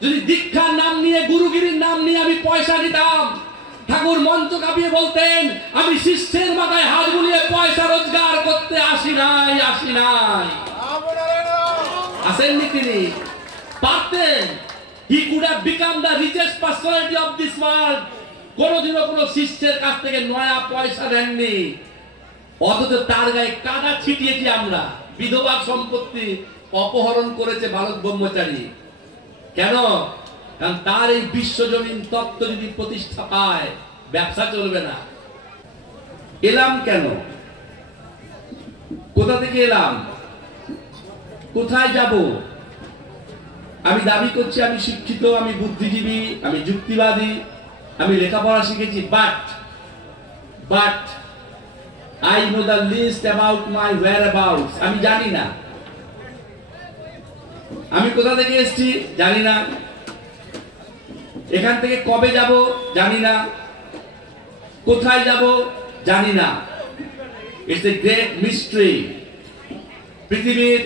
যদি দীক্ষার নাম নিয়ে, গুরুগিরির নাম নিয়ে আমি পয়সা নিতাম, ঠাকুর মঞ্চ কাঁপিয়ে বলতেন আমি শিষ্যের মাথায় হাত বুলিয়ে পয়সা রোজগার করতে আসি নাই। আসেননি তিনি, পারতেন। He could have become the richest personality of this world. কোনদিনও কোন শিষ্যের কাছ থেকে নয়া পয়সা দেননি, অথচ তার গায়ে কাদা ছিটিয়েছি আমরা। বিধবা সম্পত্তি অপহরণ করেছে বালক ব্রহ্মচারী। কেন? কারণ তার এই বিশ্বজনীন তত্ত্ব যদি প্রতিষ্ঠা পায়, ব্যবসা চলবে না। এলাম কেন? কোথা থেকে এলাম? কোথায় যাব? আমি দাবি করছি আমি শিক্ষিত, আমি বুদ্ধিজীবী, আমি যুক্তিবাদী, আমি লেখাপড়া শিখেছি, but I know the least about my whereabouts. আমি জানি না আমি কোথা থেকে এসেছি, জানি না এখান থেকে কবে যাব, জানি না কোথায় যাব, জানি না। It's a great mystery. পৃথিবীর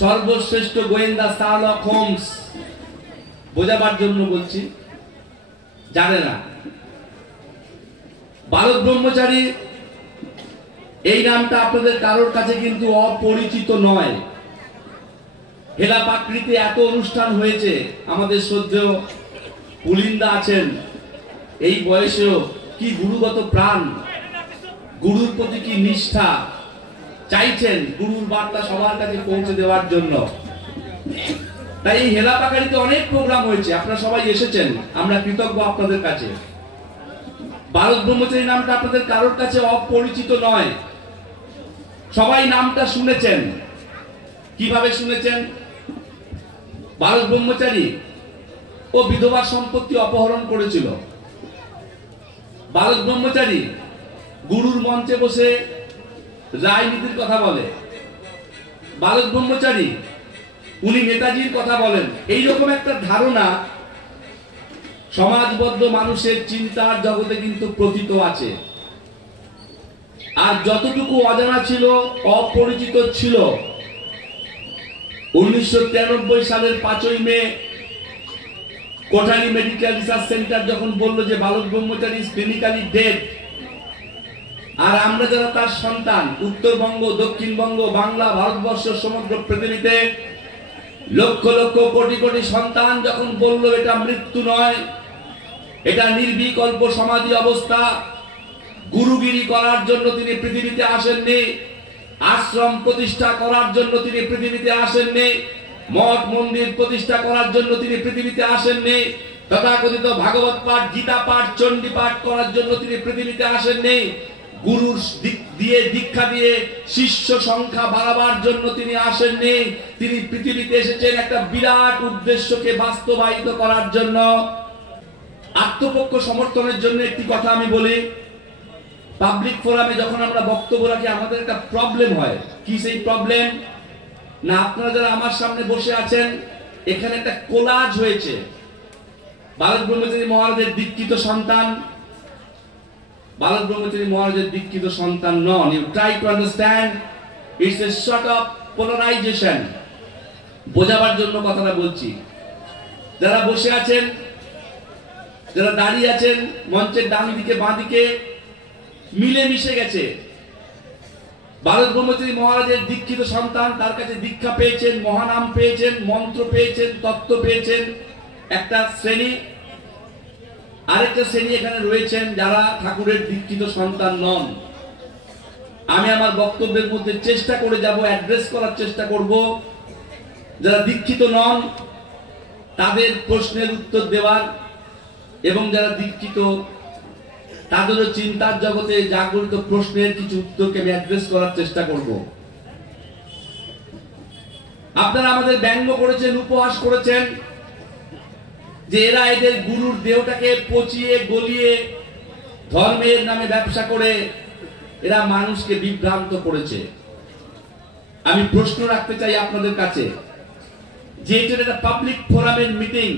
সর্বশ্রেষ্ঠ গোয়েন্দা শার্লক হোমস, বোঝাবার জন্য বলছি, জানে না। বালক ব্রহ্মচারী এই নামটা আপনাদের কারোর কাছে কিন্তু অপরিচিত নয়। হেলা পাকৃতি এত অনুষ্ঠান হয়েছে, আমাদের শ্রদ্ধেয় পুলিন্দা আছেন, এই বয়সেও কি গুরুগত প্রাণ, গুরুর প্রতি কি নিষ্ঠা, চাইছেন গুরুর বার্তা সবার কাছে পৌঁছে দেওয়ার জন্য। তাই এই হেলা পাকারিতে অনেক প্রোগ্রাম হয়েছে, আপনারা সবাই এসেছেন, আমরা কৃতজ্ঞ আপনাদের কাছে। বালক ব্রহ্মচারী নামটা আপনাদের কারোর কাছে অপরিচিত নয়, সবাই নামটা শুনেছেন। কিভাবে শুনেছেন? বালক ব্রহ্মচারী ও বিধবা সম্পত্তি অপহরণ করেছিল। বালক ব্রহ্মচারী গুরুর মঞ্চে বসে রাজনীতির কথা বলে। বালক ব্রহ্মচারী উনি নেতাজির কথা বলেন। এইরকম একটা ধারণা সমাজবদ্ধ মানুষের চিন্তার জগতে কিন্তু প্রতীত আছে। আর যতটুকু অজানা ছিল, অপরিচিত ছিল, 1993 সালের 5ই মে কোঠারি মেডিকেল রিসার্চ সেন্টার যখন বলল যে বালক ব্রহ্মচারী ইজ ক্লিনিক্যালি ডেড, আর আমরা যারা তার সন্তান, উত্তরবঙ্গ, দক্ষিণবঙ্গ, বাংলা, ভারতবর্ষ, সমগ্র পৃথিবীতে লক্ষ লক্ষ কোটি কোটি সন্তান যখন বলল এটা মৃত্যু নয়, এটা নির্বিকল্প সমাধি অবস্থা, গুরুগিরি করার জন্য তিনি পৃথিবীতে আসেননি, আশ্রম প্রতিষ্ঠা করার জন্য তিনি পৃথিবীতে আসেননি, মঠ মন্দির প্রতিষ্ঠা করার জন্য তিনি পৃথিবীতে আসেননি, তথাকথিত ভাগবত পাঠ, গীতা পাঠ, চণ্ডী পাঠ করার জন্য তিনি পৃথিবীতে আসেননি, গুরুর দিয়ে দীক্ষা দিয়ে শিষ্য সংখ্যা বাড়াবার জন্য তিনি আসেননি। তিনি পৃথিবীতে এসেছেন একটা বিরাট উদ্দেশ্যকে বাস্তবায়িত করার জন্য। আত্মপক্ষ সমর্থনের জন্য একটি কথা আমি বলি, পাবলিক ফোরামে যখন আমরা বক্তব্য রাখি আমাদের একটা প্রবলেম হয়। কি সেই প্রবলেম? না, আপনারা যারা আমার সামনে বসে আছেন, এখানে একটা কোলাজ হয়েছে। বালক ব্রহ্মচারী মহারাজের দীক্ষিত সন্তান, বালক ব্রহ্মচারী মহারাজের দীক্ষিত সন্তান নন। You try to understand, it's a sort of polarisation. বোঝাবার জন্য কথাটা বলছি। যারা বসে আছেন, যারা দাঁড়িয়ে আছেন, মঞ্চের ডান দিকে বাঁ দিকে মিলে মিশে গেছে। বালক ব্রহ্মচারী মহারাজের দীক্ষিত সন্তান, তার কাছে দীক্ষা পেয়েছেন, মহানাম পেয়েছেন, মন্ত্র পেয়েছেন, তত্ত্ব পেয়েছেন একটা শ্রেণী। আরেকটা শ্রেণী এখানে রয়েছেন যারা ঠাকুরের দীক্ষিত সন্তান নন। আমি আমার বক্তব্যের মধ্যে চেষ্টা করে যাব, অ্যাড্রেস করার চেষ্টা করব যারা দীক্ষিত নন তাদের প্রশ্নের উত্তর দেওয়ার, এবং যারা দীক্ষিত তাদেরও চিন্তার জগতে জাগরিত প্রশ্নের কিছু উত্তরকে আমি অ্যাড্রেস করার চেষ্টা করব। আপনারা আমাদের ব্যঙ্গ করেছেন, উপহাস করেছেন যে এরা এদের গুরুর দেহটাকে পচিয়ে গলিয়ে ধর্মের নামে ব্যবসা করে এরা মানুষকে বিভ্রান্ত করেছে। আমি প্রশ্ন রাখতে চাই আপনাদের কাছে যে এটা একটা পাবলিক ফোরামের মিটিং,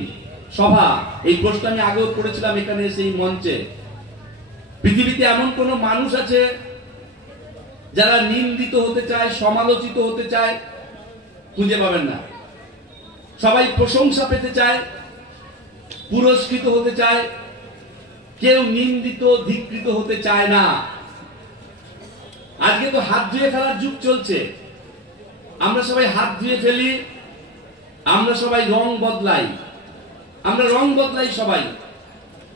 সভা। এই প্রশ্ন আমি আগেও করেছিলাম এখানে সেই মঞ্চে। পৃথিবীতে এমন কোন মানুষ আছে যারা নিন্দিত হতে চায়, সমালোচিত হতে চায়? খুঁজে পাবেন না। সবাই প্রশংসা পেতে চায়, পুরস্কৃত হতে চায়, কেউ নিন্দিত ধিকৃত হতে চায় না। আজকে তো হাত ধুয়ে ফেলার যুগ চলছে। আমরা সবাই হাত ধুয়ে ফেলি, আমরা সবাই রং বদলাই, আমরা রং বদলাই সবাই।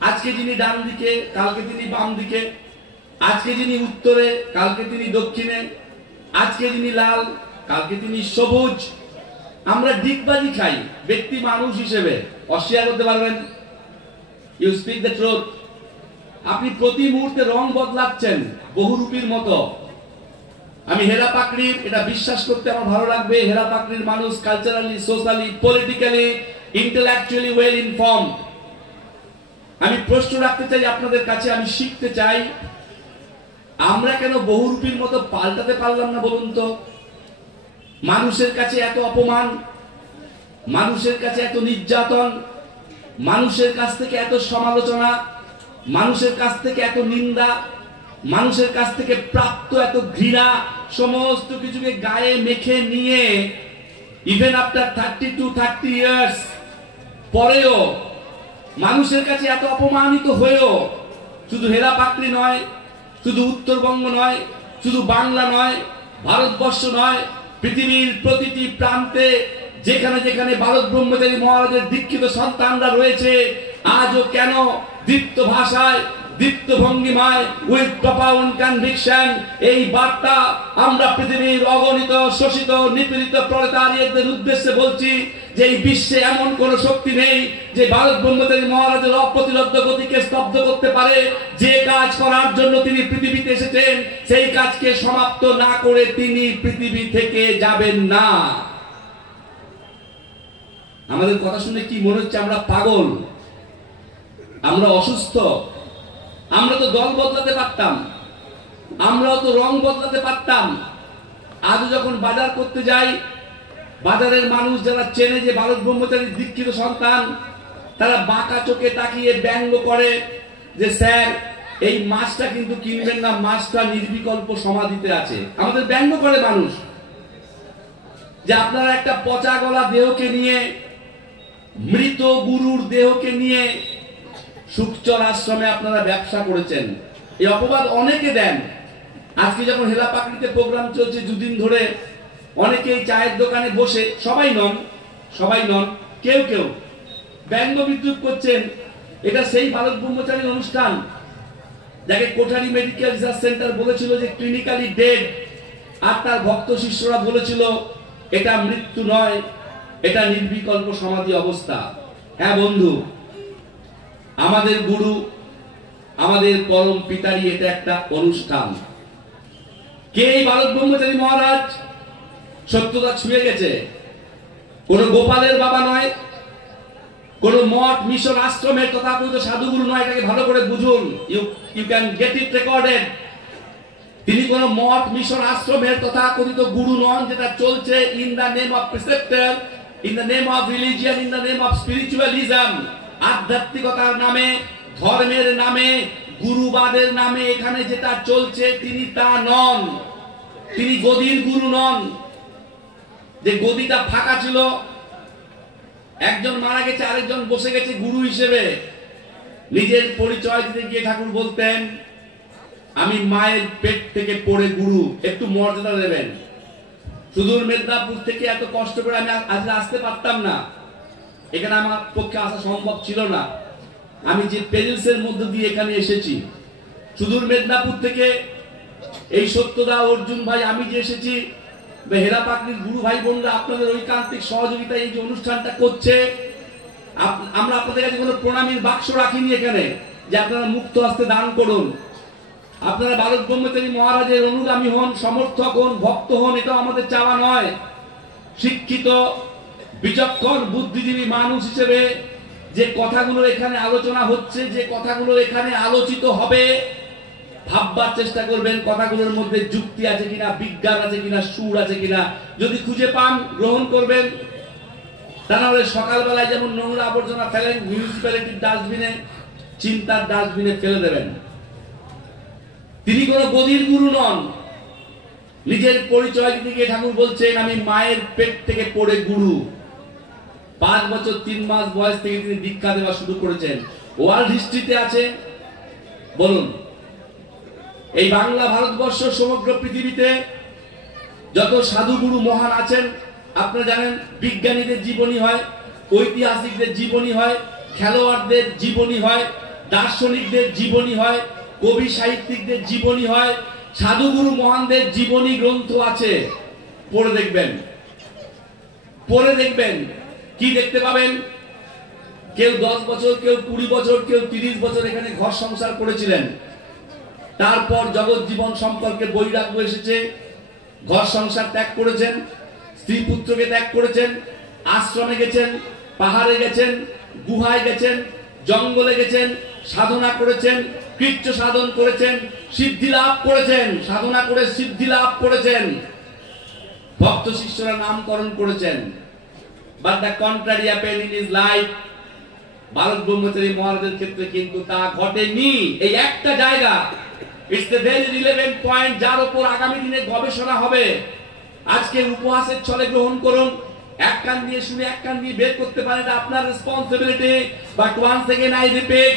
আজকে যিনি ডান দিকে, কালকে তিনি বাম দিকে, আজকে যিনি উত্তরে, কালকে তিনি দক্ষিণে, আজকে যিনি লাল, কালকে তিনি সবুজ। আমরা ডিগবাজি খাই ব্যক্তি মানুষ হিসেবে। অস্বীকার করতে পারবেন? You speak the truth. আপনি প্রতি মুহূর্তে রং বদলাচ্ছেন বহুরূপীর মতো। আমি হেরা পাকড়ির, এটা বিশ্বাস করতে আমার ভালো লাগবে, হেরা পাকড়ির মানুষ culturally, socially, politically, intellectually well informed. আমি প্রশ্ন রাখতে চাই আপনাদের কাছে, আমি শিখতে চাই, আমরা কেন বহুরূপীর মতো পাল্টাতে পারলাম না বলুন তো? মানুষের কাছে এত অপমান, মানুষের কাছে এত নির্যাতন, মানুষের কাছ থেকে এত সমালোচনা, মানুষের কাছ থেকে এত নিন্দা, মানুষের কাছ থেকে প্রাপ্ত এত ঘৃণা, সমস্ত কিছুকে গায়ে মেখে নিয়ে ইভেন আফটার 30 ইয়ার্স পরেও মানুষের কাছে এত অপমানিত হয়েও শুধু হেরা পাকড়ি নয়, শুধু উত্তরবঙ্গ নয়, শুধু বাংলা নয়, ভারতবর্ষ নয়, পৃথিবীর প্রতিটি প্রান্তে যেখানে যেখানে ভারত ব্রহ্মচারী মহারাজের দীক্ষিত সন্তানরা রয়েছে, আজও কেন দীপ্ত ভাষায়, দীপ্ত ভঙ্গিমায়, উইথ প্রপাউন্ড কনভিকশন এই বার্তা আমরা পৃথিবীর অগণিত শোষিত নিপীড়িত প্রলেতারিয়াদের উদ্দেশ্যে বলছি যে এই বিশ্বে এমন কোন শক্তি নেই যে ভারত ব্রহ্মচারী মহারাজের অপ্রতিরোধ্য গতিকে স্তব্ধ করতে পারে। যে কাজ করার জন্য তিনি পৃথিবীতে এসেছেন সেই কাজকে সমাপ্ত না করে তিনি পৃথিবী থেকে যাবেন না। আমাদের কথা শুনে কি মনে হচ্ছে আমরা পাগল, আমরা অসুস্থ? আমরা তো দল বদলাতে পারতাম, আমরাও তো রং বদলাতে পারতাম। আজ যখন বাজার করতে যাই, বাজারের মানুষ যারা চেনে যে ভারত ব্রহ্মচারীর দীক্ষিত সন্তান, তারা বাঁকা চোখে তাকিয়ে ব্যঙ্গ করে যে স্যার এই মাছটা কিন্তু কিনবেন না, মাছটা নির্বিকল্প সমাধিতে আছে। আমাদের ব্যঙ্গ করে মানুষ যে আপনারা একটা পচা গলা দেহকে নিয়ে, মৃত গুরুর দেহকে নিয়ে সুখচর আশ্রমে আপনারা ব্যবসা করেছেন। এই অপবাদ অনেকে দেন। আজকে যখন হেলা পাকড়িতে প্রোগ্রাম চলছে দুদিন ধরে, অনেকেই চায়ের দোকানে বসে, সবাই নন, কেউ কেউ ব্যঙ্গ বিদ্রুপ করছেন। এটা সেই ভারত ব্রহ্মচারীর অনুষ্ঠান যাকে কোঠারি মেডিকেল রিসার্চ সেন্টার বলেছিল যে ক্লিনিক্যালি ডেড, আর তার ভক্ত শিষ্যরা বলেছিল এটা মৃত্যু নয়, এটা নির্বিকল্প সমাধি অবস্থা। হ্যাঁ বন্ধু, আমাদের গুরু, আমাদের পরম পিতারই এটা একটা অনুষ্ঠান। কে এই ভারত ব্রহ্মচারী মহারাজ? সত্যতা ছুঁয়ে গেছে। কোন গোপালের বাবা নয়, কোন মঠ মিশন আশ্রমের তথাকথিত সাধুগুরু নয়। এটাকে ভালো করে বুঝুন, you can get it recorded. তিনি কোন মঠ মিশন আশ্রমের তথাকথিত গুরু নন, যেটা চলছে in the name of preceptor, in the name of religion, in the name of spiritualism. আধ্যাত্মিকতার নামে, ধর্মের নামে, গুরুবাদের নামে এখানে যেটা চলছে তিনি তা নন। তিনি গদির গুরু নন। যে গদিটা ফাঁকা ছিল, একজন মারা গেছে, আরেকজন বসে গেছে গুরু হিসেবে। নিজের পরিচয় দিতে গিয়ে ঠাকুর বলতেন আমি মায়ের পেট থেকে পড়ে গুরু, একটু মর্যাদা দেবেন। সুদূর মেদিনীপুর থেকে এত কষ্ট করে আমি আজ আসতে পারতাম না, এখানে আমার পক্ষে আসা সম্ভব ছিল না। আমি যে পেজেন্সের মধ্যে দিয়ে এখানে এসেছি, সুদূর মেদিনীপুর থেকে এই সত্যদা, অর্জুন ভাই, আমি যে এসেছি, হেরা পাকড়ির গুরু ভাই বোনরা আপনাদের ঐকান্তিক সহযোগিতায় এই যে অনুষ্ঠানটা করছে, আমরা আপনাদের কাছে কোনো প্রণামীর বাক্স রাখিনি এখানে যে আপনারা মুক্ত হস্তে দান করুন। আপনারা ভারত ব্রহ্মচারী মহারাজের অনুগামী হন, সমর্থক হন, ভক্ত হন, এটাও আমাদের চাওয়া নয়। শিক্ষিত বিচক্ষণ বুদ্ধিজীবী মানুষ হিসেবে যে কথাগুলো এখানে আলোচনা হচ্ছে, যে কথাগুলো এখানে আলোচিত হবে, ভাববার চেষ্টা করবেন কথাগুলোর মধ্যে যুক্তি আছে কিনা, বিজ্ঞান আছে কিনা, সুর আছে কিনা। যদি খুঁজে পান গ্রহণ করবেন, তা না হলে সকালবেলায় যেমন নোংরা আবর্জনা ফেলেন মিউনিসিপ্যালিটির ডাস্টবিনে, চিন্তার ডাস্টবিনে ফেলে দেবেন। তিনি কোন গদির গুরু নন। নিজের পরিচয় দিতে গিয়ে ঠাকুর বলছেন আমি মায়ের পেট থেকে পড়ে গুরু। 5 বছর 3 মাস বয়স থেকে তিনি দীক্ষা দেওয়া শুরু করেছেন। ওয়ার্ল্ড হিস্ট্রিতে আছে, বলুন এই বাংলা ভারতবর্ষ সমগ্র পৃথিবীতে যত সাধুগুরু মহান আছেন আপনারা জানেন, বিজ্ঞানীদের জীবনী হয়, ঐতিহাসিকদের জীবনী হয়, খেলোয়াড়দের জীবনী হয়, দার্শনিকদের জীবনী হয়, কবি সাহিত্যিকদের জীবনী হয়, সাধুগুরু মহানদের জীবনী গ্রন্থ আছে, পড়ে দেখবেন। পড়ে দেখবেন কি দেখতে পাবেন? কেউ 10 বছর, কেউ 20 বছর, কেউ 30 বছর এখানে ঘর সংসার করেছিলেন। তারপর জগৎ জীবন সম্পর্কে বৈরাগ্য এসেছে, ঘর সংসার ত্যাগ করেছেন, স্ত্রী পুত্রকে ত্যাগ করেছেন, আশ্রমে গেছেন, পাহাড়ে গেছেন, গুহায় গেছেন, জঙ্গলে গেছেন, সাধনা করেছেন, কৃচ্ছ সাধন করেছেন, সিদ্ধি লাভ করেছেন, সাধনা করে সিদ্ধি লাভ করেছেন, ভক্ত শিষ্যরা নামকরণ করেছেন। But the contrary happened in his life. বালক ব্রহ্মচারী মহারাজের ক্ষেত্রে কিন্তু তা ঘটেনি। এই একটা জায়গা, it's the very relevant point, যার উপর আগামী দিনে গবেষণা হবে। আজকে উপহাসের ছলে গ্রহণ করুন, এক কান দিয়ে শুনে এক কান দিয়ে বের করতে পারেন, এটা আপনার responsibility. But once again I repeat,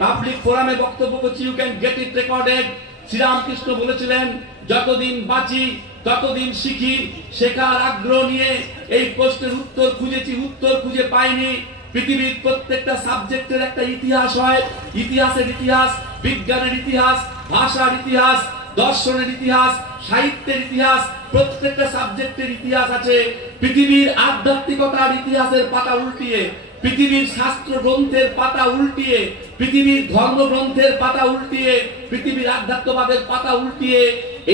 public ফোরামে বক্তব্য করছি, you can get it recorded. Sri Ramakrishna বলেছিলেন, যতদিন বাঁচি ততদিন শিখি। শেখার আগ্রহ নিয়ে এই প্রশ্নের উত্তর খুঁজেছি, উত্তর খুঁজে পাইনি। পৃথিবীর প্রত্যেকটা সাবজেক্টের একটা ইতিহাস হয়, ইতিহাসের ইতিহাস, বিজ্ঞানের ইতিহাস, ভাষার ইতিহাস, দর্শনের ইতিহাস, সাহিত্যের ইতিহাস, প্রত্যেকটা সাবজেক্টের ইতিহাস আছে। পৃথিবীর আধ্যাত্মিকতার ইতিহাসের পাতা উল্টিয়ে, পৃথিবীর শাস্ত্র গ্রন্থের পাতা উল্টিয়ে, পৃথিবীর ধর্মগ্রন্থের পাতা উল্টিয়ে, পৃথিবীর আধ্যাত্মবাদের পাতা উল্টিয়ে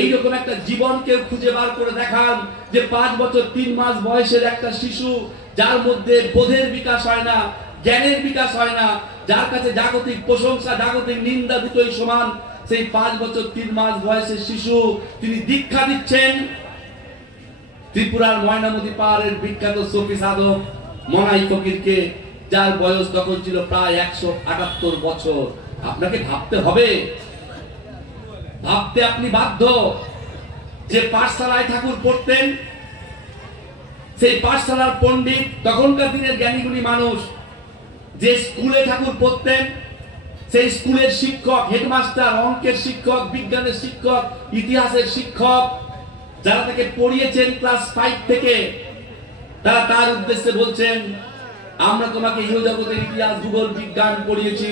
এইরকম একটা জীবনকে খুঁজে বার করে দেখান যে 5 বছর 3 মাস বয়সের একটা শিশু, যার মধ্যে বোধের বিকাশ হয় না, জ্ঞানের বিকাশ হয় না, যার কাছে জাগতিক প্রশংসা জাগতিক নিন্দা দুটোই সমান, সেই 5 বছর 3 মাস বয়সের শিশু তিনি দীক্ষা দিচ্ছেন ত্রিপুরার ময়নামতি পাহাড়ের বিখ্যাত সফি সাধক মনাই ফকিরকে, যার বয়স তখন ছিল প্রায় 178 বছর। আপনাকে ভাবতে হবে, ভাবতে আপনি বাধ্য যে পাঠশালায় ঠাকুর পড়তেন, সেই পাঠশালার পণ্ডিত, তখনকার দিনের জ্ঞানীগুণী মানুষ, যে স্কুলে ঠাকুর পড়তেন সেই স্কুলের শিক্ষক, হেডমাস্টার, অঙ্কের শিক্ষক, বিজ্ঞানের শিক্ষক, ইতিহাসের শিক্ষক, যারা তাকে পড়িয়েছেন ক্লাস 5 থেকে, তারা তার উদ্দেশ্যে বলছেন, আমরা তোমাকে ইহজগতের ইতিহাস, ভূগোল, বিজ্ঞান পড়িয়েছি,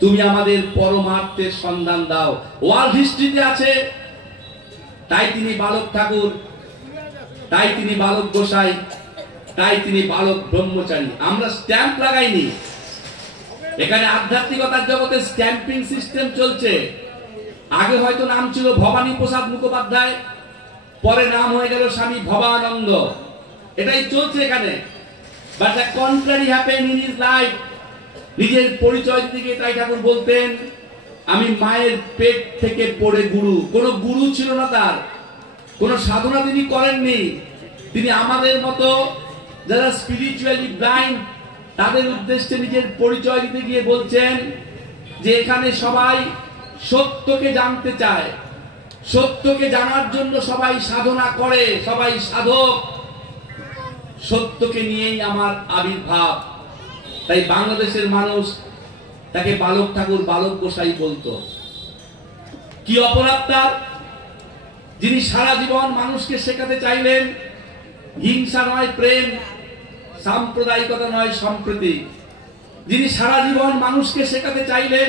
তুমি আমাদের পরমার্থের সন্ধান দাও। ওয়ার্ল্ড হিস্ট্রিতে আছে। তাই তিনি বালক ঠাকুর, তাই তিনি বালক গোসাই, তাই তিনি বালক ব্রহ্মচারী। আমরা স্ট্যাম্প লাগাইনি, এখানে আধ্যাত্মিকতার জগতে স্ট্যাম্পিং সিস্টেম চলছে। আগে হয়তো নাম ছিল ভবানী প্রসাদ মুখোপাধ্যায়, পরে নাম হয়ে গেল স্বামী ভবানন্দ, এটাই চলছে এখানে। But the contrary happened in his life. নিজের পরিচয় দিকে তাই ঠাকুর বলতেন, আমি মায়ের পেট থেকে পড়ে গুরু। কোনো গুরু ছিল না তার, কোনো সাধনা তিনি করেননি। তিনি আমাদের মতো যারা স্পিরিচুয়ালি ব্লাইন্ড, তাদের উদ্দেশ্যে নিজের পরিচয় দিতে গিয়ে বলছেন যে এখানে সবাই সত্যকে জানতে চায়, সত্যকে জানার জন্য সবাই সাধনা করে, সবাই সাধক, সত্যকে নিয়েই আমার আবির্ভাব। তাই বাংলাদেশের মানুষ তাকে বালক ঠাকুর, বালক গোসাই বলতো। কি অপরাধ তার? যিনি সারা জীবন মানুষকে শেখাতে চাইলেন হিংসা নয় প্রেম, সাম্প্রদায়িকতা নয় সম্প্রীতি। যিনি সারা জীবন মানুষকে শেখাতে চাইলেন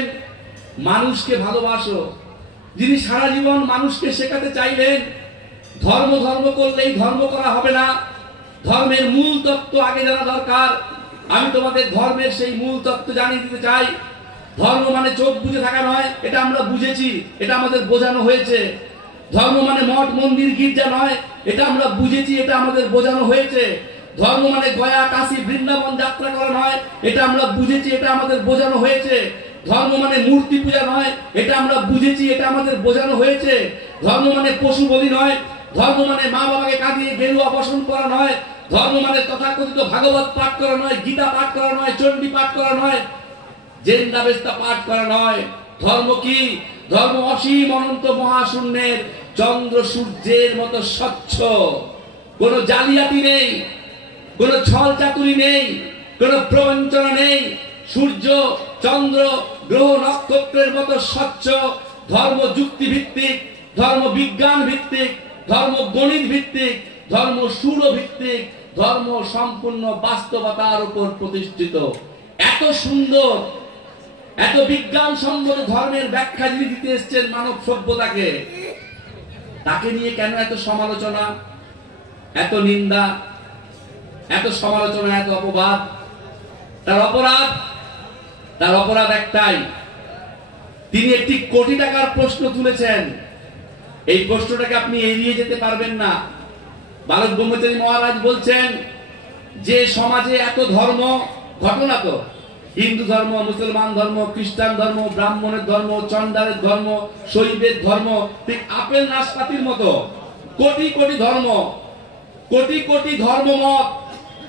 মানুষকে ভালোবাসো। যিনি সারা জীবন মানুষকে শেখাতে চাইলেন ধর্ম ধর্ম করলেই ধর্ম করা হবে না, ধর্মের মূল তত্ত্ব আগে জানা দরকার। আমি তোমাদের ধর্মের সেই মূল তত্ত্ব জানিয়ে দিতে চাই। ধর্ম মানে চোখ বুজে থাকা নয়, এটা আমরা বুঝেছি, এটা আমাদের বোঝানো হয়েছে। ধর্ম মানে মঠ মন্দির গির্জা নয়, এটা আমরা বুঝেছি, এটা আমাদের বোঝানো হয়েছে। ধর্ম মানে গয়া কাশী বৃন্দাবন যাত্রা করা নয়, এটা আমরা বুঝেছি, এটা আমাদের বোঝানো হয়েছে। ধর্ম মানে মূর্তি পূজা নয়, এটা আমরা বুঝেছি, এটা আমাদের বোঝানো হয়েছে। ধর্ম মানে পশু বলি নয়, ধর্ম মানে মা বাবাকে কাঁদিয়ে গেরুয়া বসন করা নয়, ধর্ম মানে তথাকথিত ভাগবত পাঠ করা নয়, গীতা পাঠ করা নয়, চণ্ডী পাঠ করা নয়, জেন্দাবেস্তা পাঠ করা নয়। ধর্ম কি? ধর্ম অসীম অনন্ত মহাশূন্যের চন্দ্র সূর্যের মতো স্বচ্ছ, কোন জালিয়াতি নেই। কোনো ছল চাতুরি নেই, কোনো প্রবঞ্চনা নেই। সূর্য, চন্দ্র, গ্রহ, নক্ষত্রের মতো স্বচ্ছ, ধর্ম যুক্তি ভিত্তিক, ধর্ম বিজ্ঞান ভিত্তিক, ধর্ম গণিত ভিত্তিক, ধর্ম সুর ভিত্তিক, ধর্ম সম্পূর্ণ বাস্তবতার উপর প্রতিষ্ঠিত। এত সুন্দর, এত বিজ্ঞানসম্মত ধর্মের ব্যাখ্যা যিনি দিতে এসেছেন মানব সভ্যতাকে, তাকে নিয়ে কেন এত সমালোচনা, এত নিন্দা, এত সমালোচনা, এত অপবাদ? তার অপরাধ একটাই, তিনি একটি কোটি টাকার প্রশ্ন তুলেছেন। এই প্রশ্নটাকে আপনি এড়িয়ে যেতে পারবেন না। বালক ব্রহ্মচারী মহারাজ বলছেন যে সমাজে এত ধর্ম, ঘটনা তো হিন্দু ধর্ম, মুসলমান ধর্ম, খ্রিস্টান ধর্ম, ব্রাহ্মণের ধর্ম, চন্ডালের ধর্ম, শৈবের ধর্ম, ঠিক আপেল নাশপাতির মতো কোটি কোটি ধর্ম, কোটি কোটি ধর্মমত,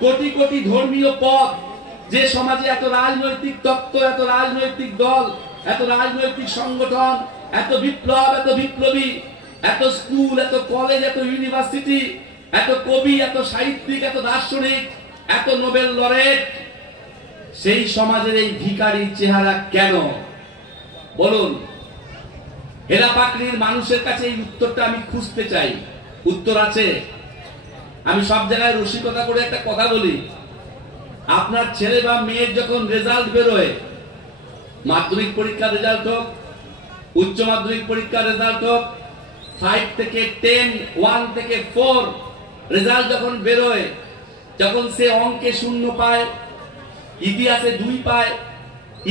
কোটি কোটি ধর্মীয় পথ। যে সমাজে এত রাজনৈতিক তত্ত্ব, এত রাজনৈতিক দল, এত রাজনৈতিক সংগঠন, এত বিপ্লব, এত বিপ্লবী, এত স্কুল, এত কলেজ, এত ইউনিভার্সিটি, এত কবি, এত সাহিত্যিক, এত দার্শনিক, এত নোবেল লরেট, সেই সমাজের এই ভিখারি চেহারা কেন? বলুন। হেলা পাকড়ির মানুষের কাছে এই উত্তরটা আমি খুঁজতে চাই। উত্তর আছে। আমি সব জায়গায় রসিকতা করে একটা কথা বলি, আপনার ছেলে বা মেয়ের যখন রেজাল্ট বেরোয়, মাধ্যমিক পরীক্ষার রেজাল্ট হোক, উচ্চ মাধ্যমিক পরীক্ষার রেজাল্ট হোক, 5 থেকে 10, 1 থেকে 4 রেজাল্ট যখন বেরোয়, যখন সে অঙ্কে 0 পায়, ইতিহাসে 2 পায়,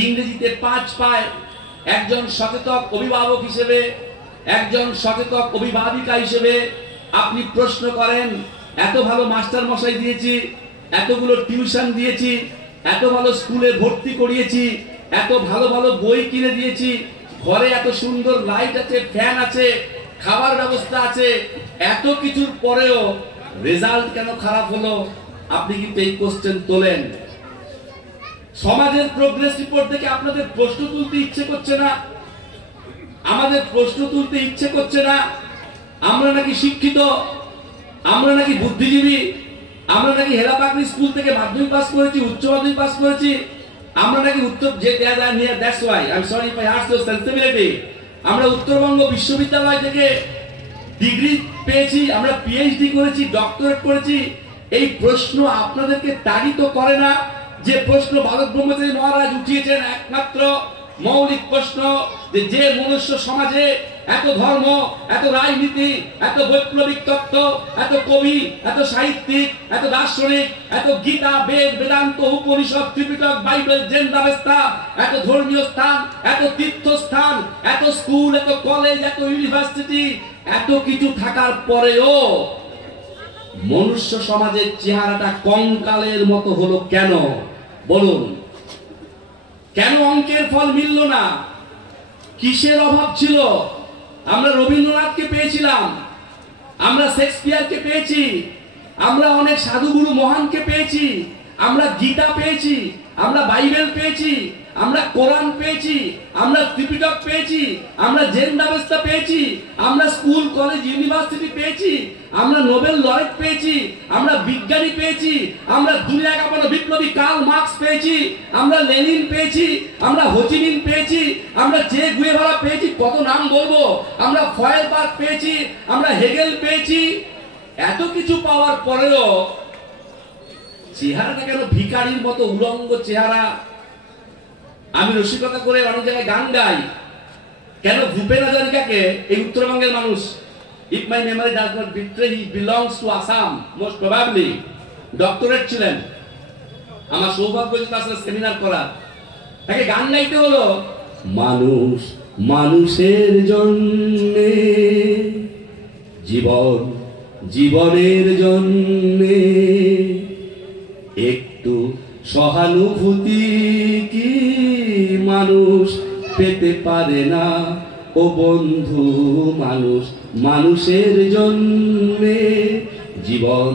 ইংরেজিতে 5 পায়, একজন সচেতন অভিভাবক হিসেবে, একজন সচেতন অভিভাবিকা হিসেবে আপনি প্রশ্ন করেন, এত ভালো মাস্টার মশাই দিয়েছি, এতগুলো টিউশন দিয়েছি, এত ভালো স্কুলে ভর্তি করিয়েছি, এত ভালো ভালো বই কিনে দিয়েছি, ঘরে এত সুন্দর লাইট আছে, ফ্যান আছে, খাবার ব্যবস্থা আছে, এত কিছুর পরেও রেজাল্ট কেন খারাপ হলো? আপনি কিন্তু এই কোশ্চেন তোলেন। সমাজের প্রোগ্রেস রিপোর্ট দেখে আপনাদের প্রশ্ন তুলতে ইচ্ছে করছে না? আমাদের প্রশ্ন তুলতে ইচ্ছে করছে না? আমরা নাকি শিক্ষিত, আমরা নাকি বুদ্ধিজীবী, আমরা নাকি হেলা পাকড়ি স্কুল থেকে মাধ্যমিক পাস করেছি, উচ্চ মাধ্যমিক পাস করেছি, আমরা নাকি উত্তর যে that's why I am sorry if I hurt your sensibility, আমরা উত্তরবঙ্গ বিশ্ববিদ্যালয় থেকে ডিগ্রি পেয়েছি, আমরা পিএইচডি করেছি, ডক্টরেট করেছি। এই প্রশ্ন আপনাদেরকে তাড়িত করে না? যে প্রশ্ন বালক ব্রহ্মচারী মহারাজ উঠিয়েছেন, একমাত্র মৌলিক প্রশ্ন, যে মনুষ্য সমাজে এত ধর্ম, এত রাজনীতি, এত বৈপ্লবিক তত্ত্ব, এত কবি, এত সাহিত্যিক, এত দার্শনিক, এত গীতা, বেদ, বেদান্ত, উপনিষদ, ত্রিপিটক, বাইবেল, জেন্দাবেস্তা, এত ধর্মীয় স্থান, এত তীর্থস্থান, এত স্কুল, এত কলেজ, এত ইউনিভার্সিটি, এত কিছু থাকার পরেও মনুষ্য সমাজের চেহারাটা কঙ্কালের মতো হলো কেন? বলুন। কেন অঙ্কের ফল মিলল না? কিসের অভাব ছিল? আমরা রবীন্দ্রনাথকে পেয়েছিলাম, আমরা শেক্সপিয়ারকে পেয়েছি, আমরা অনেক সাধুগুরু মহানকে পেয়েছি, আমরা গীতা পেয়েছি, আমরা বাইবেল পেয়েছি, আমরা কোরআন পেয়েছি, আমরা ত্রিপিটক পেয়েছি, আমরা জেন্দাবেস্তা পেয়েছি, আমরা স্কুল কলেজ ইউনিভার্সিটি পেয়েছি, আমরা নোবেল লরেট পেয়েছি, আমরা বিজ্ঞানী পেয়েছি, আমরা দুনিয়া কাঁপানো বিপ্লবী কার্ল মার্কস পেয়েছি, আমরা লেনিন পেয়েছি, আমরা হোচিমিন পেয়েছি, আমরা চে গুয়েভারা পেয়েছি, কত নাম বলবো, আমরা ফয়েলবার্গ পেয়েছি, আমরা হেগেল পেয়েছি। এত কিছু পাওয়ার পরেও চেহারাটা কেন ভিখারির মতো উলঙ্গ চেহারা? আমি রসিকতা করে অনেক জায়গায় গান গাই, কেন ভূপেন হাজারিকাকে এই উত্তরবঙ্গের মানুষ, if my memory does not betray, he belongs to Assam most probably, doctorate ছিলেন, আমার সৌভাগ্য ছিল আসলে সেমিনার করা, তাকে গান গাইতে হলো, মানুষ মানুষের জন্যে, জীবন জীবনের জন্যে, একটু সহানুভূতি কি মানুষ পেতে পারে না? ও বন্ধু, মানুষ মানুষের জন্যে, জীবন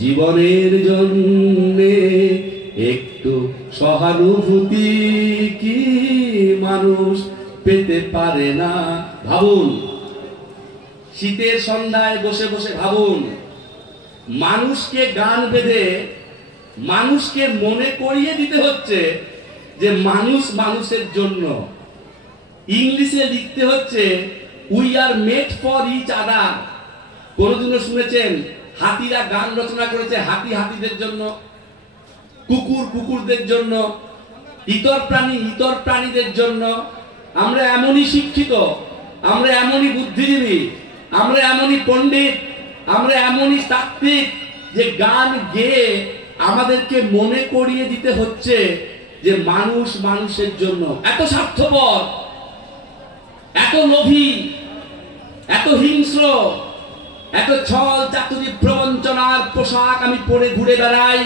জীবনের জন্যে, একটু সহানুভূতি কি মানুষ পেতে পারে না? ভাবুন, শীতের সন্ধ্যায় বসে বসে ভাবুন, মানুষকে গান বেঁধে মানুষকে মনে করিয়ে দিতে হচ্ছে যে মানুষ মানুষের জন্য। ইংলিশে লিখতে হচ্ছে we are made for each other. কোনদিনও শুনেছেন হাতিরা গান রচনা করেছে হাতি হাতিদের জন্য, কুকুর কুকুরদের জন্য, ইতর প্রাণী ইতর প্রাণীদের জন্য? আমরা এমনই শিক্ষিত, আমরা এমনই বুদ্ধিজীবী, আমরা এমনই পণ্ডিত, আমরা এমনই তাত্ত্বিক যে গান গেয়ে আমাদেরকে মনে করিয়ে দিতে হচ্ছে যে মানুষ মানুষের জন্য। এত স্বার্থপর, এত লোভী, এত হিংস্র, এত ছল চাতুরি প্রবঞ্চনার পোশাক আমি পরে ঘুরে বেড়াই।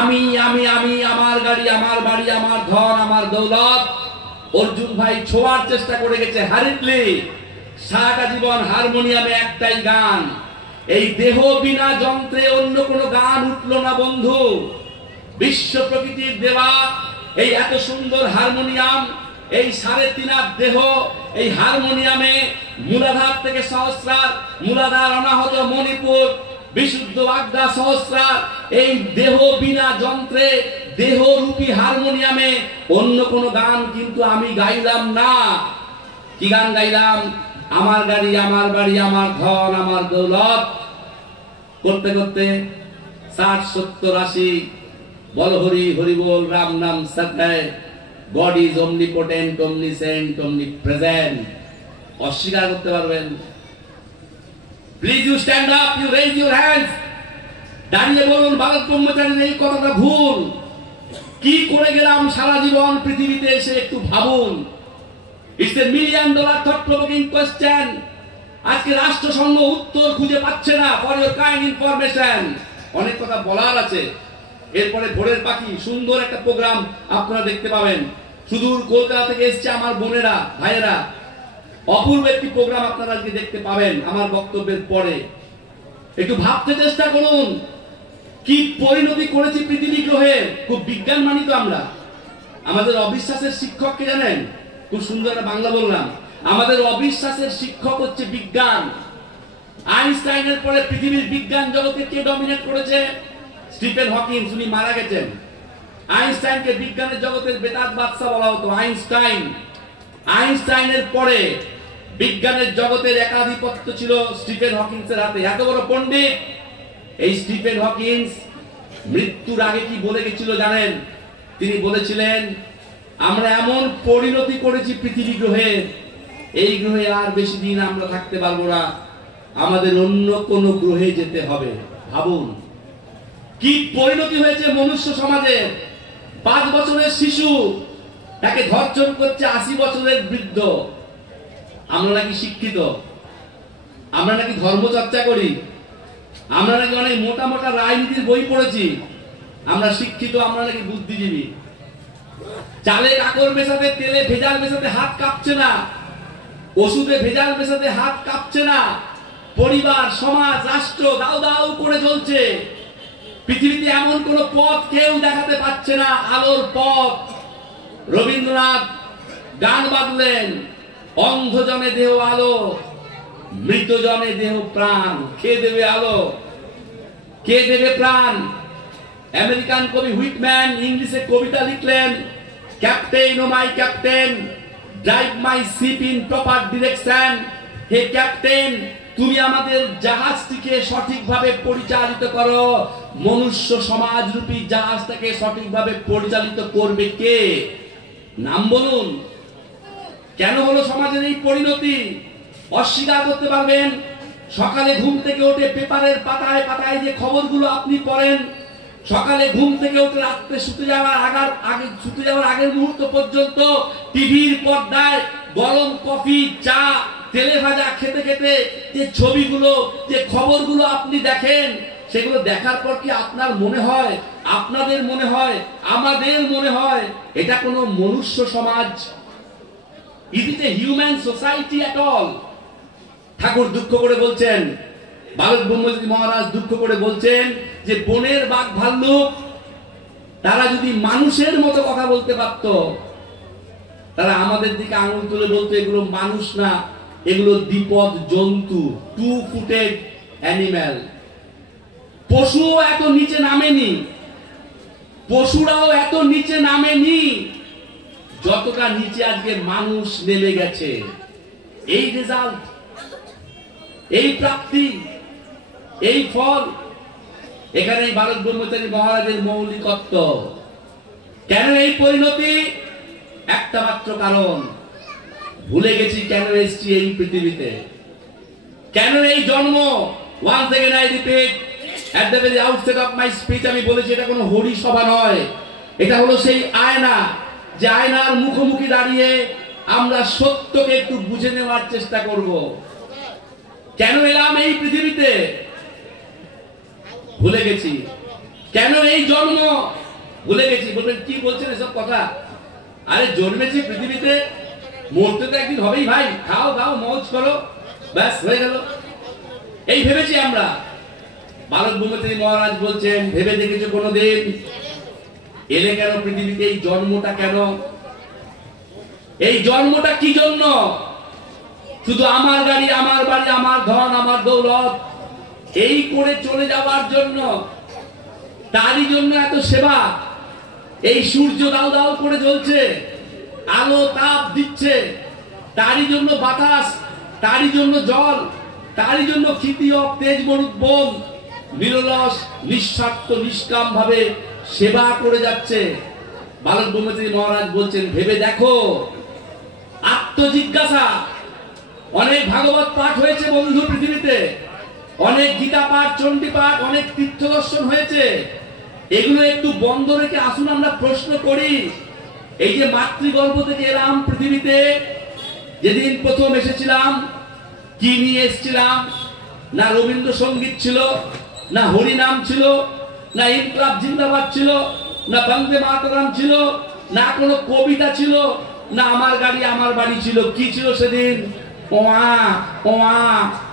আমি আমি আমি আমার গাড়ি, আমার বাড়ি, আমার ধন, আমার দৌলত। অর্জুন ভাই ছোঁয়ার চেষ্টা করে গেছে হ্যারিডলি, সারাটা জীবন হারমোনিয়ামে একটাই গান। এই দেহ বিনা যন্ত্রে অন্য কোনো গান উঠল না বন্ধু। বিশ্ব প্রকৃতির দেওয়া এই এত সুন্দর হারমোনিয়াম, এই 3.5 হাত দেহ, এই হারমোনিয়ামে মূলাধার থেকে সহস্রার, মূলাধার অনাহত মণিপুর, বিশুদ্ধ আজ্ঞা সহস্রার, এই দেহ বিনা যন্ত্রে দেহরূপী হারমোনিয়ামে অন্য কোনো গান কিন্তু আমি গাইলাম না। কি গান গাইলাম? আমার গাড়ি, আমার বাড়ি, আমার ধন, আমার দৌলত। করতে করতে 60, 70, 80 বল হরি হরি বল, রাম নাম সত্য, God is omnipotent, omniscient, omnipresent। অস্বীকার করতে পারবেন? Please you stand up, you raise your hands. দাঁড়িয়ে বলুন বালক ব্রহ্মচারীর এই কথাটা ভুল। কি করে গেলাম সারা জীবন পৃথিবীতে এসে একটু ভাবুন। It's a $1 million thought provoking question। আজকে রাষ্ট্রসংঘ উত্তর খুঁজে পাচ্ছে না। For your kind information. অনেক কথা বলার আছে। এরপরে ভোরের পাখি সুন্দর একটা প্রোগ্রাম আপনারা দেখতে পাবেন। সুদূর কলকাতা থেকে এসছে আমার বোনেরা, ভাইয়েরা, অপূর্ব একটি প্রোগ্রাম আপনারা আজকে দেখতে পাবেন আমার বক্তব্যের পরে। একটু ভাবতে চেষ্টা করুন কি পরিণতি করেছি পৃথিবী গ্রহে। খুব বিজ্ঞান মানি তো আমরা। আমাদের অবিশ্বাসের শিক্ষককে জানেন? খুব সুন্দর একটা বাংলা বললাম। আমাদের অবিশ্বাসের শিক্ষক হচ্ছে বিজ্ঞান। আইনস্টাইনের পরে পৃথিবীর বিজ্ঞান জগতে কে ডমিনেট করেছে? Stephen Hawking. উনি মারা গেছেন। আইনস্টাইনকে বিজ্ঞানের জগতের বেতাজ বাদশা বলা হতো। আইনস্টাইন, আইনস্টাইনের পরে বিজ্ঞানের জগতের একাধিপত্য ছিল স্টিফেন হকিংসের হাতে। এত বড় পণ্ডিত এই স্টিফেন হকিংস মৃত্যুর আগে কি বলে গেছিল জানেন? তিনি বলেছিলেন আমরা এমন পরিণতি করেছি পৃথিবী গ্রহে, এই গ্রহে আর বেশি দিন আমরা থাকতে পারবো না, আমাদের অন্য কোন গ্রহে যেতে হবে। ভাবুন কি পরিণতি হয়েছে মনুষ্য সমাজের। 5 বছরের শিশু তাকে ধর্ষণ করছে 80 বছরের বৃদ্ধ। আমরা নাকি শিক্ষিত, আমরা নাকি ধর্ম চর্চা করি, আমরা নাকি অনেক মোটা মোটা রাজনীতির বই পড়েছি, আমরা শিক্ষিত, আমরা নাকি বুদ্ধিজীবী। চালে কাকর মেশাতে, তেলে ভেজাল মেশাতে হাত কাঁপছে না, ওষুধে ভেজাল মেশাতে হাত কাঁপছে না। পরিবার, সমাজ, রাষ্ট্র দাও দাও করে চলছে। পৃথিবীতে এমন কোন পথ কেউ দেখাতে পারছে না, আলোর পথ। রবীন্দ্রনাথ গান বাঁধলেন, অন্ধজনে দেহ আলো, মৃতজনে দেহ প্রাণ। কে দেবে আলো, কে দেবে প্রাণ? আমেরিকান কবি হুইটম্যান ইংলিশে কবিতা লিখলেন, captain O my captain, drive my ship in proper direction. হে ক্যাপ্টেন, তুমি আমাদের জাহাজটিকে সঠিকভাবে পরিচালিত করো। মনুষ্য সমাজ রূপী জাহাজটাকে সঠিকভাবে পরিচালিত করবে কে? নাম বলুন। কেন হলো সমাজের এই পরিণতি? অস্বীকার করতে পারবেন? সকালে ঘুম থেকে উঠে পেপারের পাতায় পাতায় যে খবরগুলো আপনি পড়েন, সকালে ঘুম থেকে উঠে রাত্রে শুতে যাওয়ার আগের মুহূর্ত পর্যন্ত টিভির পর্দায় গরম কফি, চা, তেলে ভাজা খেতে খেতে যে ছবিগুলো, যে খবরগুলো আপনি দেখেন, সেগুলো দেখার পর কি আপনার মনে হয়, আপনাদের মনে হয়, আমাদের মনে হয় এটা কোনো মনুষ্য সমাজ? Is it a human society at all? Thakur দুঃখ করে বলছেন, বালক ব্রহ্মচারী মহারাজ দুঃখ করে বলছেন যে বনের বাঘ ভাল্লুক তারা যদি মানুষের মতো কথা বলতে পারত, তারা আমাদের দিকে আঙুল তুলে বলতো এগুলো মানুষ না, এগুলো দ্বিপদ জন্তু, 2-footed অ্যানিম্যাল। পশু এত নিচে নামেনি, পশুরাও এত নিচে নামেনি যতটা নিচে আজকে মানুষ নেমে গেছে। এই রেজাল্ট, এই প্রাপ্তি, এই ফল, এখানে ভারত ব্রহ্মচারী মহারাজের মৌলিকত্ব। কেন এই পরিণতি? একটা মাত্র কারণ, ভুলে গেছি কেন এসেছি এই পৃথিবীতে, কেন এই জন্ম। Once again I repeat, at the very outset of my speech আমি বলেছি এটা কোনো হরি সভা নয়, এটা হলো সেই আয়না, যে আয়নার মুখোমুখি দাঁড়িয়ে আমরা সত্যকে একটু বুঝে নেওয়ার চেষ্টা করব। কেন এলাম এই পৃথিবীতে? ভুলে গেছি। কেন এই জন্ম? ভুলে গেছি। বলবেন কি বলছেন এসব কথা? আরে জন্মেছি পৃথিবীতে, মরতে তো একদিন হবেই ভাই, খাও খাও মৌজ করো, ব্যাস হয়ে গেল, এই ভেবেছি আমরা। ভারত ব্রহ্মচারী মহারাজ বলছেন, ভেবে দেখেছো কোনোদিন এলে কেন পৃথিবীতে? এই জন্মটা কেন? এই জন্মটা কি জন্য? শুধু আমার গাড়ি, আমার বাড়ি, আমার ধন, আমার দৌলত এই করে চলে যাওয়ার জন্য? তারই জন্য এত সেবা। এই সূর্য দাও দাও করে জ্বলছে, আলো তাপ দিচ্ছে, তারই জন্য বাতাস, তারই জন্য জল, তারই জন্য ক্ষিতি অব তেজ মরুদ বন নিরলস নিঃস্বার্থ নিষ্কাম ভাবে সেবা করে যাচ্ছে। ভারত ব্রহ্মচারী মহারাজ বলছেন, ভেবে দেখো, আত্মজিজ্ঞাসা। অনেক ভাগবত পাঠ হয়েছে বন্ধু পৃথিবীতে, অনেক গীতা পাঠ, চণ্ডী পাঠ, অনেক তীর্থ দর্শন হয়েছে। এগুলো একটু বন্ধ রেখে আসুন আমরা প্রশ্ন করি। এই যে মাতৃগর্ভ থেকে এলাম পৃথিবীতে, যেদিন প্রথম এসেছিলাম কি নিয়ে এসেছিলাম? না রবীন্দ্রসঙ্গীত ছিল, না হরিনাম ছিল, না ইনকলাব জিন্দাবাদ ছিল, না বন্দে মাতরম ছিল, না কোনো কবিতা ছিল, না আমার গাড়ি আমার বাড়ি ছিল। কি ছিল সেদিন? ওয়া ওয়া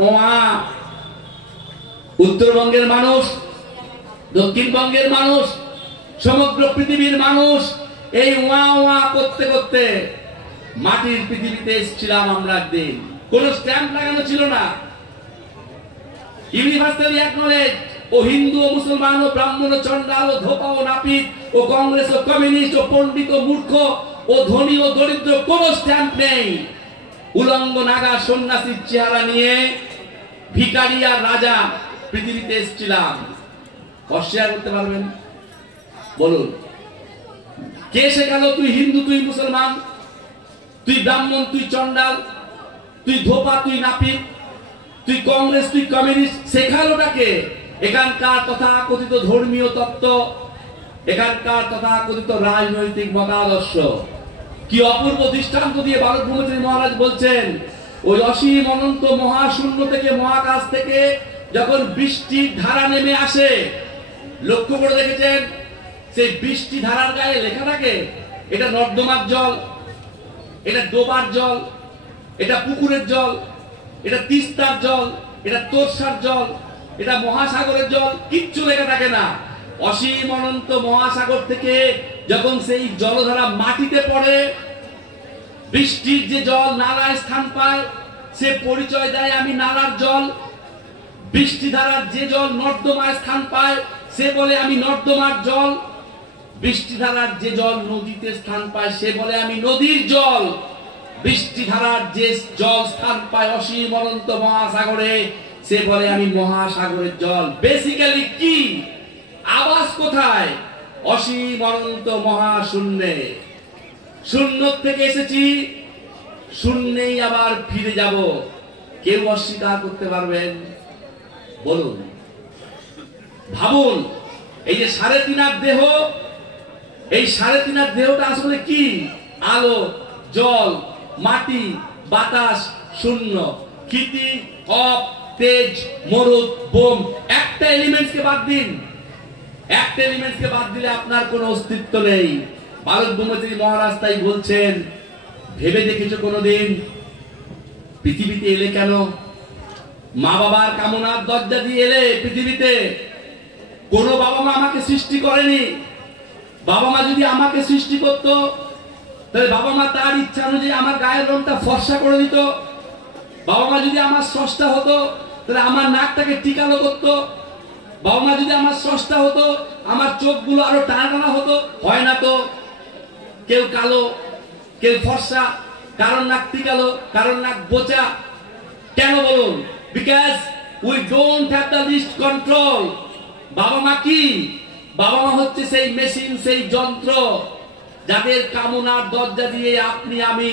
ওয়া। উত্তরবঙ্গের মানুষ, দক্ষিণবঙ্গের মানুষ, সমগ্র পৃথিবীর মানুষ এই ওয়া ওয়া করতে করতে মাটির পৃথিবীতে এসেছিলাম আমরা একদিন। কোন স্ট্যাম্প লাগানো ছিল না, ইউনিভার্সালি অ্যাকনলেজ। ও হিন্দু ও মুসলমান ও ব্রাহ্মণ ও চন্ডাল ও ধোপা ও নাপিত ও কংগ্রেস ও কমিউনিস্ট ও পণ্ডিত ও মূর্খ ও ধনী ও দরিদ্র, কোন স্ট্যাম্প নেই। উলঙ্গ নাগা সন্ন্যাসীর চেহারা নিয়ে ভিখারি আর রাজা পৃথিবীতে এসেছিলাম। অস্বীকার করতে পারবেন? বলুন, কে শেখালো তুই হিন্দু, তুই মুসলমান, তুই ব্রাহ্মণ, তুই চন্ডাল, তুই ধোপা, তুই নাপিত, তুই কংগ্রেস, তুই কমিউনিস্ট? শেখালোটাকে? এখানকার তথাকথিত ধর্মীয় তত্ত্ব, এখানকার তথাকথিত রাজনৈতিক মতাদর্শ। কি অপূর্ব দৃষ্টান্ত দিয়ে ভারত ব্রহ্মচারী মহারাজ বলছেন, ওই অসীম অনন্ত মহাশূন্য থেকে, মহাকাশ থেকে যখন বৃষ্টির ধারা নেমে আসে, লক্ষ্য করে দেখেছেন সেই বৃষ্টি ধারার গায়ে লেখা থাকে এটা নর্দমার জল, এটা ডোবার জল, এটা পুকুরের জল, এটা তিস্তার জল, এটা তোরসার জল, এটা মহাসাগরের জল। কিচ্ছু লেখা থাকে না। অসীম অনন্ত মহাসাগর থেকে যখন সেই জলধারা মাটিতে পড়ে, বৃষ্টির যে জল নালায় স্থান পায়, সে পরিচয় দেয় আমি নালার জল। বৃষ্টি ধারার যে জল নর্দমায় স্থান পায়, সে বলে আমি নর্দমার জল। বৃষ্টি ধারার যে জল নদীতে স্থান পায়, সে বলে আমি নদীর জল। বৃষ্টি ধারার যে জল স্থান পায় অসীম অনন্ত মহাসাগরে, সে বলে আমি মহাসাগরের জল। বেসিক্যালি কি? আবাস কোথায়? অসীম অনন্ত মহাশূন্যে। শূন্য থেকে এসেছি, শূন্যেই আবার ফিরে যাব। কেউ অস্বীকার করতে পারবেন? বলুন, ভাবুন, এই যে 3.5 দেহ, এই 3.5 দেহটা আসলে কি? আলো, জল, মাটি, বাতাস, শূন্য, ক্ষিতি অপ তেজ মরুদ বোম। একটা এলিমেন্টসকে বাদ দিন, একটা এলিমেন্টসকে বাদ দিলে আপনার কোনো অস্তিত্ব নেই। ভারত ব্রহ্মচারী মহারাজ তাই বলছেন, ভেবে দেখেছো কোনোদিন পৃথিবীতে এলে কেন? মা বাবার কামনার দরজা দিয়ে এলে পৃথিবীতে। কোন বাবা মা আমাকে সৃষ্টি করেনি। বাবা মা যদি আমাকে সৃষ্টি করতো, তাহলে বাবা মা তার ইচ্ছা অনুযায়ী আমার গায়ের রংটা ফর্সা করে দিত। বাবা মা যদি আমার স্রষ্টা হতো, তাহলে আমার নাকটাকে টিকালো করতো। বাবা মা যদি আমার স্রষ্টা হতো, আমার চোখগুলো আরো টানা টানা হতো, হয় না তো। কেউ কালো, কেউ ফর্সা, কারণ নাক টিকালো, কারণ নাক বোচা। কেন বলুন? Because we don't have the least control. বাবা মা কি? বাবা মা হচ্ছে সেই মেশিন, সেই যন্ত্র যাদের কামনার দরজা দিয়ে আপনি আমি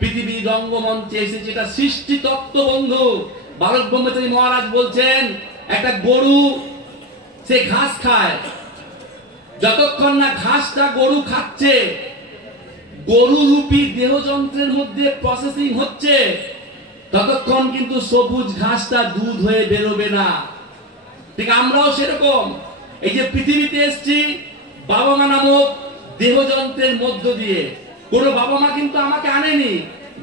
পৃথিবীর রঙ্গমঞ্চে এসেছি। এটা সৃষ্টি তত্ত্ব বন্ধু। ভারত ব্রহ্মচারী মহারাজ বলছেন, একটা গরু সে ঘাস খায়, যতক্ষণ না ঘাসটা গরু খাচ্ছে, গরু রূপী দেহযন্ত্রের মধ্যে প্রসেসিং হচ্ছে, ততক্ষণ কিন্তু সবুজ ঘাসটা দুধ হয়ে বেরোবে না। ঠিক আমরাও সেরকম। এই যে পৃথিবীতে এসেছি বাবা মা নামক দেহযন্ত্রের মধ্য দিয়ে। কোন বাবা মা কিন্তু আমাকে আনেনি।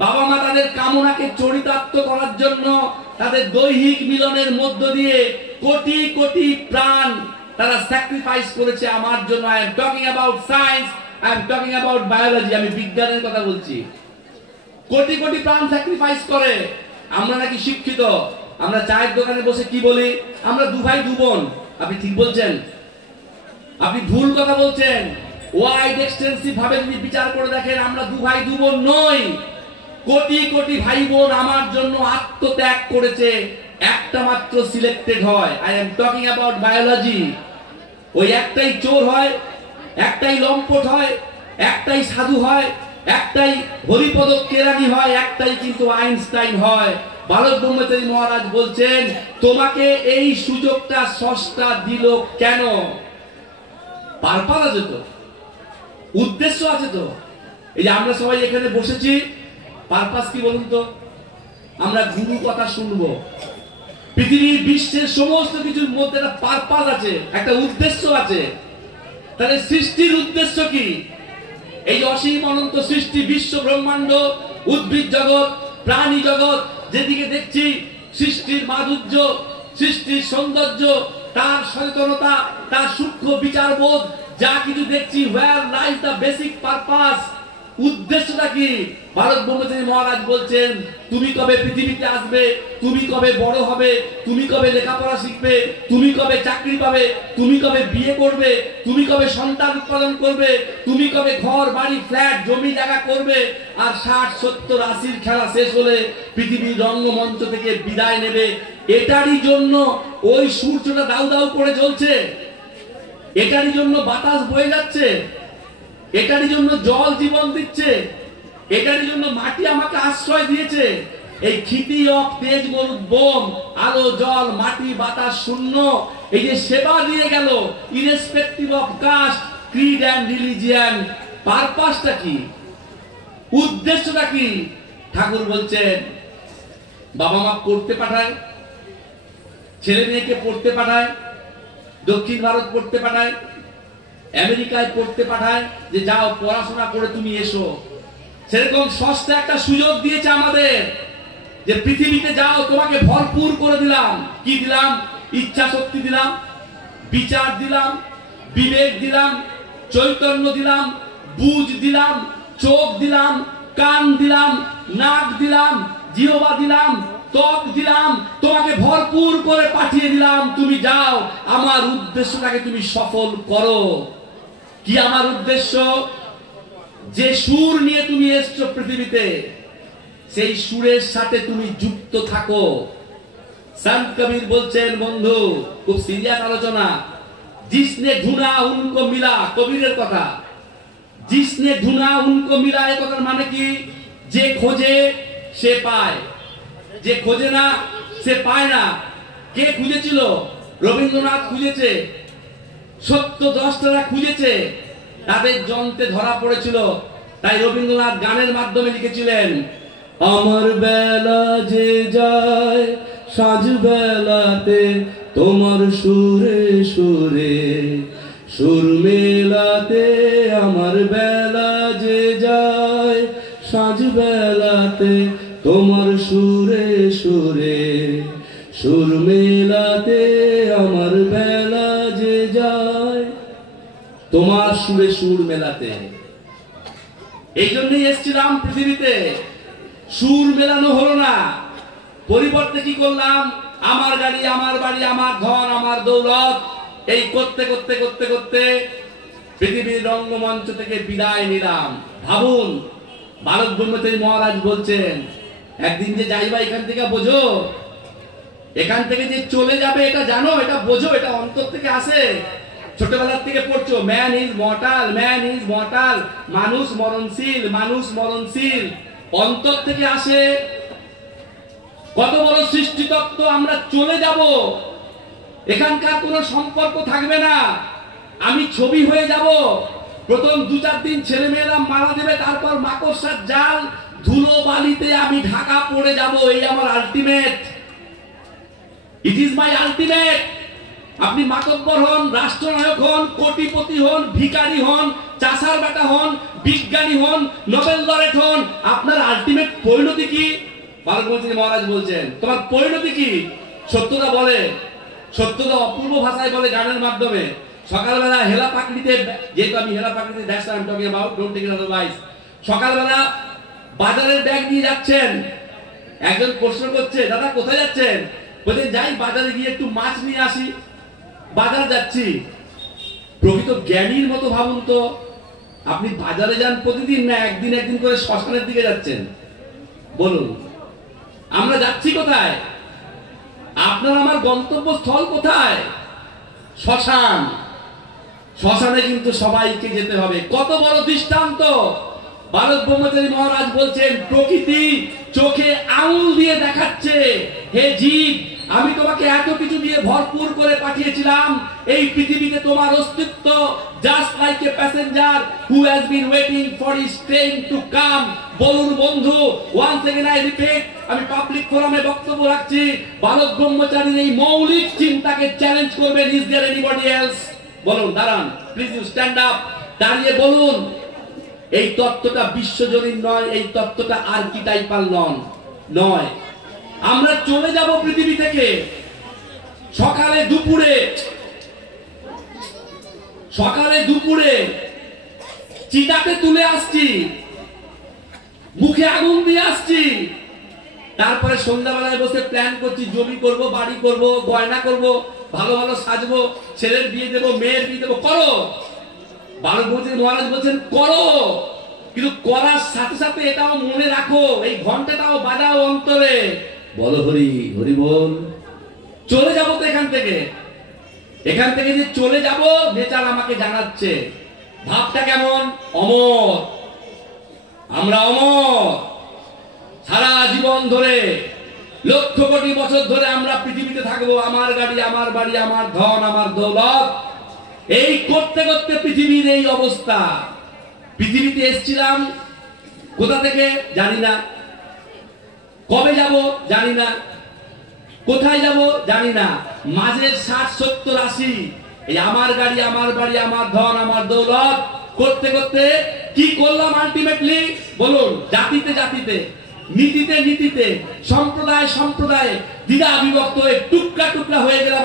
বাবা মা তাদের কামনাকে চরিতার্থ করার জন্য তাদের দৈহিক মিলনের মধ্য দিয়ে কোটি কোটি প্রাণ তারা স্যাক্রিফাইস করেছে আমার জন্য। I am talking about science, I am talking about biology. আমি বিজ্ঞানের কথা বলছি। কোটি কোটি প্রাণ স্যাক্রিফাইস করে। আমরা নাকি শিক্ষিত, আমরা চায়ের দোকানে বসে কি বলি? আমরা দু ভাই দু বোন। আপনি ঠিক বলছেন? আপনি ভুল কথা বলছেন। ওয়াইড এক্সটেন্সিভ ভাবে যদি বিচার করে দেখেন, আমরা দু ভাই দু বোন নই। কোটি কোটি ভাই বোন আমার জন্য আত্মত্যাগ করেছে, একটা মাত্র সিলেক্টেড হয়। I am talking about biology. ওই একটাই চোর হয়, একটাই লম্পট হয়, একটাই সাধু হয়, একটাই হরিপদ কেরানি হয়, একটাই কিন্তু আইনস্টাইন হয়। ভারত ব্রহ্মচারী মহারাজ বলছেন, তোমাকে এই সুযোগটা স্রষ্টা দিল কেন? পারপাস আছে তো, উদ্দেশ্য আছে তো। এই যে আমরা সবাই এখানে বসেছি, পারপাস কি বলুন তো? আমরা গুরু কথা শুনবো। পৃথিবীর বিশ্বের সমস্ত কিছুর মধ্যে একটা পারপাস আছে, একটা উদ্দেশ্য আছে। তাহলে সৃষ্টির উদ্দেশ্য কি? এই অসীম অনন্ত সৃষ্টি, বিশ্ব ব্রহ্মাণ্ড, উদ্ভিদ জগৎ, প্রাণী জগৎ, যেদিকে দেখছি সৃষ্টির মাধুর্য, সৃষ্টির সৌন্দর্য, তার সচেতনতা, তার সূক্ষ্ম বিচারবোধ, যা কিছু দেখছি, where lies the basic purpose? উদ্দেশ্যটা কি? ভারত ব্রহ্মচারী মহারাজ বলছেন, তুমি কবে পৃথিবীতে আসবে, তুমি কবে বড় হবে, তুমি কবে লেখাপড়া শিখবে, তুমি কবে চাকরি পাবে, তুমি কবে বিয়ে করবে, তুমি কবে সন্তান উৎপাদন করবে, তুমি কবে ঘর বাড়ি ফ্ল্যাট জমি জায়গা করবে, আর 60, 70, 80 খেলা শেষ হলে পৃথিবীর রঙ্গমঞ্চ থেকে বিদায় নেবে। এটারই জন্য ওই সূর্যটা দাউ দাউ করে জ্বলছে, এটারই জন্য বাতাস বয়ে যাচ্ছে, এটারই জন্য জল জীবন দিচ্ছে, এটারই জন্য মাটি আমাকে আশ্রয় দিয়েছে। এই খিতি অফ তেজ গরুদ বোম, আলো জল মাটি বাতাস শূন্য, এই যে সেবা দিয়ে গেল, irrespective of caste, creed and religion. পারপাসটা কি? উদ্দেশ্যটা কি? ঠাকুর বলছেন, বাবা মা পড়তে পাঠায়, ছেলে মেয়েকে পড়তে পাঠায়, দক্ষিণ ভারত পড়তে পাঠায়, আমেরিকায় পড়তে পাঠায়, যে যাও পড়াশোনা করে তুমি এসো। সেরকম সস্তা একটা সুযোগ দিয়েছে আমাদের, যে পৃথিবীতে যাও, তোমাকে ভরপুর করে দিলাম। কি দিলাম? ইচ্ছা শক্তি দিলাম, বিচার দিলাম, বিবেক দিলাম, চৈতন্য দিলাম, বুঝ দিলাম, চোখ দিলাম, কান দিলাম, নাক দিলাম, জিহ্বা দিলাম, ত্বক দিলাম, তোমাকে ভরপুর করে পাঠিয়ে দিলাম। তুমি যাও, আমার উদ্দেশ্যটাকে তুমি সফল করো। কি আমার উদ্দেশ্য? যে সুর নিয়ে তুমি এসছো পৃথিবীতে, সেই সুরের সাথে তুমি যুক্ত থাকো। সন্ত কবির বলছেন, বন্ধু, খুব সিরিয়াস আলোচনা, জিসনে ঢুনা উনকো মিলা। কবিরের কথা, জিসনে ঢুনা উনকো মিলা। এ কথার মানে কি? যে খোঁজে সে পায়, যে খোঁজে না সে পায় না। কে খুঁজেছিল? রবীন্দ্রনাথ খুঁজেছে, সত্য দ্রষ্টারা খুঁজেছে, তাদের যন্ত্রে ধরা পড়েছিল। তাই রবীন্দ্রনাথ গানের মাধ্যমে লিখেছিলেন, আমার বেলা যে যায় সাঁঝ বেলাতে, তোমার সুরে সুরে সুর মেলাতে। আমার বেলা যে যায় সাঁঝ বেলাতে, তোমার সুরে সুরে সুর মেলাতে। আমার বেলা যে যায় তোমার সুরে সুর মেলাতে। এই জন্যই এসেছিলাম পৃথিবীতে। সুর মেলানো হলো না, পরিবর্তে কি করলাম? আমার গাড়ি, আমার বাড়ি, আমার ধন, আমার দৌলত, এই করতে করতে করতে করতে পৃথিবীর রঙ্গমঞ্চ থেকে বিদায় নিলাম। ভাবুন, বালক ব্রহ্মচারী মহারাজ বলছেন, একদিন যে যাইবা এখান থেকে বোঝো, এখান থেকে যে চলে যাবে এটা জানো, এটা বোঝো, এটা অন্তর থেকে আসে। ছোটবেলার থেকে পড়ছো, man is mortal, man is mortal, মানুষ মরণশীল, মানুষ মরণশীল, অন্তর থেকে আসে। কত বড় সৃষ্টি তত্ত্ব, আমরা চলে যাব, এখানকার কোনো সম্পর্ক থাকবে না, আমি ছবি হয়ে যাব। প্রথম 2-4 দিন ছেলে মেয়েরা মারা দেবে, তারপর মাকড়সার জাল, ধুলো বালিতে আমি ঢাকা পড়ে যাব। এই আমার ultimate, it is my ultimate. আপনি মাতব্বর হন, রাষ্ট্রনায়ক হন, কোটিপতি হন, ভিখারি হন, চাষার বেটা হন, বিজ্ঞানী হন, নোবেল লরেট হন, আপনার আলটিমেট পরিণতি কি? বালক ব্রহ্মচারী মহারাজ বলছেন, তোমার পরিণতি কি? সত্যতা বলে, সত্যতা অপূর্ব ভাষায় বলে গানের মাধ্যমে। সকালবেলা হেলা পাকড়িতে, যেহেতু আমি হেলা পাকড়িতে, that's I am talking about, don't take it otherwise. সকালবেলা বাজারের ব্যাগ নিয়ে যাচ্ছেন, একজন প্রশ্ন করছে, দাদা কোথায় যাচ্ছেন? বলছেন যাই বাজারে গিয়ে একটু মাছ নিয়ে আসি। বাজার যাচ্ছি। প্রকৃত জ্ঞানীর মতো ভাবুন তো, আপনি বাজারে যান প্রতিদিন, না একদিন একদিন করে শ্মশানের দিকে যাচ্ছেন? বলুন, আমরা যাচ্ছি কোথায়? আপনার আমার গন্তব্যস্থল কোথায়? শ্মশান। শ্মশানে কিন্তু সবাইকে যেতে হবে। কত বড় দৃষ্টান্ত! বালক ব্রহ্মচারী মহারাজ বলছেন, প্রকৃতি চোখে আঙুল দিয়ে দেখাচ্ছে, হে জীব, আমি তোমাকে এত কিছু দিয়ে ভরপুর করে পাঠিয়েছিলাম, এই পৃথিবীতে তোমার অস্তিত্ব just like a passenger who has been waiting for his train to come. বলুন বন্ধু, ওয়ান্স এগেন আই রিপিট, আমি পাবলিক ফোরামে বক্তব্য রাখছি, বালক ব্রহ্মচারীর এই মৌলিক চিন্তাকে চ্যালেঞ্জ করবেন। Is there anybody else? বলুন, দাঁড়ান, প্লিজ ইউ স্ট্যান্ড আপ, দাঁড়িয়ে বলুন। এই তত্ত্বটা বিশ্বজনীন নয়, এই তত্ত্বটা আর্কিটাইপাল নয়। আমরা চলে যাব পৃথিবী থেকে। সকালে দুপুরে চিতাতে তুলে আসছি, মুখে আগুন দিয়ে আসছি, তারপরে সন্ধ্যাবেলায় বসে প্ল্যান করছি, জমি করব, বাড়ি করব, গয়না করব, ভালো ভালো সাজবো, ছেলের বিয়ে দেবো, মেয়ের বিয়ে দেবো। করো, বালক ব্রহ্মচারী মহারাজ বলছেন করো, কিন্তু করার সাথে সাথে এটাও মনে রাখো, এই ঘন্টাটাও বাজাও অন্তরে, বলো হরি হরি বল। চলে যাবো তো এখান থেকে, এখান থেকে যে চলে যাব, নেচার আমাকে জানাচ্ছে। ভাবটা কেমন? অমর। আমরা অমর, সারা জীবন ধরে, লক্ষ কোটি বছর ধরে আমরা পৃথিবীতে থাকবো। আমার গাড়ি, আমার বাড়ি, আমার ধন, আমার দৌলত, এই করতে করতে পৃথিবীর এই অবস্থা। পৃথিবীতে এসেছিলাম কোথা থেকে জানি না, কবে যাব জানি না, কোথায় যাব জানি না, মাঝের 60-70-80 এই আমার গাড়ি, আমার বাড়ি, আমার ধন, আমার দৌলত করতে করতে কি করলাম আলটিমেটলি? বলুন, জাতিতে জাতিতে, নীতিতে নীতিতে, সম্প্রদায় সম্প্রদায়ে দ্বিধা বিভক্ত হয়ে টুকরা টুকরা হয়ে গেলাম।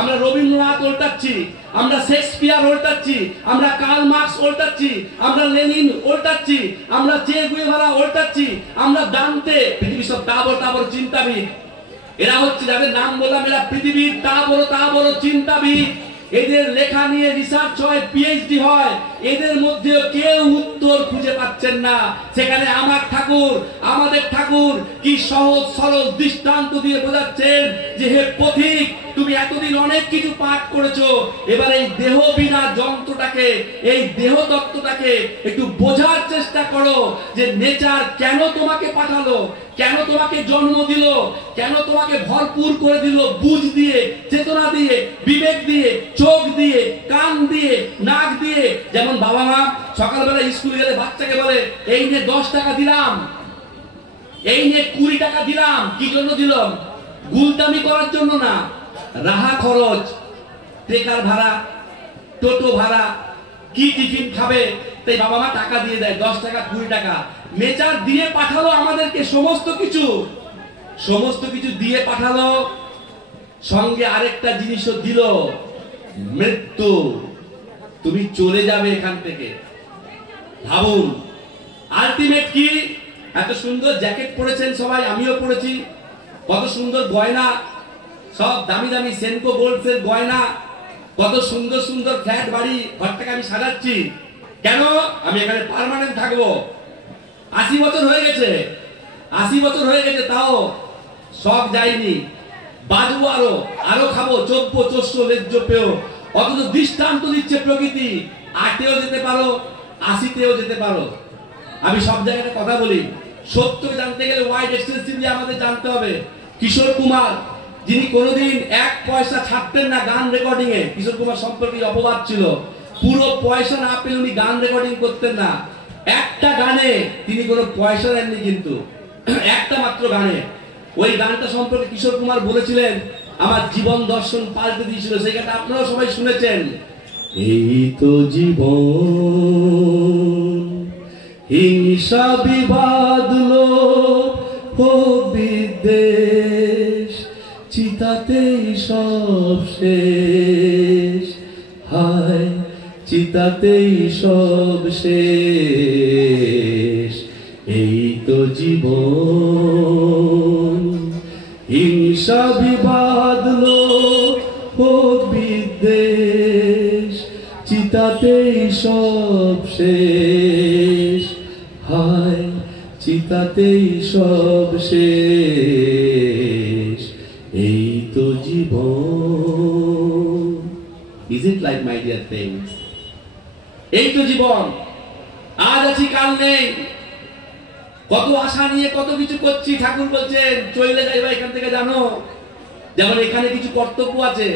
আমরা রবীন্দ্রনাথ উল্টাচ্ছি, আমরা শেক্সপিয়ার উল্টাচ্ছি, আমরা কার্ল মার্কস উল্টাচ্ছি, আমরা লেনিন উল্টাচ্ছি, আমরা চে গুয়েভারা উল্টাচ্ছি, আমরা দান্তে, পৃথিবীর সব তাবড় চিন্তাবিদ, এরা হচ্ছে যাদের নাম বললাম, এরা পৃথিবীর তাবড় চিন্তাবিদ। এদের লেখা নিয়ে রিসার্চ হয়, পিএইচডি হয়, এদের মধ্যে কেউ উত্তর খুঁজে পাচ্ছেন না। সেখানে আমাদের ঠাকুর কি সহজ সরল দৃষ্টান্ত দিয়ে বোঝাচ্ছেন যে হে পথিক, তুমি এতদিন অনেক কিছু পাঠ করেছো, এবার এই দেহ বিনা যন্ত্রটাকে, এই দেহ তত্ত্বটাকে একটু বোঝার চেষ্টা করো, যে নেচার কেন তোমাকে পাঠালো, কেন তোমাকে জন্ম দিল, কেন তোমাকে ভরপুর করে দিল বুঝ দিয়ে, চেতনা দিয়ে, বিবেক দিয়ে, চোখ দিয়ে, কান দিয়ে, নাক দিয়ে। যেমন বাবা মা সকালবেলা স্কুলে গেলে বাচ্চাকে বলে, এই নিয়ে 10 টাকা দিলাম, এই নিয়ে 20 টাকা দিলাম। কি জন্য দিলাম? গুলতামি করার জন্য না, রাহা খরচ, ট্রেকার ভাড়া, টোটো ভাড়া, কি টিফিন খাবে, তাই বাবা মা টাকা দিয়ে দেয়, 10 টাকা 20 টাকা। নেচার দিয়ে পাঠালো আমাদেরকে সমস্ত কিছু দিয়ে পাঠালো, সঙ্গে আরেকটা জিনিসও দিল, মৃত্যু। তুমি চলে যাবে এখান থেকে। ভাবুন আলটিমেট কি? এত সুন্দর জ্যাকেট পরেছেন সবাই, আমিও পরেছি, কত সুন্দর গয়না সব দামি দামি সেনকো গোল্ডসের গয়না, কত সুন্দর সুন্দর ফ্ল্যাট বাড়ি, ঘরটাকে আমি সাজাচ্ছি কেন? আমি এখানে পার্মানেন্ট থাকবো। 80 বছর হয়ে গেছে, 80 বছর হয়ে গেছে, তাও সব যায়নি। বাজবো আরো, আরো খাবো, চোপবো, চোষো, লেজ্জ পেও। অথচ দৃষ্টান্ত দিচ্ছে প্রকৃতি, 8-এও যেতে পারো, 80-তেও যেতে পারো। আমি সব জায়গায় কথা বলি, সত্য জানতে গেলে ওয়াইড এক্সটেন্সিভলি আমাদের জানতে হবে। কিশোর কুমার, যিনি কোনোদিন 1 পয়সা ছাড়তেন না গান রেকর্ডিং এ, কিশোর কুমার সম্পর্কে অপবাদ ছিল, পুরো পয়সা না পেলে উনি গান রেকর্ডিং করতেন না। একটা গানে তিনি কোনো পয়সা দেননি, কিন্তু একটা মাত্র গানে। ওই গানটা সম্পর্কে কিশোর কুমার বলেছিলেন, আমার জীবন দর্শন পাল্টে দিয়েছিল। সেই গানটা আপনারা সবাই শুনেছেন। এই তো জীবন, হিংসা বিবাদ লোভ ও বিদ্বেষ, চিতাতেই সব শেষ, হায় চিতাতেই সব শেষ। এই তো জীবন, হিংসা বিবাদ লোভ ও বিদ্বেষ, চিতাতেই সব শেষ, হায় চিতাতেই সব শেষ। এই তো জীবন। Is it like, my dear friends? এই তো জীবন। আজ আছি কাল নেই। কত আশা নিয়ে কত কিছু করছি, ঠাকুর বলছেন চলে যাইবা এখান থেকে, জানো। যেমন এখানে কিছু কর্তব্য আছে,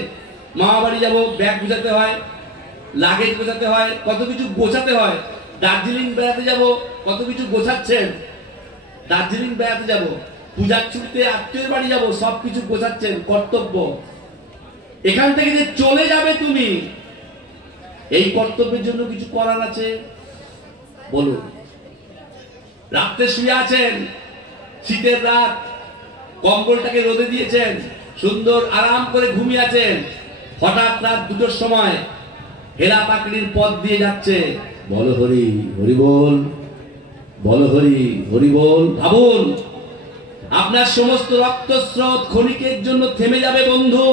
মামা বাড়ি যাবো, ব্যাগ গোছাতে হয়, লাগেজ গোছাতে হয়, কত কিছু গোছাতে হয়। দার্জিলিং বেড়াতে যাব, কত কিছু গোছাচ্ছেন। দার্জিলিং বেড়াতে যাব, পূজার ছুটিতে আত্মীয়ের বাড়ি যাব, সবকিছু গোছাচ্ছেন, কর্তব্য। এখান থেকে যে চলে যাবে তুমি, এই কর্তব্যের জন্য কিছু করার আছে? বলুন। রাত্রে শুয়ে আছেন, শীতের রাত, কম্বলটাকে রোদে দিয়েছেন, সুন্দর আরাম করে ঘুমিয়ে আছেন। হঠাৎ রাত 2টোর সময় হেরা পাকড়ির পথ দিয়ে যাচ্ছে, বলো হরি হরি বল, বলো হরি হরি বল। ভাবুন, আপনার সমস্ত রক্তস্রোত ক্ষণিকের জন্য থেমে যাবে বন্ধু।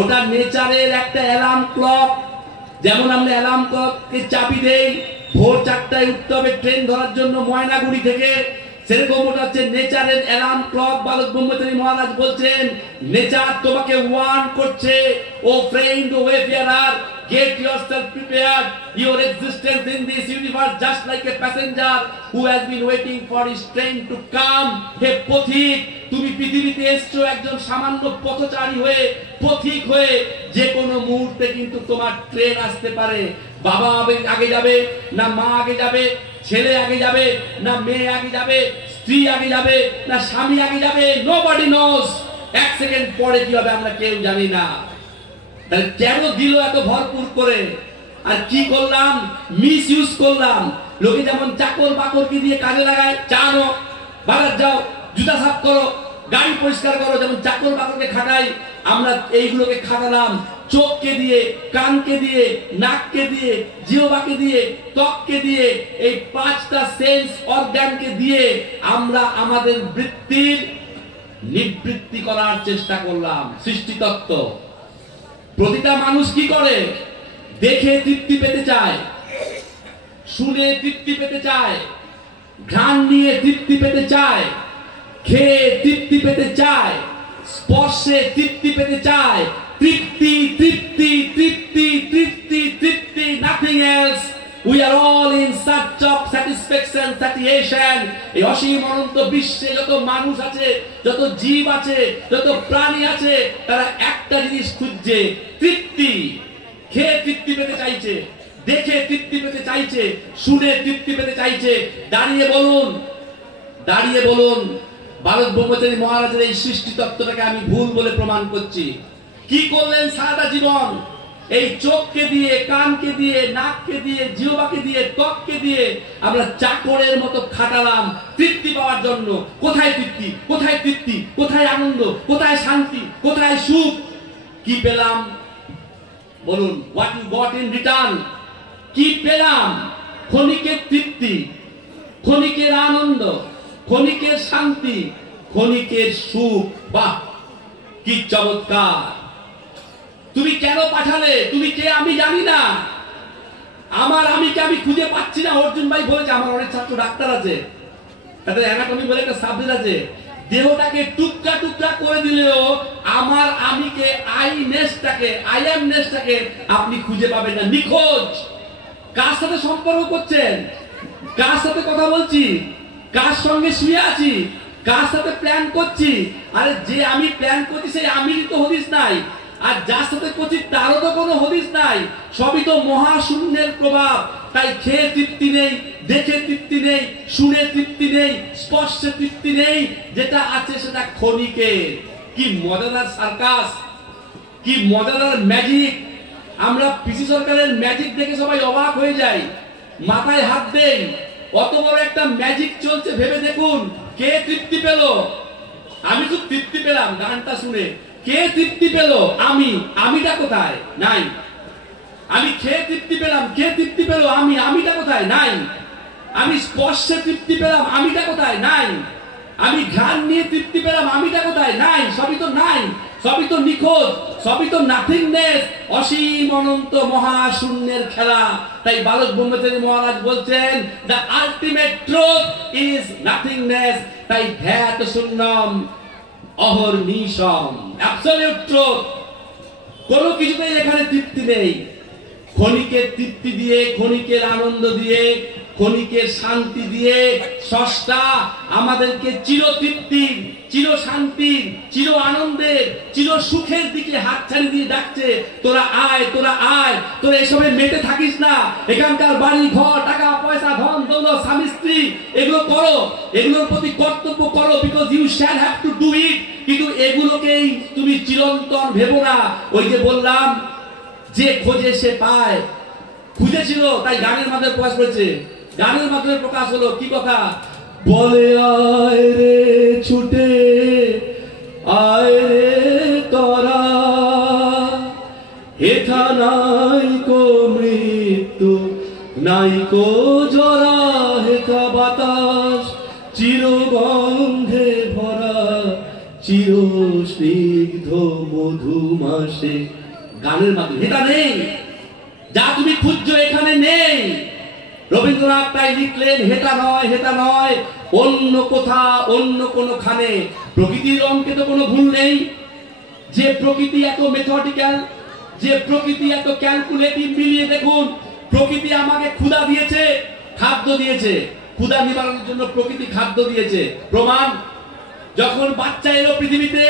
ওটা নেচারের একটা অ্যালার্ম ক্লক। যেমন আমরা অ্যালার্ম ক্লককে চাবি দেই, ভোর 4টায় উঠতে হবে ট্রেন ধরার জন্য ময়নাগুড়ি থেকে, সেরকম ওটা হচ্ছে নেচারের অ্যালার্ম ক্লক। বালক ব্রহ্মচারী মহারাজ বলছেন, নেচার তোমাকে ওয়ার্ন করছে, ও friend, O ওয়েফেয়ারার, get yourself prepared. Your existence in this universe just like a passenger who has been waiting for his train to come. হে পথিক, তুমি পৃথিবীতে এসছো একজন সামান্য পথচারী হয়ে, পথিক হয়ে। যে কোনো মুহূর্তে কিন্তু তোমার ট্রেন আসতে পারে। বাবা আগে যাবে না মা আগে যাবে, ছেলে আগে যাবে না মেয়ে আগে যাবে, স্ত্রী আগে যাবে না স্বামী আগে যাবে, nobody knows। 1 সেকেন্ড পরে কি হবে আমরা কেউ জানি না। কেন দিল এত ভরপুর করে? আর কি করলাম? মিস ইউজ করলাম। লোকে যেমন চাকর বাকরকে দিয়ে কাজে লাগায়, চানো, বাজার যাও, জুতা সাফ করো, গাড়ি পরিষ্কার করো, যেমন চাকর বাকরকে খাটাই, আমরা এইগুলোকে খাটালাম চোখকে দিয়ে, কানকে দিয়ে, নাককে দিয়ে, জিহ্বাকে দিয়ে, ত্বককে দিয়ে, এই 5টা সেন্স অর্গানকে দিয়ে আমরা আমাদের বৃত্তির নিবৃত্তি করার চেষ্টা করলাম। সৃষ্টিতত্ত্ব। প্রতিটা মানুষ কি করে? দেখে তৃপ্তি পেতে চায়, শুনে তৃপ্তি পেতে চায়, ঘ্রাণ নিয়ে তৃপ্তি পেতে চায়, খেয়ে তৃপ্তি পেতে চায়, স্পর্শে তৃপ্তি পেতে চায়। তৃপ্তি, তৃপ্তি, তৃপ্তি, তৃপ্তি, তৃপ্তি, nothing else. We are all in search of satisfaction, satiation. এই অসীম অনন্ত বিশ্বে যত মানুষ আছে, যত জীব আছে, যত প্রাণী আছে, তারা একটা জিনিস খুঁজছে, তৃপ্তি। খেয়ে তৃপ্তি পেতে চাইছে, দেখে তৃপ্তি পেতে চাইছে, শুনে তৃপ্তি পেতে চাইছে। দাঁড়িয়ে বলুন, দাঁড়িয়ে বলুন, বালক ব্রহ্মচারী মহারাজের এই সৃষ্টি তত্ত্বটাকে আমি ভুল বলে প্রমাণ করছি। কি করলেন সারাটা জীবন? এই চোখকে দিয়ে, কানকে দিয়ে, নাককে দিয়ে, জিহ্বাকে দিয়ে, ত্বককে দিয়ে আমরা চাকরের মতো খাটালাম তৃপ্তি পাওয়ার জন্য। কোথায় তৃপ্তি? কোথায় তৃপ্তি? কোথায় আনন্দ? কোথায় শান্তি? কোথায় সুখ? কি পেলাম বলুন? What you got in return? কি পেলাম? ক্ষণিকের তৃপ্তি, ক্ষণিকের আনন্দ, ক্ষণিকের শান্তি, ক্ষণিকের সুখ। বাহ, কি চমৎকার! তুমি কেন পাঠালে? তুমি কে আমি জানি না। আমিকে আমি খুঁজে পাচ্ছি না। অর্জুন ভাই বলেছে, আমার অনেক ছাত্র ডাক্তার আছে, তাদের অ্যানাটমি বলে একটা সাবজেক্ট আছে, দেহটাকে টুকরা টুকরা করে দিলেও আমার আমিকে আই এম নেসটাকে আপনি খুঁজে পাবেন না, নিখোঁজ। কার সাথে সম্পর্ক করছেন? কার সাথে কথা বলছি? কার সঙ্গে শুয়ে আছি? কার সাথে প্ল্যান করছি? আরে যে আমি প্ল্যান করছি সেই আমিরই তো হদিস নাই, আর যার সাথে করছি তারও তো কোনো হদিস নাই। সবই তো মহাশূন্যের প্রভাব। তাই খেয়ে তৃপ্তি নেই, দেখে তৃপ্তি নেই, শুনে তৃপ্তি নেই, স্পর্শে তৃপ্তি নেই। যেটা আছে সেটা ক্ষণিকের। কি মজাদার সার্কাস, কি মজাদার ম্যাজিক! আমরা পিসি সরকারের ম্যাজিক দেখে সবাই অবাক হয়ে যাই, মাথায় হাত দেই। অত বড় একটা ম্যাজিক চলছে, ভেবে দেখুন কে তৃপ্তি পেল? আমি তো তৃপ্তি পেলাম গানটা শুনে। কে তৃপ্তি পেল? আমিটা কোথায়? নাই। আমি খেয়ে তৃপ্তি পেলাম, কে তৃপ্তি পেল? আমিটা কোথায়? নাই। আমি স্পর্শে তৃপ্তি পেলাম, আমিটা কোথায়? নাই। আমি ঘ্রাণ নিয়ে তৃপ্তি পেলাম, আমিটা কোথায়? নাই। সবই তো নাই, সবই তো নিখোঁজ, সবই তো নাথিংনেস, অসীম অনন্ত মহাশূন্যের খেলা। তাই বালক ব্রহ্মচারী মহারাজ বলছেন, the ultimate truth is nothingness. তাই ধ্যাত শূন্যম অহর্নিশম, অ্যাবসলিউট ট্রুথ। কোনো কিছুতেই এখানে তৃপ্তি নেই। ক্ষণিকের তৃপ্তি দিয়ে, ক্ষণিকের আনন্দ দিয়ে, ক্ষণিকের শান্তি দিয়ে স্রষ্টা আমাদেরকে চির তৃপ্তির, চির শান্তির, চির আনন্দের, চির সুখের দিকে হাতছানি দিয়ে ডাকছে, তোরা আয়, তোরা আয়, তোরা এসবে মেতে থাকিস না। এখানকার বাড়ি ঘর, টাকা পয়সা, ধন দৌলত, স্বামী স্ত্রী, এগুলো করো, এগুলোর প্রতি কর্তব্য করো, because you shall have to do it. কিন্তু এগুলোকেই তুমি চিরন্তন ভেবো না। ওই যে বললাম, যে খোঁজে সে পায়। খুঁজেছিল তাই গানের মাধ্যমে প্রকাশ করেছে। গানের মাধ্যমে প্রকাশ হলো কি কথা? বলে আয় রে ছুটে, আয় রে তরা, হেথা নাই কো মৃত্যু, নাই কো জরা, হেথা বাতাস চিরগন্ধে ভরা, চির স্নিগ্ধ মধুমাসে। গানের মাধ্যমে এটা নেই, যা তুমি খুঁজছো এখানে নেই। রবীন্দ্রনাথ তাই লিখলেন, হেটা নয়, হেটা নয়, অন্য কোথা, অন্য কোনখানে। প্রকৃতির অঙ্কে তো কোনো ভুল নেই। যে প্রকৃতি এত মেথডিক্যাল, যে প্রকৃতি এত ক্যালকুলেটিভ, মিলিয়ে দেখুন। প্রকৃতি আমাকে ক্ষুধা দিয়েছে, খাদ্য দিয়েছে। ক্ষুধা নিবারণের জন্য প্রকৃতি খাদ্য দিয়েছে। প্রমাণ, যখন বাচ্চা এলো পৃথিবীতে,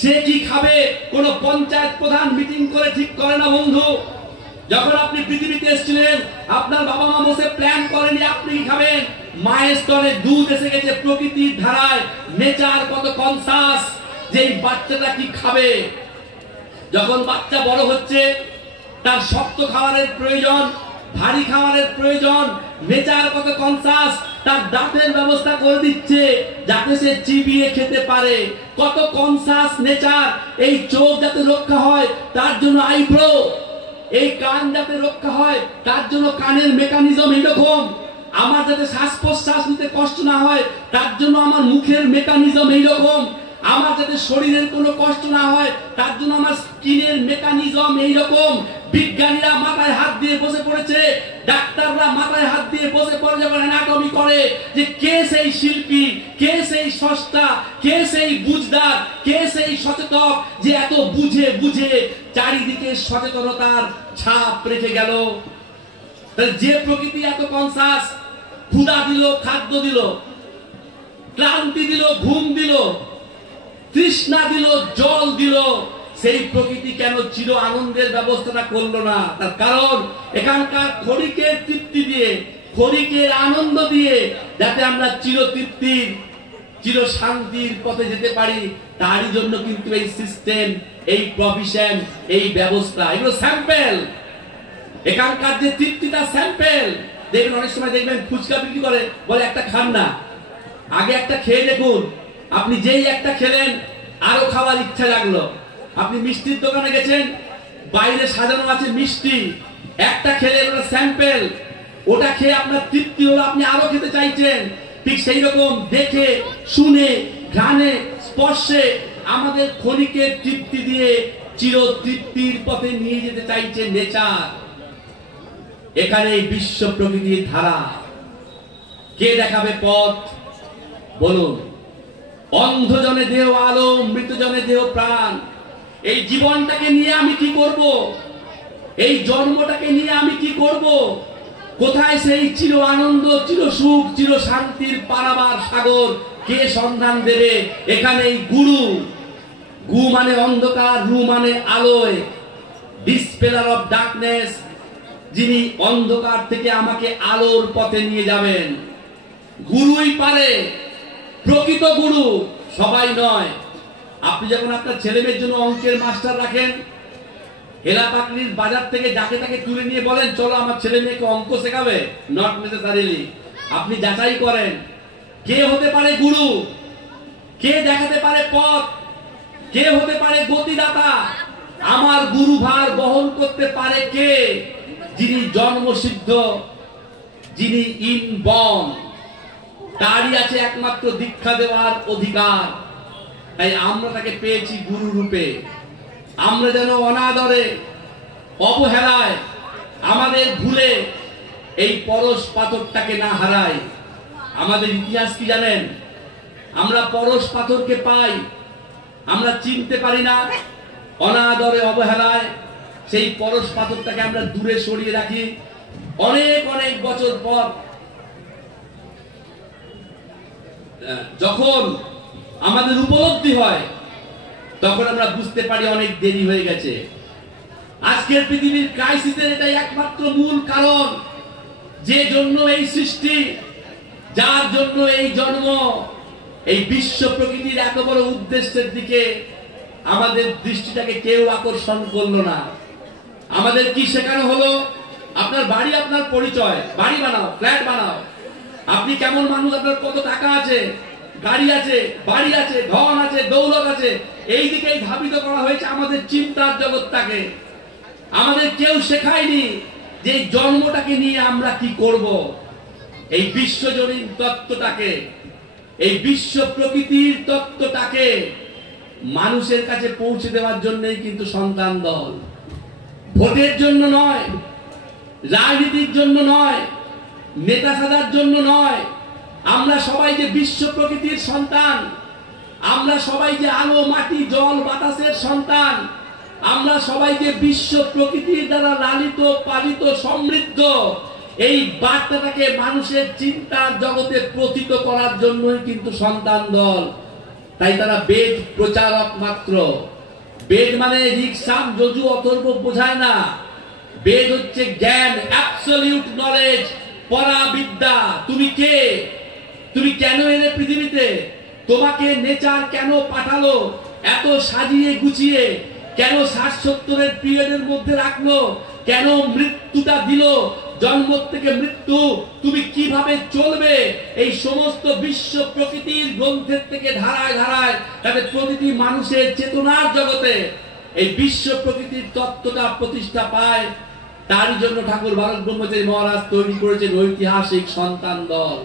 সে কি খাবে কোন পঞ্চায়েত প্রধান মিটিং করে ঠিক করে না বন্ধু। যখন আপনি পৃথিবীতে এসেছিলেন, আপনার বাবা মা বসে প্ল্যান করেনি আপনি কি খাবেন। মায়ের স্তরে দুধ এসে গেছে প্রকৃতির ধারায়। নেচার কত কনসাস যে এই বাচ্চাটা কি খাবে। যখন বাচ্চা বড় হচ্ছে, তার শক্ত খাবারের প্রয়োজন, ভারী খাবারের প্রয়োজন। নেচার কত কনসাস, তার দাঁতের ব্যবস্থা করে দিচ্ছে যাতে সে চিবিয়ে খেতে পারে। কত কনসাস নেচার। এই চোখ যাতে রক্ষা হয় তার জন্য আইব্রো, এই কান যাতে রক্ষা হয় তার জন্য কানের মেকানিজম এরকম। আমার যাতে শ্বাস প্রশ্বাস নিতে কষ্ট না হয় তার জন্য আমার মুখের মেকানিজম এইরকম। আমার যাতে শরীরের কোনো কষ্ট না হয় তার জন্য আমার স্কিনের মেকানিজম এইরকম। বিজ্ঞানীরা মাথায় হাত দিয়ে বসে পড়েছে, ডাক্তাররা মাথায় হাত দিয়ে বসে পড়ে যখন অ্যানাটমি করে যে কে সেই শিল্পী, কে সেই স্রষ্টা, কে সেই বুঝদার, কে সেই সচেতক যে এত বুঝে বুঝে চারিদিকে সচেতনতার ছাপ রেখে গেল। যে প্রকৃতি এত কনসাস, ক্ষুধা দিল, খাদ্য দিল, ক্লান্তি দিল, ঘুম দিল, তৃষ্ণা দিল, জল দিল, সেই প্রকৃতি কেন চির আনন্দের ব্যবস্থাটা করলো না? তার কারণ এখানকার ক্ষণিকের তৃপ্তি দিয়ে, ক্ষণিকের আনন্দ দিয়ে যাতে আমরা চির তৃপ্তির, চির শান্তির পথে যেতে পারি, তারই জন্য কিন্তু এই সিস্টেম, এই প্রভিশন, এই ব্যবস্থা, এগুলো স্যাম্পেল। এখানকার যে তৃপ্তিটা স্যাম্পেল। দেখবেন অনেক সময় দেখবেন ফুচকা বিক্রি করে, বলে একটা খান না, আগে একটা খেয়ে দেখুন। আপনি যেই একটা খেলেন আরো খাওয়ার ইচ্ছা লাগলো। আপনি মিষ্টির দোকানে গেছেন, বাইরে সাজানো আছে মিষ্টি, একটা খেলেন, ওটা স্যাম্পেল, ওটা খেয়ে আপনার তৃপ্তি হলো, আপনি আরো খেতে চাইছেন। ঠিক সেই রকম দেখে শুনে, ঘ্রাণে, স্পর্শে আমাদের ক্ষণিকের তৃপ্তি দিয়ে চির তৃপ্তির পথে নিয়ে যেতে চাইছে নেচার। এখানে বিশ্ব প্রকৃতির ধারা। কে দেখাবে পথ বলুন? অন্ধজনে দেহ আলো, মৃতজনে দেহ প্রাণ। এই জীবনটাকে নিয়ে আমি কি করব? এই জন্মটাকে নিয়ে আমি কি করব? কোথায় সেই চির আনন্দ, চির সুখ, চির শান্তির পারাবার সাগর কে সন্ধান দেবে? এখানে এই গুরু, গু মানে অন্ধকার, রু মানে আলোয়, ডিসপেলার অফ ডার্কনেস, যিনি অন্ধকার থেকে আমাকে আলোর পথে নিয়ে যাবেন। গুরুই পারে, প্রকৃত গুরু সবাই নয়। আপনি যখন আপনার ছেলেমেয়ের জন্য অঙ্কের মাস্টার রাখেন, হেলা পাকলির বাজার থেকে যাকে তাকে তুলে নিয়ে বলেন চলো আমার ছেলে মেয়েকে অঙ্ক শেখাবে, নট নেসেসারিলি। আপনি যাচাই করেন কে হতে পারে গুরু, কে দেখাতে পারে পথ, কে হতে পারে গতিদাতা। আমার গুরু ভার বহন করতে পারে কে? যিনি জন্মসিদ্ধ, যিনি ইনবর্ন, তারই আছে একমাত্র দীক্ষা দেওয়ার অধিকার। তাই আমরা তাকে পেয়েছি গুরু রূপে। আমরা যেন অনাদরে, অবহেলায়, আমাদের ভুলে এই পরশ পাথরটাকে না হারাই। আমাদের ইতিহাস কি জানেন? আমরা পরশ পাথরকে পাই, আমরা চিনতে পারি না, অনাদরে, অবহেলায় সেই পরশ পাথরটাকে আমরা দূরে সরিয়ে রাখি। অনেক অনেক বছর পর যখন আমাদের উপলব্ধি হয় তখন আমরা বুঝতে পারি অনেক দেরি হয়ে গেছে। আজকের পৃথিবীর ক্রাইসিসের এটাই একমাত্র মূল কারণ, যে জন্য এই সৃষ্টি, যার জন্য এই জন্ম। এই বিশ্ব প্রকৃতির এত বড় উদ্দেশ্যের দিকে আমাদের দৃষ্টিটাকে কেউ আকর্ষণ করলো না। আমাদের কি শেখানো হলো? আপনার বাড়ি, আপনার পরিচয়, বাড়ি বানাও, ফ্ল্যাট বানাও। আপনি কেমন মানুষ, আপনার কত টাকা আছে, গাড়ি আছে, বাড়ি আছে, ধন আছে, দৌলত আছে, এই দিকেই ধাবিত করা হয়েছে আমাদের চিন্তার জগৎটাকে। আমাদের কেউ শেখায়নি যে এই জন্মটাকে নিয়ে আমরা কি করব। এই বিশ্বজনীন তত্ত্বটাকে, এই বিশ্ব প্রকৃতির তত্ত্বটাকে মানুষের কাছে পৌঁছে দেওয়ার জন্যই কিন্তু সন্তান দল। ভোটের জন্য নয়, রাজনীতির জন্য নয়, নেতা সাজার জন্য নয়। আমরা সবাই যে বিশ্ব প্রকৃতির সন্তান, আমরা সবাই যে আলো, মাটি, জল, বাতাসের সন্তান, আমরা সবাই যে বিশ্ব প্রকৃতির দ্বারা লালিত, পালিত, সমৃদ্ধ, এই বার্তাটাকে মানুষের চিন্তার জগতে প্রতীত করার জন্যই কিন্তু সন্তান দল। তাই তারা বেদ প্রচারক মাত্র। বেদ মানে ঋক্সাম, যজু, অথর্ব বোঝায় না। বেদ হচ্ছে জ্ঞান, অ্যাবসলিউট নলেজ, পরাবিদ্যা। তুমি কে? তুমি কেন এলে পৃথিবীতে? তোমাকে নেচার কেন পাঠালো? এত সাজিয়ে গুছিয়ে কেন 60-70 পিরিয়ডের মধ্যে রাখলো? কেন মৃত্যুটা দিল? জন্ম থেকে মৃত্যু তুমি কিভাবে চলবে? এই সমস্ত বিশ্ব প্রকৃতির গ্রন্থের থেকে ধারায় ধারায় তাদের প্রতিটি মানুষের চেতনার জগতে এই বিশ্ব প্রকৃতির তত্ত্বটা প্রতিষ্ঠা পায়। তারই জন্য ঠাকুর বালক ব্রহ্মচারী মহারাজ তৈরি করেছেন ঐতিহাসিক সন্তান দল।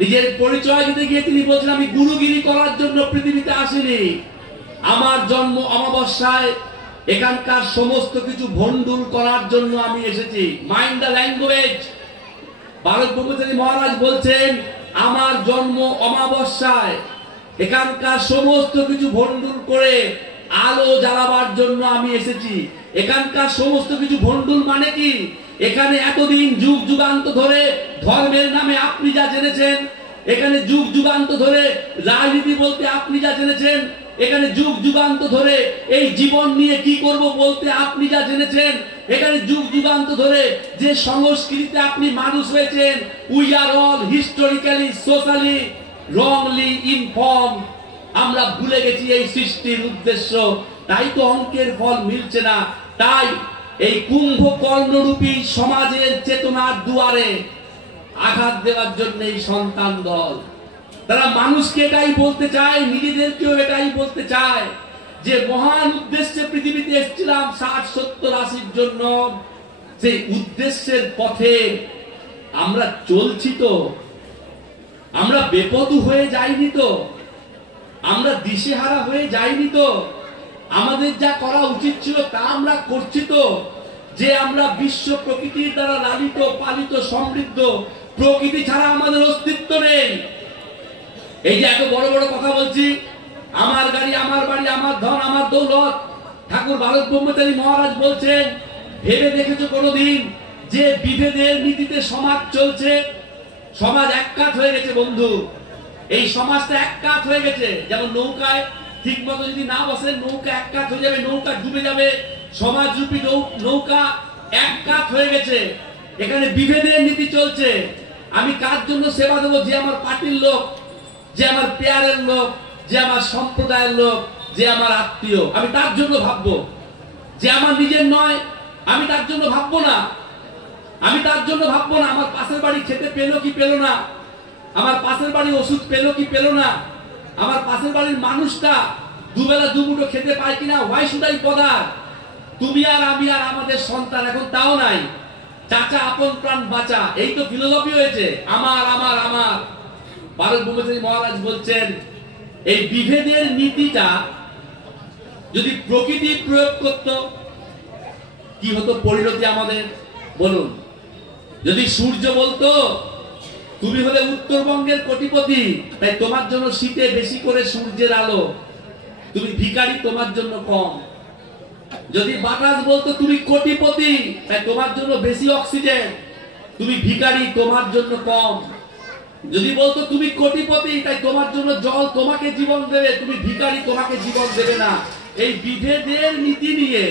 নিজের পরিচয় দিতে গিয়ে তিনি বলছেন, আমি গুরুগিরি করার জন্য পৃথিবীতে আসিনি। আমার জন্ম অমাবস্যায়, এখানকার সমস্ত কিছু ভণ্ডুল করার জন্য আমি এসেছি। Mind the language. বালক ব্রহ্মচারী মহারাজ বলছেন, আমার জন্ম অমাবস্যায়, এখানকার সমস্ত কিছু ভণ্ডুল করে আলো জ্বালাবার জন্য আমি এসেছি। এখানকার সমস্ত কিছু ভণ্ডুল মানে কি? এখানে এতদিন যুগ যুগান্ত ধরে ধর্মের নামে আপনি যা জেনেছেন, এখানে যুগ যুগান্ত ধরে রাজনীতি বলতে আপনি যা জেনেছেন, এখানে যুগ যুগান্ত ধরে এই জীবন নিয়ে কি করব বলতে আপনি যা জেনেছেন, এখানে যুগ যুগান্ত ধরে যে সংস্কৃতিতে আপনি মানুষ হয়েছেন, we are all historically, socially wrongly inform. আমরা ভুলে গেছি এই সৃষ্টির উদ্দেশ্য। তাই তো অঙ্কের ফল মিলছে না। তাই এই কুম্ভকর্ণরূপী সমাজের চেতনার দুয়ারে আঘাত দেওয়ার জন্য এই সন্তান দল। তারা মানুষকে এটাই বলতে চায়, নিজেদেরকেও এটাই বলতে চায় যে মহান উদ্দেশ্যে পৃথিবীতে এসেছিলাম 60-70-80 জন্য। সেই উদ্দেশ্যের পথে আমরা চলছি তো? আমরা বেপথু হয়ে যাইনি তো? আমরা দিশেহারা হয়ে যাইনি তো? আমাদের যা করা উচিত ছিল তা আমরা করছি তো? যে আমরা বিশ্ব প্রকৃতির দ্বারা লালিত পালিত সমৃদ্ধ, প্রকৃতি ছাড়া আমাদের অস্তিত্ব নেই। এই যে এত বড় বড় কথা বলছি, আমার গাড়ি, আমার বাড়ি, আমার ধন, আমার দৌলত, ঠাকুর ভারত ব্রহ্মচারী মহারাজ বলছেন, ভেবে দেখেছো কোনোদিন যে বিভেদের নীতিতে সমাজ চলছে? সমাজ এককাট হয়ে গেছে বন্ধু, এই সমাজটা এককাট হয়ে গেছে। যেমন নৌকায় ঠিক মতো যদি না বসেন, নৌকা এককাট হয়ে যাবে, নৌকা ডুবে যাবে। সমাজরূপী নৌকা এককাট হয়ে গেছে, এখানে বিভেদের নীতি চলছে। আমি কার জন্য সেবা দেবো? যে আমার পার্টির লোক, যে আমার পেয়ারের লোক, যে আমার সম্প্রদায়ের লোক, যে আমার আত্মীয়, আমি তার জন্য ভাববো। যে আমার নিজের নয়, আমি তার জন্য ভাববো না। আমি তার জন্য ভাববো না আমার পাশের বাড়ি খেতে পেলো কি পেলো না, আমার পাশের বাড়ি ওষুধ পেলো কি পেলো না, আমার পাশের বাড়ির মানুষটা দুবেলা দুমুঠো খেতে পায় কিনা। Why should I bother? তুমি আর আমি আর আমাদের সন্তান, এখন তাও নাই। চাচা আপন প্রাণ বাঁচা, এই তো ফিলোসফি হয়েছে, আমার আমার আমার। ভারত ব্রহ্মচারী মহারাজ বলছেন, এই বিভেদের নীতিটা যদি প্রকৃতি প্রয়োগ করত, কি হতো পরিণতি আমাদের বলুন? যদি সূর্য বলতো, তুমি হলে উত্তরবঙ্গের কোটিপতি, তাই তোমার জন্য শীতে বেশি করে সূর্যের আলো, তুমি ভিখারি, তোমার জন্য কম। যদি বাতাস বলতো, তুমি কোটিপতি, তাই তোমার জন্য বেশি অক্সিজেন, তুমি ভিখারি, তোমার জন্য কম। যদি বলতো তুমি কোটিপতি, তাই তোমার জন্য জল তোমাকে জীবন দেবে, তুমি ভিখারি, তোমাকে জীবন দেবে না। এই বিভেদের নীতি নিয়ে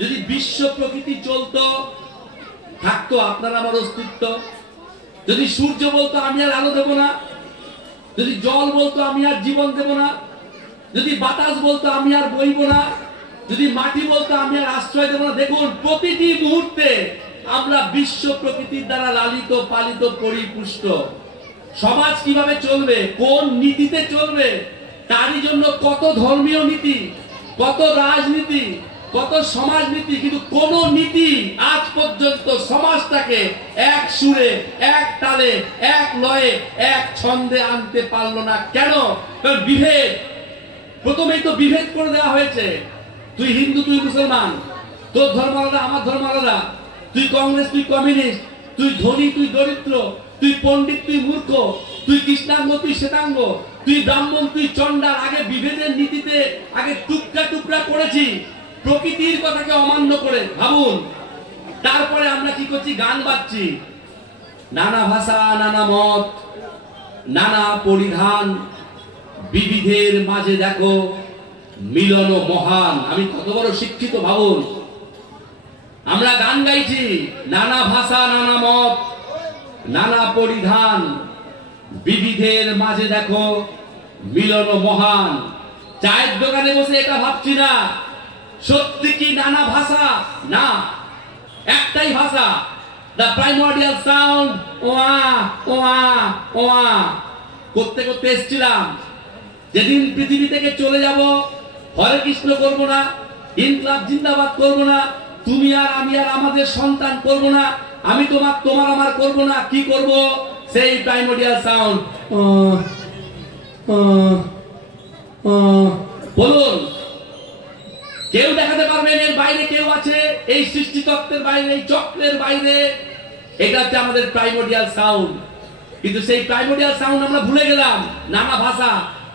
যদি বিশ্ব প্রকৃতি চলতো, থাকতো আপনার আমার অস্তিত্ব। যদি সূর্য বলতো আমি আর আলো দেব না, যদি জল বলতো আমি আর জীবন দেব না, যদি বাতাস বলতো আমি আর বইব না, যদি মাটি বলতো আমি আর আশ্রয় দেব না। দেখুন প্রতিটি মুহূর্তে আমরা বিশ্ব প্রকৃতির দ্বারা লালিত পালিত পরিপুষ্ট। সমাজ কিভাবে চলবে, কোন নীতিতে চলবে, তারই জন্য কত ধর্মীয় নীতি, কত রাজনীতি, কত সমাজনীতি, কিন্তু কোন নীতি আজ পর্যন্ত সমাজটাকে এক সুরে, এক তালে, এক লয়ে, এক ছন্দে আনতে পারলো না। কেন? কারণ বিভেদ। প্রথমেই তো বিভেদ করে দেওয়া হয়েছে। তুই হিন্দু, তুই মুসলমান, তোর ধর্ম আলাদা, আমার ধর্ম আলাদা, তুই কংগ্রেস, তুই কমিউনিস্ট, তুই ধনী, তুই দরিদ্র, তুই পণ্ডিত, তুই মূর্খ, তুই কৃষ্ণাঙ্গ, তুই শ্বেতাঙ্গ, তুই ব্রাহ্মণ, তুই চণ্ডাল। আগে বিভেদের নীতিতে আগে টুকরা টুকরা করেছি, প্রকৃতির কথাকে অমান্য করে। ভাবুন, তারপরে আমরা কি করছি? গান বাজছি, নানা ভাষা, নানা মত, নানা পরিধান, বিবিধের মাঝে দেখো মিলন মহান। আমি কত বড় শিক্ষিত ভাবুন। আমরা গান গাইছি, নানা ভাষা, নানা মত, নানা পরিধান, বিবিধের মাঝে দেখো মিলন মহান। চায়ের দোকানে বসে এটা ভাবছি না, সত্যি কি নানা ভাষা? না, একটাই ভাষা। দ্য প্রাইমর্ডিয়াল সাউন্ড, ওয়া ওয়া ওয়া করতে করতে এসেছিলাম। যেদিন পৃথিবী থেকে চলে যাব, হরে কৃষ্ণ করব না, ইনকলাব জিন্দাবাদ করব না, তুমি আর আমি আর আমাদের সন্তান করব না, আমি তোমার, তোমার আমার করব না। কি করব? সেই প্রাইমর্ডিয়াল সাউন্ড। বলুন, কেউ দেখাতে পারবেন এর বাইরে কেউ আছে? এই সৃষ্টি তত্ত্বের বাইরে, এই চক্রের বাইরে। এটা হচ্ছে আমাদের প্রাইমর্ডিয়াল সাউন্ড। কিন্তু সেই প্রাইমর্ডিয়াল সাউন্ড আমরা ভুলে গেলাম। নানা ভাষা,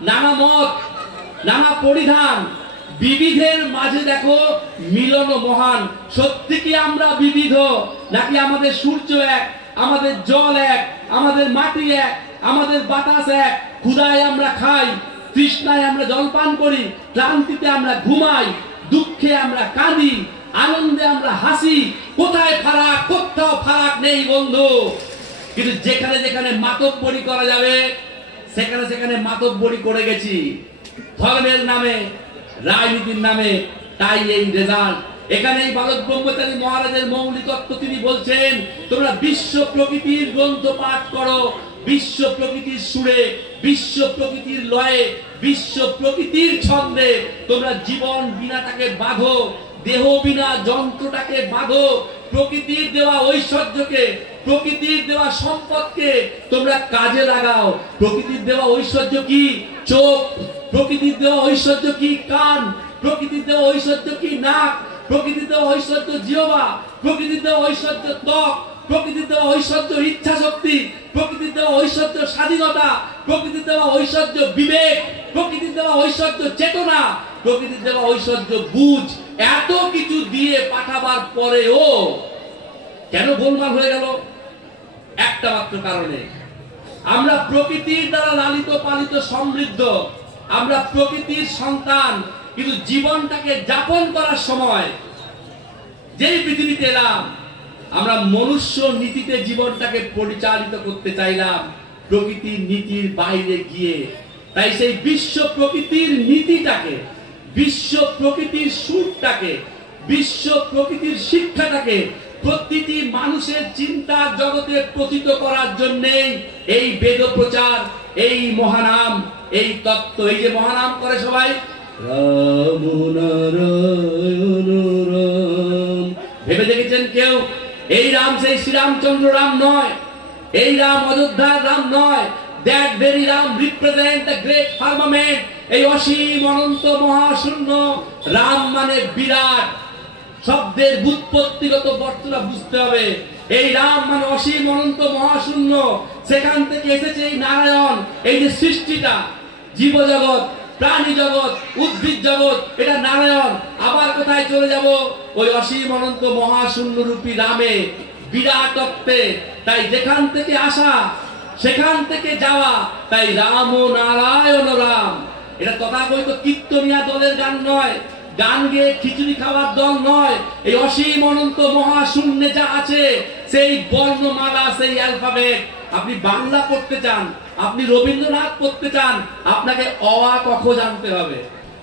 নানা মত, নানা পরিধান, বিবিধের মাঝে দেখো মিলন মহান। সত্যি কি আমরা বিবিধ? নাকি আমাদের সূর্য এক, আমাদের জল এক, আমাদের মাটি এক, আমাদের বাতাস এক? ক্ষুধায় আমরা খাই, তৃষ্ণায় আমরা জলপান করি, ক্লান্তিতে আমরা ঘুমাই, দুঃখে আমরা কাঁদি, আনন্দে আমরা হাসি। কোথায় ফারাক? কোথাও ফারাক নেই বন্ধু। কিন্তু যেখানে যেখানে মাতব্বরি করা যাবে, সেখানে সেখানে মাতব্বরি করে গেছি, ধর্মের নামে, রাজনীতির নামে। তাই এই রেজাল্ট। এখানেই ভারত ব্রহ্মচারী মহারাজের মৌলিকত্ব তিনি বলছেন, তোমরা বিশ্ব প্রকৃতির গ্রন্থ পাঠ করো, বিশ্ব প্রকৃতির সুরে, বিশ্ব প্রকৃতির লয়ে, বিশ্ব প্রকৃতির ছন্দে তোমরা জীবন বিনাটাকে বাঁধো, দেহ বিনা যন্ত্রটাকে বাঁধো। প্রকৃতির দেওয়া ঐশ্বর্যকে, প্রকৃতির দেওয়া সম্পদকে তোমরা কাজে লাগাও। প্রকৃতির দেওয়া ঐশ্বর্য কি? চোখ, প্রকৃতির দেওয়া ঐশ্বর্য কি কান, প্রকৃতির দেওয়া ঐশ্বর্য কি নাক, প্রকৃতির দেওয়া ঐশ্বর্য জিহ্বা, প্রকৃতির দেওয়া ঐশ্বর্য ত্বক, প্রকৃতির দেওয়া ঐশ্বর্য ইচ্ছা শক্তি, প্রকৃতির দেওয়া ঐশ্বর্য স্বাধীনতা, প্রকৃতির দেওয়া ঐশ্বর্য বিবেক, প্রকৃতির দেওয়া ঐশ্বর্য চেতনা, প্রকৃতির দেওয়া ঐশ্বর্য বুঝ। এত কিছু দিয়ে পাঠাবার পরেও কেন গোলমাল হয়ে গেল? একটা মাত্র কারণে, আমরা প্রকৃতির দ্বারা লালিত পালিত সমৃদ্ধ, আমরা প্রকৃতির সন্তান, কিন্তু জীবনটাকে যাপন করার সময় যেই পৃথিবীতে এলাম আমরা মনুষ্য নীতিতে জীবনটাকে পরিচালিত করতে চাইলাম, প্রকৃতির নীতির বাইরে গিয়ে। তাই সেই বিশ্ব প্রকৃতির নীতিটাকে, বিশ্ব প্রকৃতির সুরটাকে, বিশ্ব প্রকৃতির শিক্ষাটাকে প্রতিটি মানুষের চিন্তা জগতে পতিত করার জন্যই এই বেদ প্রচার, এই মহানাম, এই তত্ত্ব। এই যে মহানাম করে সবাই, রাম নারায়ণ রাম, ভেবে দেখেছেন কেউ? এই রাম সেই শ্রীরামচন্দ্র রাম নয়, এই রাম অযোধ্যার রাম নয়। That very Ram represent the great firmament, এই অসীম অনন্ত মহাশূন্য। রাম মানে বিরাট, শব্দের ব্যুৎপত্তিগত বর্তনা বুঝতে হবে। এই রাম মানে অসীম অনন্ত মহাশূন্য, সেখান থেকে এসেছে এই নারায়ণ। এই যে সৃষ্টিটা, জীবজগৎ, প্রাণী জগৎ, উদ্ভিদ জগৎ, এটা নারায়ণ। আবার কোথায় চলে যাব? ওই অসীম অনন্ত মহাশূন্য রূপী রামে, বিরাটত্বে। তাই যেখান থেকে আসা সেখান থেকে যাওয়া, তাই রাম ও নারায়ণ রাম। এটা তথাকথিত কীর্তনিয়া দলের গান নয়, গান গেয়ে খিচুড়ি খাওয়ার দল নয়। এই অসীম অনন্ত মহাশূন্যে যা আছে সেই বর্ণমালা, সেই অ্যালফাবেট। আপনি বাংলা পড়তে চান, আপনি রবীন্দ্রনাথ পড়তে চান, আপনাকে অ আ ক খ জানতে হবে।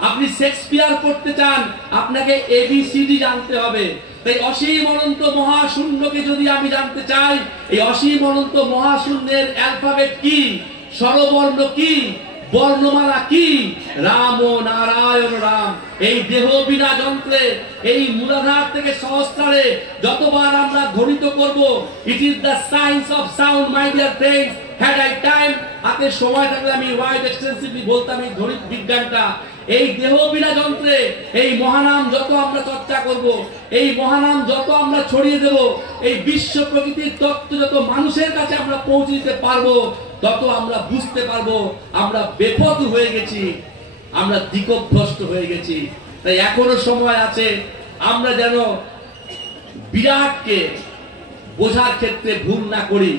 আপনি শেক্সপিয়ার পড়তে চান, আপনাকে এবিসিডি জানতে হবে। তাই অসীম অনন্ত মহাশূন্যকে যদি আমি জানতে চাই, এই অসীম অনন্ত মহাশূন্যের অ্যালফাবেট কি, স্বরবর্ণ কি, বর্ণমালা কি? রাম ও নারায়ণ রাম। এই দেহ বিনা যন্ত্রে, এই মূলাধার থেকে সহস্রারে যতবার আমরা ধ্বনিত করব, it is the science of sound my dear friends. Had I time, হাতে সময় থাকলে আমি ওয়াইড এক্সটেন্সিভলি বলতাম এই ধ্বনিত বিজ্ঞানটা। এই দেহ বিনা যন্ত্রে এই মহানাম যত আমরা চর্চা করব, এই মহানাম যত আমরা ছড়িয়ে দেব, এই বিশ্ব প্রকৃতির তত্ত্ব যত মানুষের কাছে আমরা পৌঁছে দিতে পারবো, তত আমরা বুঝতে পারবো আমরা বেপথ হয়ে গেছি, আমরা দিকভ্রষ্ট হয়ে গেছি। তাই এখনো সময় আছে, আমরা যেন বিরাটকে বোঝার ক্ষেত্রে ভুল না করি।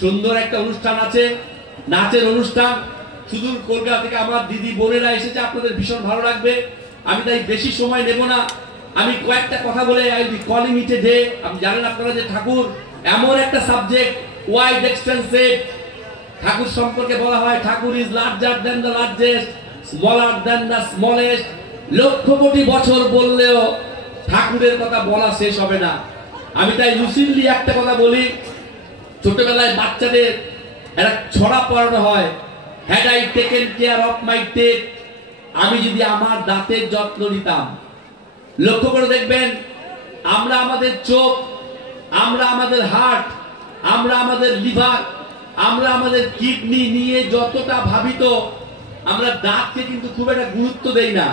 সুন্দর একটা অনুষ্ঠান আছে, নাচের অনুষ্ঠান, সুদূর কলকাতা থেকে আমার দিদি বোনেরা এসেছে, আপনাদের ভীষণ ভালো লাগবে। আমি তাই বেশি সময় নেব না, আমি কয়েকটা কথা বলে I will be calling it a day. আপনি জানেন আপনারা যে ঠাকুর এমন একটা সাবজেক্ট, ওয়াইড এক্সটেন্সিভ। ঠাকুর সম্পর্কে বলা হয় Thakur is larger than the largest, smaller than the smallest. Lakh crore বছর বললেও ঠাকুরের কথা বলা শেষ হবে না। আমি তাই লুসিডলি একটা কথা বলি, ছোটবেলায় বাচ্চাদের একটা ছড়া পড়ানো হয়, had I taken care of my টেথ, আমি যদি আমার দাঁতের যত্ন নিতাম। লক্ষ্য করে দেখবেন, আমরা আমাদের চোখ, আমরা আমাদের হার্ট, আমরা আমাদের লিভার, আমরা আমাদের কিডনি নিয়ে যতটা ভাবিত, আমরা দাঁতকে কিন্তু খুব একটা গুরুত্ব দেই না।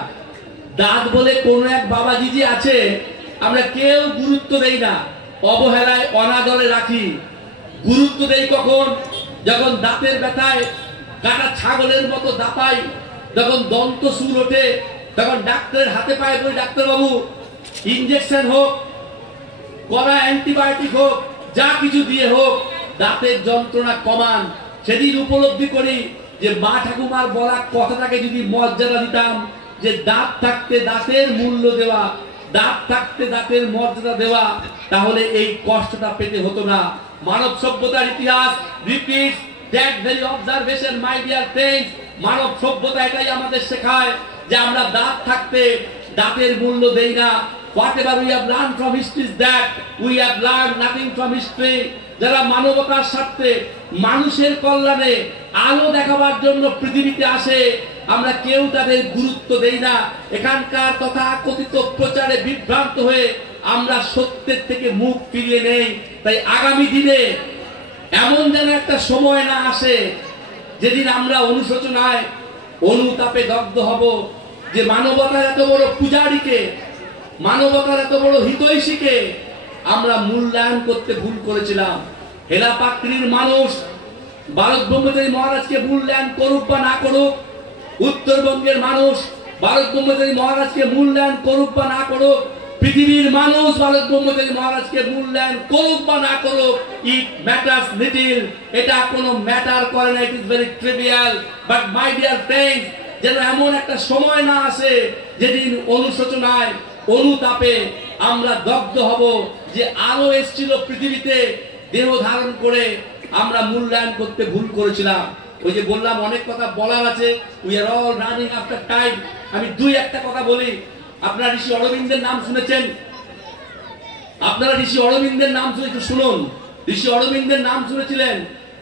দাঁত বলে কোন এক বাবাজি যে আছে, আমরা কেউ গুরুত্ব দেই না, অবহেলায় অনাদরে রাখি। গুরুত্ব দেই কখন? যখন দাঁতের ব্যথায় কাটা ছাগলের মতো দাপাই, যখন দন্ত সুর ওঠে, তখন ডাক্তারের হাতে পায়ে পড়ি, ডাক্তারবাবু ইনজেকশন হোক, কড়া অ্যান্টিবায়োটিক হোক, যা কিছু দিয়ে হোক দাঁতের যন্ত্রণা কমান। সেদিন উপলব্ধি করি যে মা ঠাকুমার বলা কথাটাকে যদি মর্যাদা দিতাম, যে দাঁত থাকতে দাঁতের মূল্য দেওয়া, দাঁত থাকতে দাঁতের মর্যাদা দেওয়া, তাহলে এই কষ্টটা পেতে হতো না। মানব সভ্যতার ইতিহাস repeats that very observation my dear friends. মানব সভ্যতা এটাই আমাদের শেখায় যে আমরা দাঁত থাকতে দাঁতের মূল্য দেই না। Whatever we have learned from history is that we have learned nothing from history. যারা মানবতার স্বার্থে, মানুষের কল্যাণে আলো দেখাবার জন্য পৃথিবীতে আসে, আমরা কেউ তাদের গুরুত্ব দেই না। এখানকার তথাকথিত প্রচারে বিভ্রান্ত হয়ে আমরা সত্যের থেকে মুখ ফিরিয়ে নেই। তাই আগামী দিনে এমন যেন একটা সময় না আসে যেদিন আমরা অনুশোচনায় অনুতাপে দগ্ধ হব যে মানবতার এত বড় পূজারীকে, মানবতার এত বড় হিতৈষীকে আমরা মূল্যায়ন করতে ভুল করেছিলাম। হেলা পাকড়ির মানুষ ভারত ব্রহ্মচারী মহারাজকে মূল্যায়ন করুক বা না করুক, উত্তরবঙ্গের মানুষ ভারত ব্রহ্মচারী মহারাজকে মূল্যায়ন করুক বা না করুক, পৃথিবীর মানুষ ভারত ব্রহ্মচারী মহারাজকে মূল্যায়ন করুক বা না করুক, ইট ম্যাটার্স লিটিল, এটা কোনো ম্যাটার করে না, ইট is very trivial. But my dear friends, যেন এমন একটা সময় না আসে যেদিন অনুশোচনায় অনুতাপে আমরা দগ্ধ হব যে আলো এসেছিল পৃথিবীতে দেহ ধারণ করে, আমরা মূল্যায়ন করতে ভুল করেছিলাম। ওই যে বললাম অনেক কথা বলার আছে, we are all running after time. আমি দুই একটা কথা বলি। আপনারা ঋষি অরবিন্দের নাম শুনেছেন? আপনারা ঋষি অরবিন্দের নাম শুনে শুনুন। ঋষি অরবিন্দের নাম শুনেছিলেন?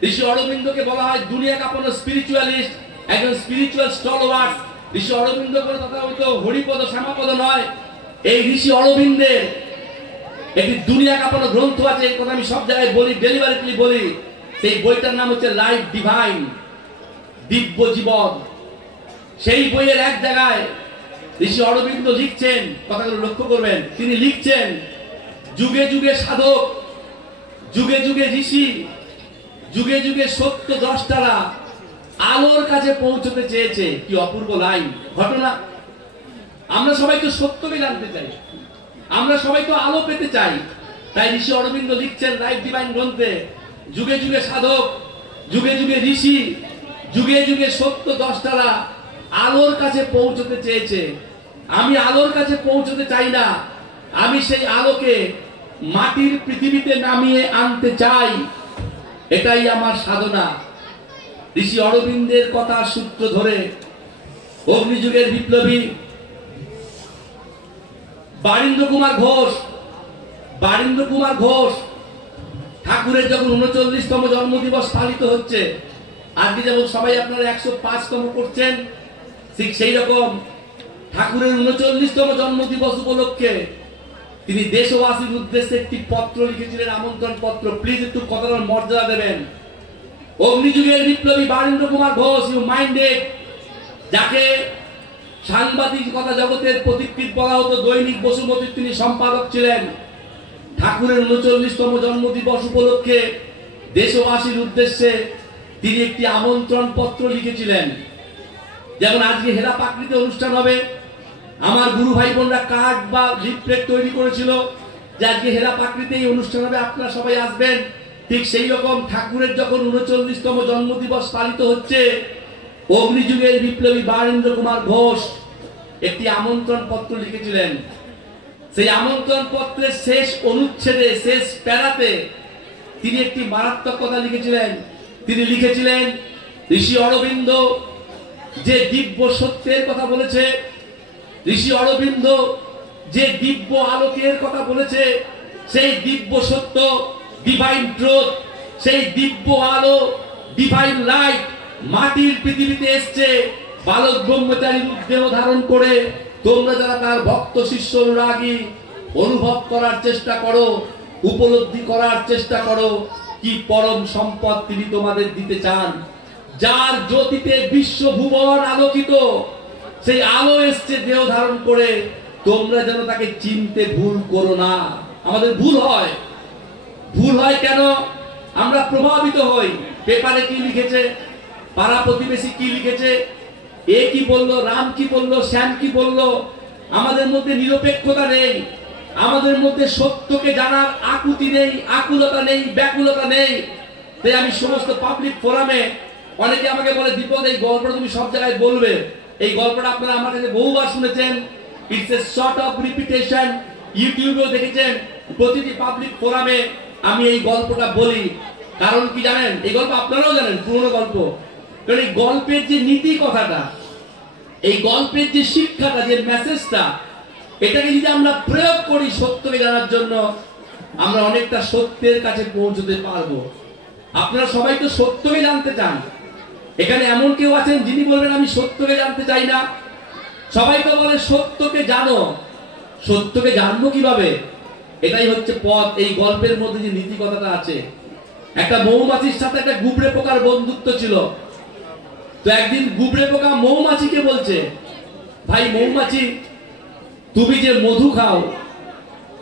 ঋষি অরবিন্দকে বলা হয় দুনিয়া কাঁপানো স্পিরিচুয়ালিস্ট, একজন স্পিরিচুয়াল স্টলওয়ার্ড। ঋষি অরবিন্দ করে কথা হয়তো হরিপদ শ্যামাপদ নয়। এই ঋষি অরবিন্দের একটি দুনিয়া কাঁপানো গ্রন্থ আছে, এই কথা আমি সব জায়গায় বলি, ডেলিভারিটলি বলি। সেই বইটার নাম হচ্ছে লাইফ ডিভাইন, দিব্য জীবন। সেই বইয়ের এক জায়গায় ঋষি অরবিন্দ লিখছেন, কথাগুলো লক্ষ্য করবেন, তিনি লিখছেন যুগে যুগে সাধক, যুগে যুগে ঋষি, যুগে যুগে সত্য দ্রষ্টারা আলোর কাছে পৌঁছতে চেয়েছে। কি অপূর্ব লাইন, ঘটনা। আমরা সবাই তো সত্যকে জানতে চাই, আমরা সবাই তো আলো পেতে চাই। তাই ঋষি অরবিন্দ লিখছেন লাইফ ডিভাইন গ্রন্থে, যুগে যুগে সাধক, যুগে যুগে ঋষি, যুগে যুগে সত্য দ্রষ্টারা আলোর কাছে পৌঁছতে চেয়েছে। আমি আলোর কাছে পৌঁছতে চাই না, আমি সেই আলোকে মাটির পৃথিবীতে নামিয়ে আনতে চাই, এটাই আমার সাধনা। ঋষি অরবিন্দের কথা সূত্র ধরে অগ্নিযুগের বিপ্লবী বারীন্দ্র কুমার ঘোষ ঠাকুরের যখন ৩৯তম জন্মদিবস পালিত হচ্ছে, আজকে যেমন সবাই আপনারা ১০৫তম করছেন, ঠিক সেই রকম ঠাকুরের ৩৯তম জন্মদিবস উপলক্ষে তিনি দেশবাসীর উদ্দেশ্যে একটি পত্র লিখেছিলেন, আমন্ত্রণ পত্র। প্লিজ একটু কথাটার মর্যাদা দেবেন। অগ্নিযুগের বিপ্লবী বারীন্দ্র কুমার ঘোষ, ইউ মাইন্ডেড, যাকে সাংবাদিকতা জগতের পথিকৃৎ বলা হতো, দৈনিক বসুমতীর তিনি সম্পাদক ছিলেন। ঠাকুরের ৩৯তম জন্মদিবস উপলক্ষে দেশবাসীর উদ্দেশ্যে তিনি একটি আমন্ত্রণ পত্র লিখেছিলেন। যেমন আজকে হেরা পাকড়িতে অনুষ্ঠান হবে, আমার গুরু ভাই বোনরা কার্ড বা লিফলেট তৈরি করেছিল যে আজকে হেরা পাকড়িতে এই অনুষ্ঠান হবে, আপনারা সবাই আসবেন। ঠিক সেই রকম ঠাকুরের যখন ৩৯তম জন্মদিবস পালিত হচ্ছে, অগ্নিযুগের বিপ্লবী বারীন্দ্র কুমার ঘোষ একটি আমন্ত্রণ পত্র লিখেছিলেন। সেই আমন্ত্রণ পত্রের শেষ অনুচ্ছেদে, শেষ প্যারাতে তিনি একটি মারাত্মক কথা লিখেছিলেন। তিনি লিখেছিলেন, ঋষি অরবিন্দ যে দিব্য সত্যের কথা বলেছে, ঋষি অরবিন্দ যে দিব্য আলোকের কথা বলেছে, সেই দিব্য সত্য, ডিভাইন ট্রুথ, সেই দিব্য আলো, ডিভাইন লাইট মাটির পৃথিবীতে এসছে বালক ব্রহ্মচারীর দেহ ধারণ করে। তোমরা যারা তার ভক্ত শিষ্য অনুরাগী, অনুভব করার চেষ্টা করো, উপলব্ধি করার চেষ্টা করো কি পরম সম্পদ তিনি তোমাদের দিতে চান। যার জ্যোতিতে বিশ্ব ভুবন আলোকিত, সেই আলো এসছে দেহ ধারণ করে। তোমরা যেন তাকে চিনতে ভুল করো না। আমাদের ভুল হয়। ভুল হয় কেন? আমরা প্রভাবিত হই। পেপারে কি লিখেছে, পাড়া প্রতিবেশী কি লিখেছে, এ কি বললো, রাম কি বললো, শ্যাম কি বললো। আমাদের মধ্যে নিরপেক্ষতা নেই, আমাদের মধ্যে সত্যকে জানার আকুতি নেই, আকুলতা নেই, ব্যাকুলতা নেই। তাই আমি সমস্ত পাবলিক ফোরামে, অনেকে আমাকে বলে, দীপক এই গল্পটা তুমি সব জায়গায় বলবে। এই গল্পটা আপনারা আমার কাছে বহুবার শুনেছেন। It's a short of repetition. ইউটিউবেও দেখেছেন, প্রতিটি পাবলিক ফোরামে আমি এই গল্পটা বলি। কারণ কি জানেন? এই গল্প আপনারাও জানেন, পুরনো গল্প। কারণ এই গল্পের যে নীতি কথাটা, এই গল্পের যে শিক্ষাটা, যে মেসেজটা, এটাকে যদি আমরা প্রয়োগ করি সত্যকে জানার জন্য, আমরা অনেকটা সত্যের কাছে পৌঁছতে পারবো। আপনারা সবাই তো সত্যকে জানতে চান। এখানে এমন কেউ আছেন যিনি বলবেন আমি সত্যকে জানতে চাই না? সবাই তো বলে সত্যকে জানো। সত্যকে জানবো কিভাবে? এটাই হচ্ছে পথ। এই গল্পের মধ্যে যে নীতি কথাটা আছে, একটা মৌমাছির সাথে একটা গুবরে পোকার বন্ধুত্ব ছিল। তো একদিন গুবরে পোকা মৌমাছিকে বলছে, ভাই মৌমাছি, তুমি যে মধু খাও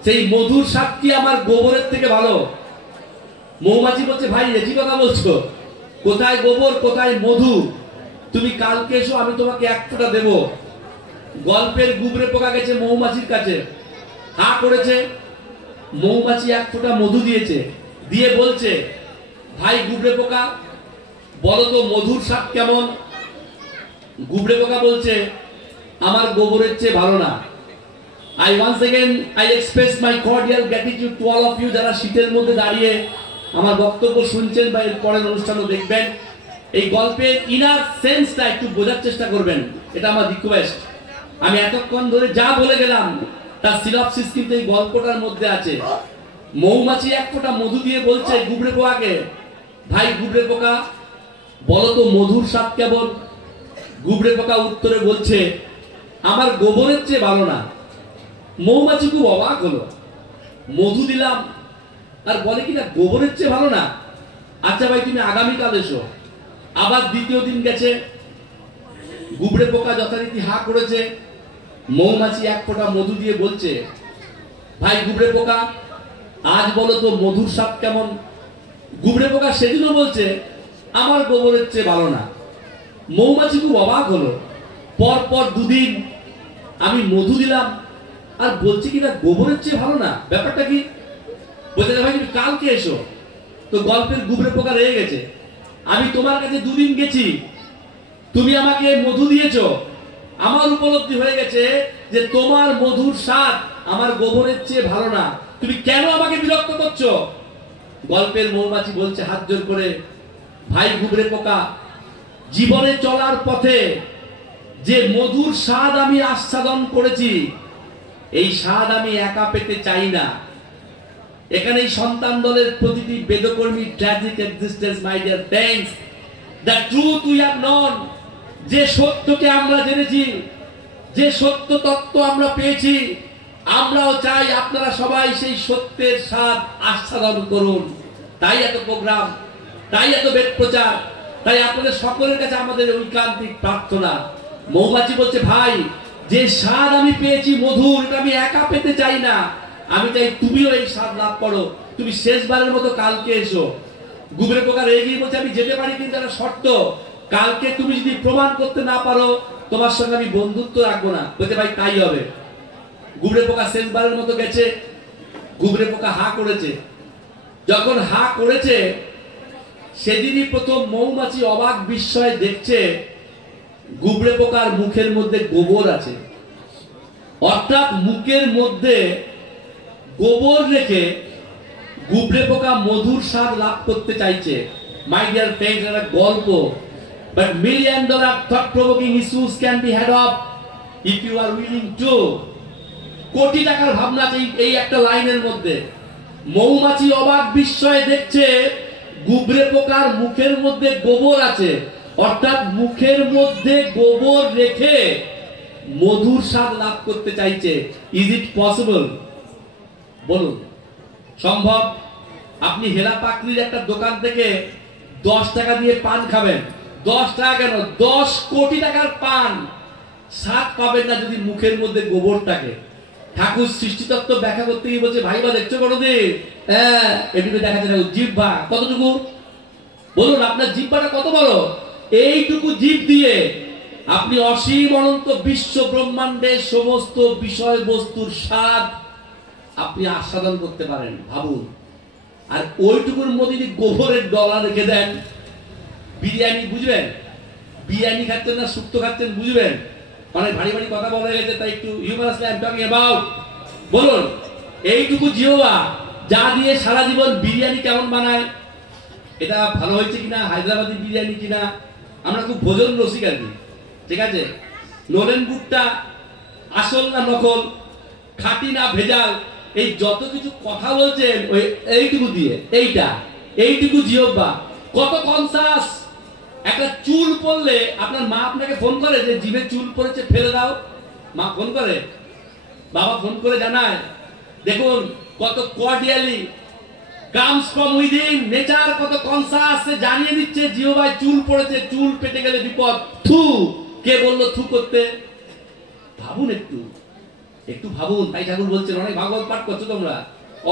সেই মধুর স্বাদ কি আমার গোবরের থেকে ভালো? মৌমাছি বলছে, ভাই একই কথা বলছো, কোথায় গোবর কোথায় মধু, তুমি কালকে এসো, আমি তোমাকে এক ফোঁটা দেবো। গল্পের গুবরে পোকা গেছে মৌমাছির কাছে, হা করেছে, মৌমাছি এক ফোঁটা মধু দিয়েছে, দিয়ে বলছে, ভাই গুবরে পোকা, বলো তো মধুর স্বাদ কেমন? গুবরে পোকা বলছে, আমার গোবরের চেয়ে ভালো না। I once again I express my cordial gratitude to all of you যারা শীতের মধ্যে দাঁড়িয়ে আমার বক্তব্য শুনছেন বা এর পরের অনুষ্ঠানও দেখবেন। এই গল্পের ইনার সেন্সটা একটু বোঝার চেষ্টা করবেন, এটা আমার রিকোয়েস্ট। আমি এতক্ষণ ধরে যা বলে গেলাম তার সিনপসিস কিন্তু এই গল্পটার মধ্যে আছে। মৌমাছি এক ফোঁটা মধু দিয়ে বলছে গুবরে পোকাকে, ভাই গুবরে পোকা, বলো তো মধুর স্বাদ কেমন? গুবরে পোকা উত্তরে বলছে, আমার গোবরের চেয়ে ভালো না। মৌমাছি খুব অবাক হলো, মধু দিলাম আর বলে কিনা গোবরের চেয়ে ভালো না। আচ্ছা ভাই তুমি আগামীকাল এসো। আবার দ্বিতীয় দিন গেছে, গুবরে পোকা যথারীতি হা করেছে, মৌমাছি এক ফোঁটা মধু দিয়ে বলছে, ভাই গুবরে পোকা, আজ বলো তো মধুর স্বাদ কেমন? গুবরে পোকা সেদিনও বলছে, আমার গোবরের চেয়ে ভালো না। মৌমাছি খুব অবাক হলো, পর দুদিন আমি মধু দিলাম আর বলছি কিনা গোবরের চেয়ে ভালো না, ব্যাপারটা কি? বলছে, ভাই তুমি কালকে এসো। তো গল্পের গুবরে পোকা রয়ে গেছে, আমি তোমার কাছে দুদিন গেছি, তুমি আমাকে মধু দিয়েছো, আমার উপলব্ধি হয়ে গেছে যে তোমার মধুর স্বাদ আমার গোবরের চেয়ে ভালো না, তুমি কেন আমাকে বিরক্ত করছো? গল্পের মৌমাছি বলছে হাত জোর করে, ভাই গুবরে পোকা, জীবনে চলার পথে যে মধুর স্বাদ আমি আস্বাদন করেছি, এই স্বাদ আমি একা পেতে চাই না। এখানে এই সন্তান দলের প্রতিটি বেদকর্মী tragic existence, my dear friends, the truth we have none, যে সত্যকে আমরা জেনেছি, যে সত্য তত্ত্ব আমরা পেয়েছি, আমরাও চাই আপনারা সবাই সেই সত্যের স্বাদ আস্বাদন করুন। তাই এত প্রোগ্রাম, তাই এত বেদ প্রচার, তাই আপনাদের সকলের কাছে আমাদের ঐকান্তিক প্রার্থনা। মৌমাছি বলছে, ভাই যে স্বাদ আমি পেয়েছি মধুর, এটা আমি একা পেতে চাই না, আমি চাই তুমিও এই স্বাদ লাভ করো, তুমি শেষবারের মতো কালকে এসো। গুবরে পোকা রেগে বলছে, আমি যেতে পারি কিন্তু একটা শর্ত, কালকে তুমি যদি প্রমাণ করতে না পারো তোমার সঙ্গে আমি বন্ধুত্ব রাখবো না। বলতে ভাই তাই হবে। গুবরে পোকা শেষবারের মতো গেছে, গুবরে পোকা হা করেছে, যখন হা করেছে সেদিনই প্রথম মৌমাছি অবাক বিস্ময়ে দেখছে গুবরে পোকার মুখের মধ্যে গোবর আছে, অর্থাৎ মুখের মধ্যে গোবর রেখে গুবরে পোকা মধুর স্বাদ লাভ করতে চাইছে। মাই ডিয়ার ফ্রেন্ডস, একটা গল্প, but $1 million thought provoking issues can be had of if you are willing to। কোটি টাকার ভাবনা এই একটা লাইনের মধ্যে। মৌমাছি অবাক বিস্ময়ে দেখছে গুবরে পোকার মুখের মধ্যে গোবর আছে, অর্থাৎ মুখের মধ্যে গোবর রেখে মধুর স্বাদ লাভ করতে চাইছে। Is it possible? বলুন, সম্ভব? আপনি হেরা পাকড়ির একটা দোকান থেকে 10 টাকা দিয়ে পান খাবেন, 10 টাকা কেন 10 কোটি টাকার পান স্বাদ পাবেন না যদি মুখের মধ্যে গোবর থাকে। ঠাকুর সৃষ্টিতত্ত্ব ব্যাখ্যা করতে গিয়ে বলছে, ভাইবা দেখছো কোনদিন? হ্যাঁ, এটুকু দেখা যায় না। জিহ্বা কতটুকু? বলুন, আপনার জিহ্বাটা কত বড়? এইটুকু জিভ দিয়ে আপনি অসীম অনন্ত বিশ্ব ব্রহ্মাণ্ডের সমস্ত বিষয় বস্তুর স্বাদ আপনি আস্বাদন করতে পারেন, ভাবুন। আর ওইটুকুর মধ্যে যদি গোবরের ডলা রেখে দেন, বিরিয়ানি বুঝবেন? বিরিয়ানি খাচ্ছেন না শুক্তো খাচ্ছেন বুঝবেন? অনেক ভারী ভারী কথা বলা গেছে, তাই একটু হিউমারাসলি আই এম টকিং অ্যাবাউট। বলুন, এইটুকু জিহ্বা যা দিয়ে সারা জীবন বিরিয়ানি কেমন বানায়, এটা ভালো হয়েছে কিনা, হায়দ্রাবাদি বিরিয়ানি কিনা, আমরা খুব ভোজন রসিক আর কি, ঠিক আছে? নোলেন গুড়টা আসল না নকল, খাঁটি না ভেজাল, এই যত কিছু কথা বলছেন ওই এইটুকু দিয়ে, এইটুকু জিহ্বা কত কনসাস। একটা চুল পড়লে আপনার মা আপনাকে ফোন করে যে জিভে চুল পড়েছে ফেলে দাও, মা ফোন করে, বাবা ফোন করে জানায়। দেখুন কত cordially comes from within, nature কত কনসাস, জানিয়ে দিচ্ছে জিহ্বায় চুল পড়েছে, চুল পেটে গেলে বিপদ। থু, কে বললো থু করতে? ভাবুন একটু, একটু ভাবুন। তাই ঠাকুর বলছেন, অনেক ভাগবত পাঠ করছো তোমরা,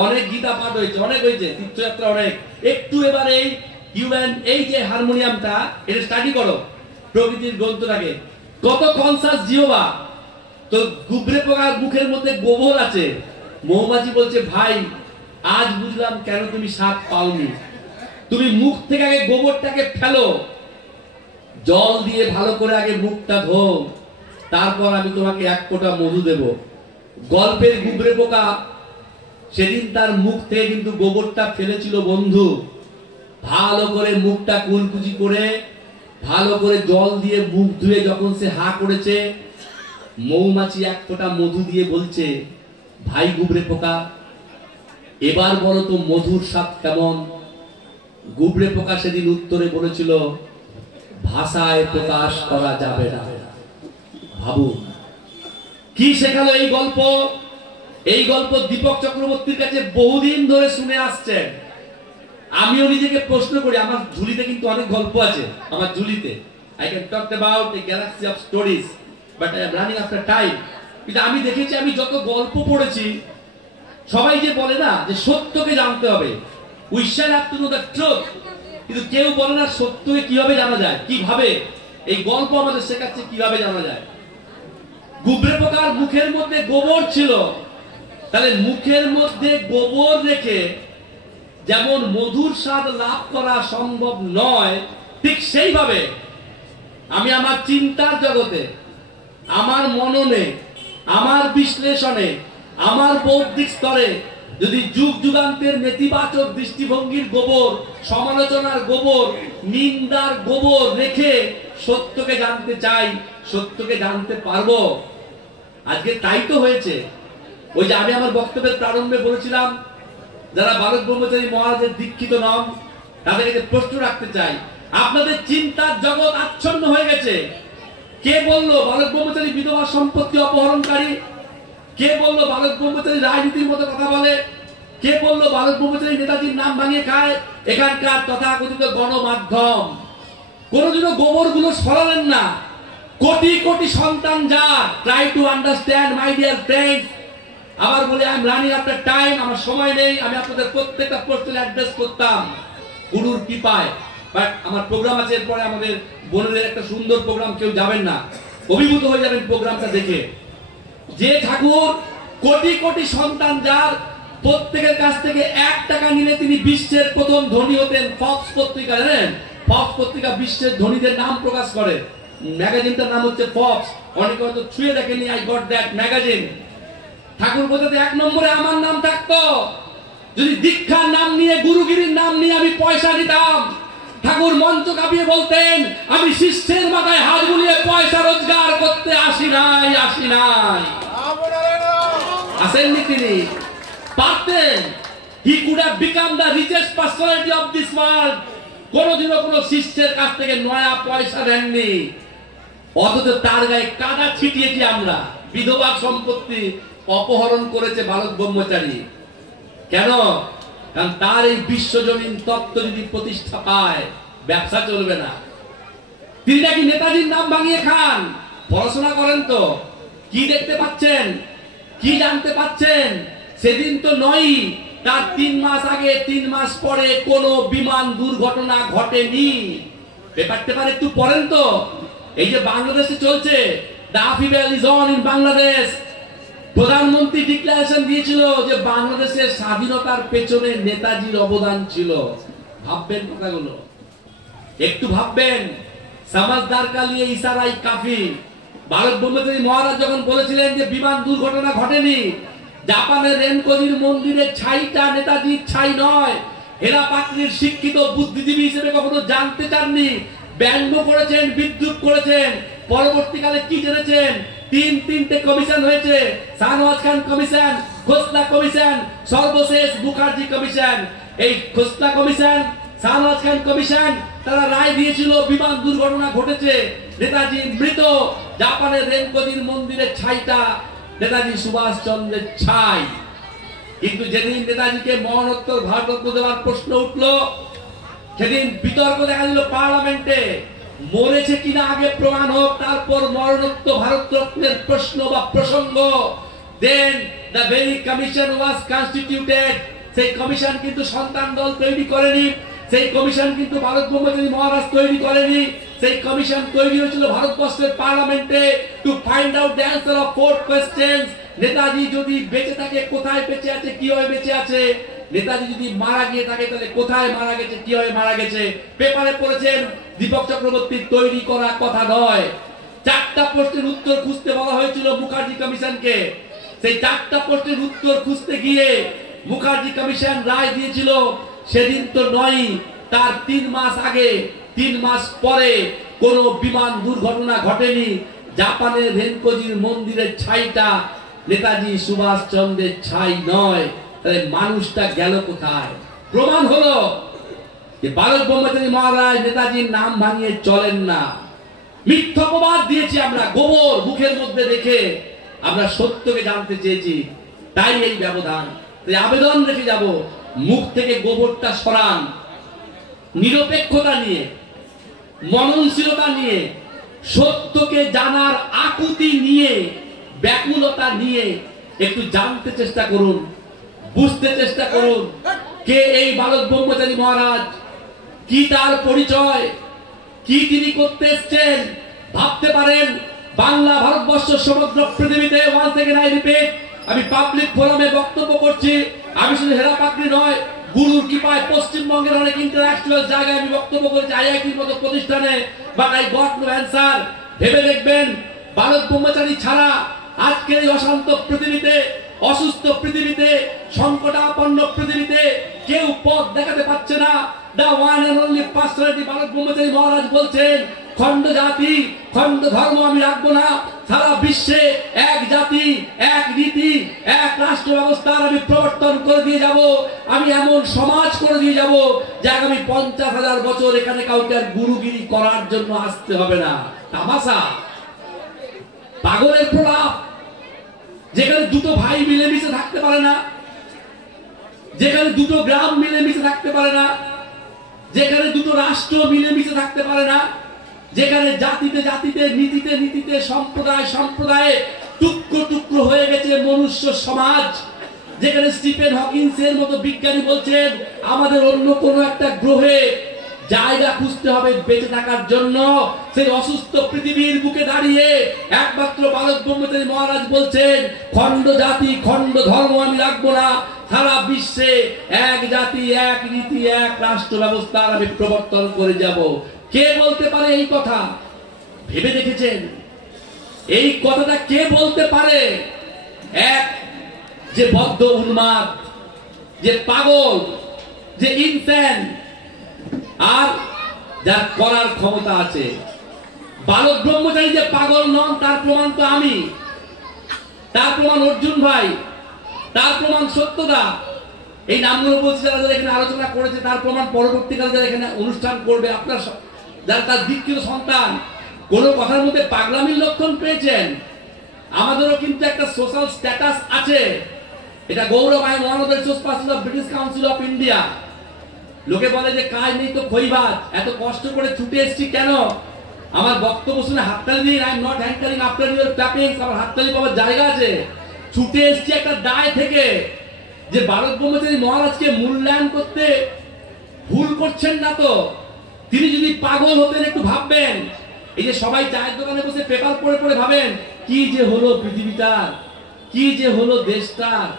অনেক গীতা পাঠ হয়েছে, অনেক হয়েছে, তীর্থযাত্রা অনেক। একটু এবার এই হিউম্যান, এই যে হারমোনিয়ামটা, এটা স্টাডি করো, প্রকৃতির গ্রন্থটাকে। কত কনসাস জিহ্বা। তো গুবরে পোকার মুখের মধ্যে গোবর আছে। মৌমাছি বলছে, ভাই আজ বুঝলাম কেন তুমি স্বাদ পাওনি। তুমি মুখ থেকে আগে গোবরটাকে ফেলো, জল দিয়ে ভালো করে আগে মুখটা ধো, তারপর আমি তোমাকে এক ফোঁটা মধু দেব। গল্পের গুবরে পোকা সেদিন তার মুখ থেকে কিন্তু গোবরটা ফেলেছিল বন্ধু। ভালো করে মুখটা কুলকুচি করে ভালো করে জল দিয়ে মুখ ধুয়ে যখন সে হা করেছে, মৌমাছি এক ফোঁটা মধু দিয়ে বলছে, ভাই গুবরে পোকা, এবার বলো তো মধুর স্বাদ কেমন? গুবরে পোকা সেদিন উত্তরে বলেছিল, ভাষায় প্রকাশ করা যাবে না। ভাবুন কি শেখালো এই গল্প। এই গল্প দীপক চক্রবর্তীর কাছে বহুদিন ধরে শুনে আসছেন। আমিও নিজেকে প্রশ্ন করি, আমার ঝুলিতে কিন্তু অনেক গল্প আছে। আমার ঝুলিতে I can talk about a galaxy of stories, but I am running after time. কিন্তু আমি দেখেছি, আমি যত গল্প পড়েছি, সবাই যে বলে না যে সত্যকে জানতে হবে, we shall have to know the truth, কিন্তু কেউ বলে না সত্যকে কিভাবে জানা যায়, কিভাবে। এই গল্প আমাদের শেখাচ্ছে কিভাবে জানা যায়। গুবরে পোকার মুখের মধ্যে গোবর ছিল, তাহলে মুখের মধ্যে গোবর রেখে যেমন মধুর স্বাদ লাভ করা সম্ভব নয়, ঠিক সেইভাবে আমি আমার চিন্তার জগতে, আমার মননে, আমার বিশ্লেষণে, আমার বৌদ্ধিক স্তরে যদি যুগ যুগান্তের নেতিবাচক দৃষ্টিভঙ্গির গোবর, সমালোচনার গোবর, নিন্দার গোবর রেখে সত্যকে জানতে চাই, সত্যকে জানতে পারবো। আজকে তাই তো হয়েছে। ওই যে আমি আমার বক্তব্যের প্রারম্ভে বলেছিলাম, যারা বালক ব্রহ্মচারী মহারাজের দীক্ষিত নন, তাদেরকে প্রশ্ন রাখতে চাই, আপনাদের চিন্তার জগৎ আচ্ছন্ন হয়ে গেছে। কে বলল বালক ব্রহ্মচারী বিধবা সম্পত্তি অপহরণকারী? কে বলল বালক ব্রহ্মচারী রাজনীতির মতো কথা বলে? কে বলল বালক ব্রহ্মচারী নেতাজির নাম ভাঙিয়ে খায়? এখানকার তথাকথিত গণমাধ্যম কোনদিনও গোবর গুলো সরালেন না। কোটি কোটি সন্তান যার, try to understand my dear friends. আবার বলে I am running after time, আমার সময় নেই। আমি আপনাদের প্রত্যেকটা প্রশ্নের অ্যাড্রেস করতাম গুরুর কৃপায়, বাট আমার প্রোগ্রাম আছে, এরপরে আমাদের বোনদের একটা সুন্দর প্রোগ্রাম, কেউ যাবেন না, অভিভূত হয়ে যাবেন প্রোগ্রামটা দেখে। যে ঠাকুর কোটি কোটি সন্তান যার, প্রত্যেকের কাছ থেকে 1 টাকা নিলে তিনি বিশ্বের প্রথম ধনী হতেন। ফর্বস পত্রিকা, জানেন ফর্বস পত্রিকা বিশ্বের ধনীদের নাম প্রকাশ করে, ম্যাগাজিনটার নাম হচ্ছে ফর্বস। অনেকে হয়তো ছুঁয়ে দেখেনি, আই গট দ্যাট ম্যাগাজিন। ঠাকুর বলতে 1 নম্বরে আমার নাম থাকতো। যদি দীক্ষার নাম নিয়ে, গুরুগিরির নাম নিয়ে আমি পয়সা দিতাম, ঠাকুর মঞ্চ কাঁপিয়ে বলতেন, আমি শিষ্যের মাথায় হাত বুলিয়ে পয়সা রোজগার করতে আসি নাই। আসেননি তিনি, পারতেন। He could have become the richest personality of this world. কোনদিনও কোন শিষ্যের কাছ থেকে নয়া পয়সা দেননি, অথচ তার গায়ে কাদা ছিটিয়েছি আমরা। বিধবার সম্পত্তি অপহরণ করেছে বালক ব্রহ্মচারী। কেন? কারণ তার এই বিশ্বজনীন তত্ত্ব যদি প্রতিষ্ঠা পায়, ব্যবসা চলবে না। তিনি নাকি নেতাজির নাম ভাঙিয়ে খান। পড়াশোনা করেন তো, কি দেখতে পাচ্ছেন, কি জানতে পাচ্ছেন? সেদিন তো নয়, তার 3 মাস আগে, 3 মাস পরে কোনো বিমান দুর্ঘটনা ঘটেনি। পেপার একটু পড়েন তো। এই যে বাংলাদেশে চলছে, the upheaval is on in Bangladesh. প্রধানমন্ত্রী ডিক্লারেশন দিয়েছিল যে বাংলাদেশের স্বাধীনতার পেছনে নেতাজির অবদান ছিল। ভাববেন কথাগুলো, একটু ভাববেন। সমাজদার কা লিয়ে ইশারাই কাফি। বালক ব্রহ্মচারী মহারাজ যখন বলেছিলেন যে বিমান দুর্ঘটনা ঘটেনি, জাপানের রেনকোজির মন্দিরের ছাইটা নেতাজির ছাই নয়। হেরা পাত্রীর শিক্ষিত বুদ্ধিজীবী হিসেবে কখনো জানতে চাননি, ব্যঙ্গ করেছেন, বিদ্রুপ করেছেন। পরবর্তীকালে কি জেনেছেন? 3টে কমিশন হয়েছে, শাহনওয়াজ খান কমিশন, খোসলা কমিশন, সর্বশেষ মুখার্জি কমিশন। এই খোসলা কমিশন, শাহনওয়াজ খান কমিশন, তারা রায় দিয়েছিল বিমান দুর্ঘটনা ঘটেছে, নেতাজি মৃত। জাপানের রেনকোজির মন্দিরের ছাইটা নেতাজি সুভাষ চন্দ্রের ছাই। কিন্তু যেদিন নেতাজিকে মরণোত্তর ভারতরত্ন দেওয়ার প্রশ্ন উঠলো, সেদিন বিতর্ক দেখা দিল পার্লামেন্টে, মরেছে কিনা আগে প্রমাণ হোক, তারপর মরণোত্তর ভারতরত্নের প্রশ্ন বা প্রসঙ্গ। Then the very commission was constituted. সেই কমিশন কিন্তু সন্তান দল তৈরি করেনি, সেই কমিশন কিন্তু ভারত ব্রহ্মচারী মহারাজ তৈরি করেনি। সেই কমিশন তৈরি হয়েছিল ভারতবর্ষের পার্লামেন্টে to find out the answer of 4 questions. Netaji যদি বেঁচে থাকে, কোথায় বেঁচে আছে, কিভাবে বেঁচে আছে। নেতাজি যদি মারা গিয়ে থাকে, তাহলে কোথায় মারা গেছে, কিভাবে মারা গেছে। পেপারে পড়েছেন, দীপক চক্রবর্তীর তৈরি করা কথা নয়। 4টা প্রশ্নের উত্তর খুঁজতে বলা হয়েছিল মুখার্জি কমিশনকে। সেই 4টা প্রশ্নের উত্তর খুঁজতে গিয়ে মুখার্জি কমিশন রায় দিয়েছিল সেদিন তো নয়, তার 3 মাস আগে, 3 মাস পরে কোনো বিমান দুর্ঘটনা ঘটেনি। জাপানের রেনকোজির মন্দিরের ছাইটা নেতাজি সুভাষ চন্দ্রের ছাই নয়। তাহলে মানুষটা গেল কোথায়? প্রমাণ হলো যে ভারত ব্রহ্মচারী মহারাজ নেতাজির নাম ভাঙিয়ে চলেন না। মিথ্যা অপবাদ দিয়েছি আমরা, গোবর মুখের মধ্যে রেখে আমরা সত্যকে জানতে চেয়েছি, তাই এই ব্যবধান। আবেদন রেখে যাব, মুখ থেকে গোবরটা সরান, নিরপেক্ষতা নিয়ে, মননশীলতা নিয়ে, সত্যকে জানার আকুতি নিয়ে, ব্যাকুলতা নিয়ে একটু জানতে চেষ্টা করুন, বুঝতে চেষ্টা করুন কে এই ভারত ব্রহ্মচারী মহারাজ, কি তার পরিচয়, কি তিনি করতে এসেছেন। ভাবতে পারেন বাংলা, ভারতবর্ষ, সমগ্র পৃথিবীতে, ওয়ান্স এগেইন আই রিপিট, আমি পাবলিক ফোরামে বক্তব্য করছি, আমি শুধু হেরা পাকড়ি নয়, গুরুর কৃপায় পশ্চিমবঙ্গের অনেক ইন্টারন্যাশনাল জায়গায় আমি বক্তব্য করেছি, আইআইটির মতো প্রতিষ্ঠানে, but I got no answer. ভেবে দেখবেন, ভারত ব্রহ্মচারী ছাড়া আজকের এই অশান্ত পৃথিবীতে, অসুস্থ পৃথিবীতে, সংকটাপন্ন পৃথিবীতে কেউ পথ দেখাতে পারছে না। The one and only personality Bharat Brahmachari Maharaj বলছেন, খণ্ড জাতি, খণ্ড ধর্ম আমি রাখবো না, সারা বিশ্বে এক জাতি, এক রীতি, এক রাষ্ট্র ব্যবস্থার আমি প্রবর্তন করে দিয়ে যাব। আমি এমন সমাজ করে দিয়ে যাব যে আগামী 50,000 বছর এখানে কাউকে আর গুরুগিরি করার জন্য আসতে হবে না। তামাশা, পাগলের প্রলাপ, যেখানে দুটো ভাই মিলেমিশে থাকতে পারে না, যেখানে দুটো গ্রাম মিলেমিশে থাকতে পারে না, যেখানে দুটো রাষ্ট্র মিলেমিশে থাকতে পারে না, যেখানে জাতিতে জাতিতে, নীতিতে নীতিতে, সম্প্রদায় সম্প্রদায়ে টুকরো টুকরো হয়ে গেছে মনুষ্য সমাজ, যেখানে স্টিফেন হকিন্সের মতো বিজ্ঞানী বলছেন আমাদের অন্য কোনো একটা গ্রহে জায়গা খুঁজতে হবে বেঁচে থাকার জন্য। সেই অসুস্থ পৃথিবীর বুকে দাঁড়িয়ে একমাত্র ভারত ব্রহ্মচারী মহারাজ বলছেন, খণ্ড জাতি, খণ্ড ধর্ম আমি রাখবো না, সারা বিশ্বে এক জাতি, এক রীতি, এক রাষ্ট্র ব্যবস্থার আমি প্রবর্তন করে যাব। কে বলতে পারে এই কথা? ভেবে দেখেছেন এই কথাটা কে বলতে পারে? এক যে বদ্ধ উন্মাদ, যে পাগল, যে ইনস্যান, আর যার করার ক্ষমতা আছে। ভারত ব্রহ্মচারী যে পাগল নন তার প্রমাণ তো আমি, তার প্রমাণ অর্জুন ভাই, তার প্রমাণ সত্যদা। এই নামগুলো বলছি যারা যারা এখানে আলোচনা করেছে, তার প্রমাণ পরবর্তীকালে যারা এখানে অনুষ্ঠান করবে, আপনার যারা তার দীক্ষিত সন্তান, কোন কথার মধ্যে পাগলামির লক্ষণ পেয়েছেন? আমাদেরও কিন্তু একটা সোশ্যাল স্ট্যাটাস আছে, এটা গৌরব। I one of the resource person of British Council of India. লোকে বলে যে কাজ নেই তো খইবাজ, এত কষ্ট করে ছুটে এসেছি কেন? আমার বক্তব্য শুনে হাততালি দিন। I am not hankering after your clappings, আমার হাততালি পাওয়ার জায়গা আছে। ছুটে এসেছি একটা দায় থেকে, যে ভারত ব্রহ্মচারী মহারাজকে মূল্যায়ন করতে ভুল করছেন না তো? তিনি যদি পাগল হতেন একটু ভাববেন, এই যে সবাই চায়ের দোকানে বসে পেপার পড়ে পড়ে ভাবেন কি যে হলো পৃথিবীটার, কি যে হলো দেশটার,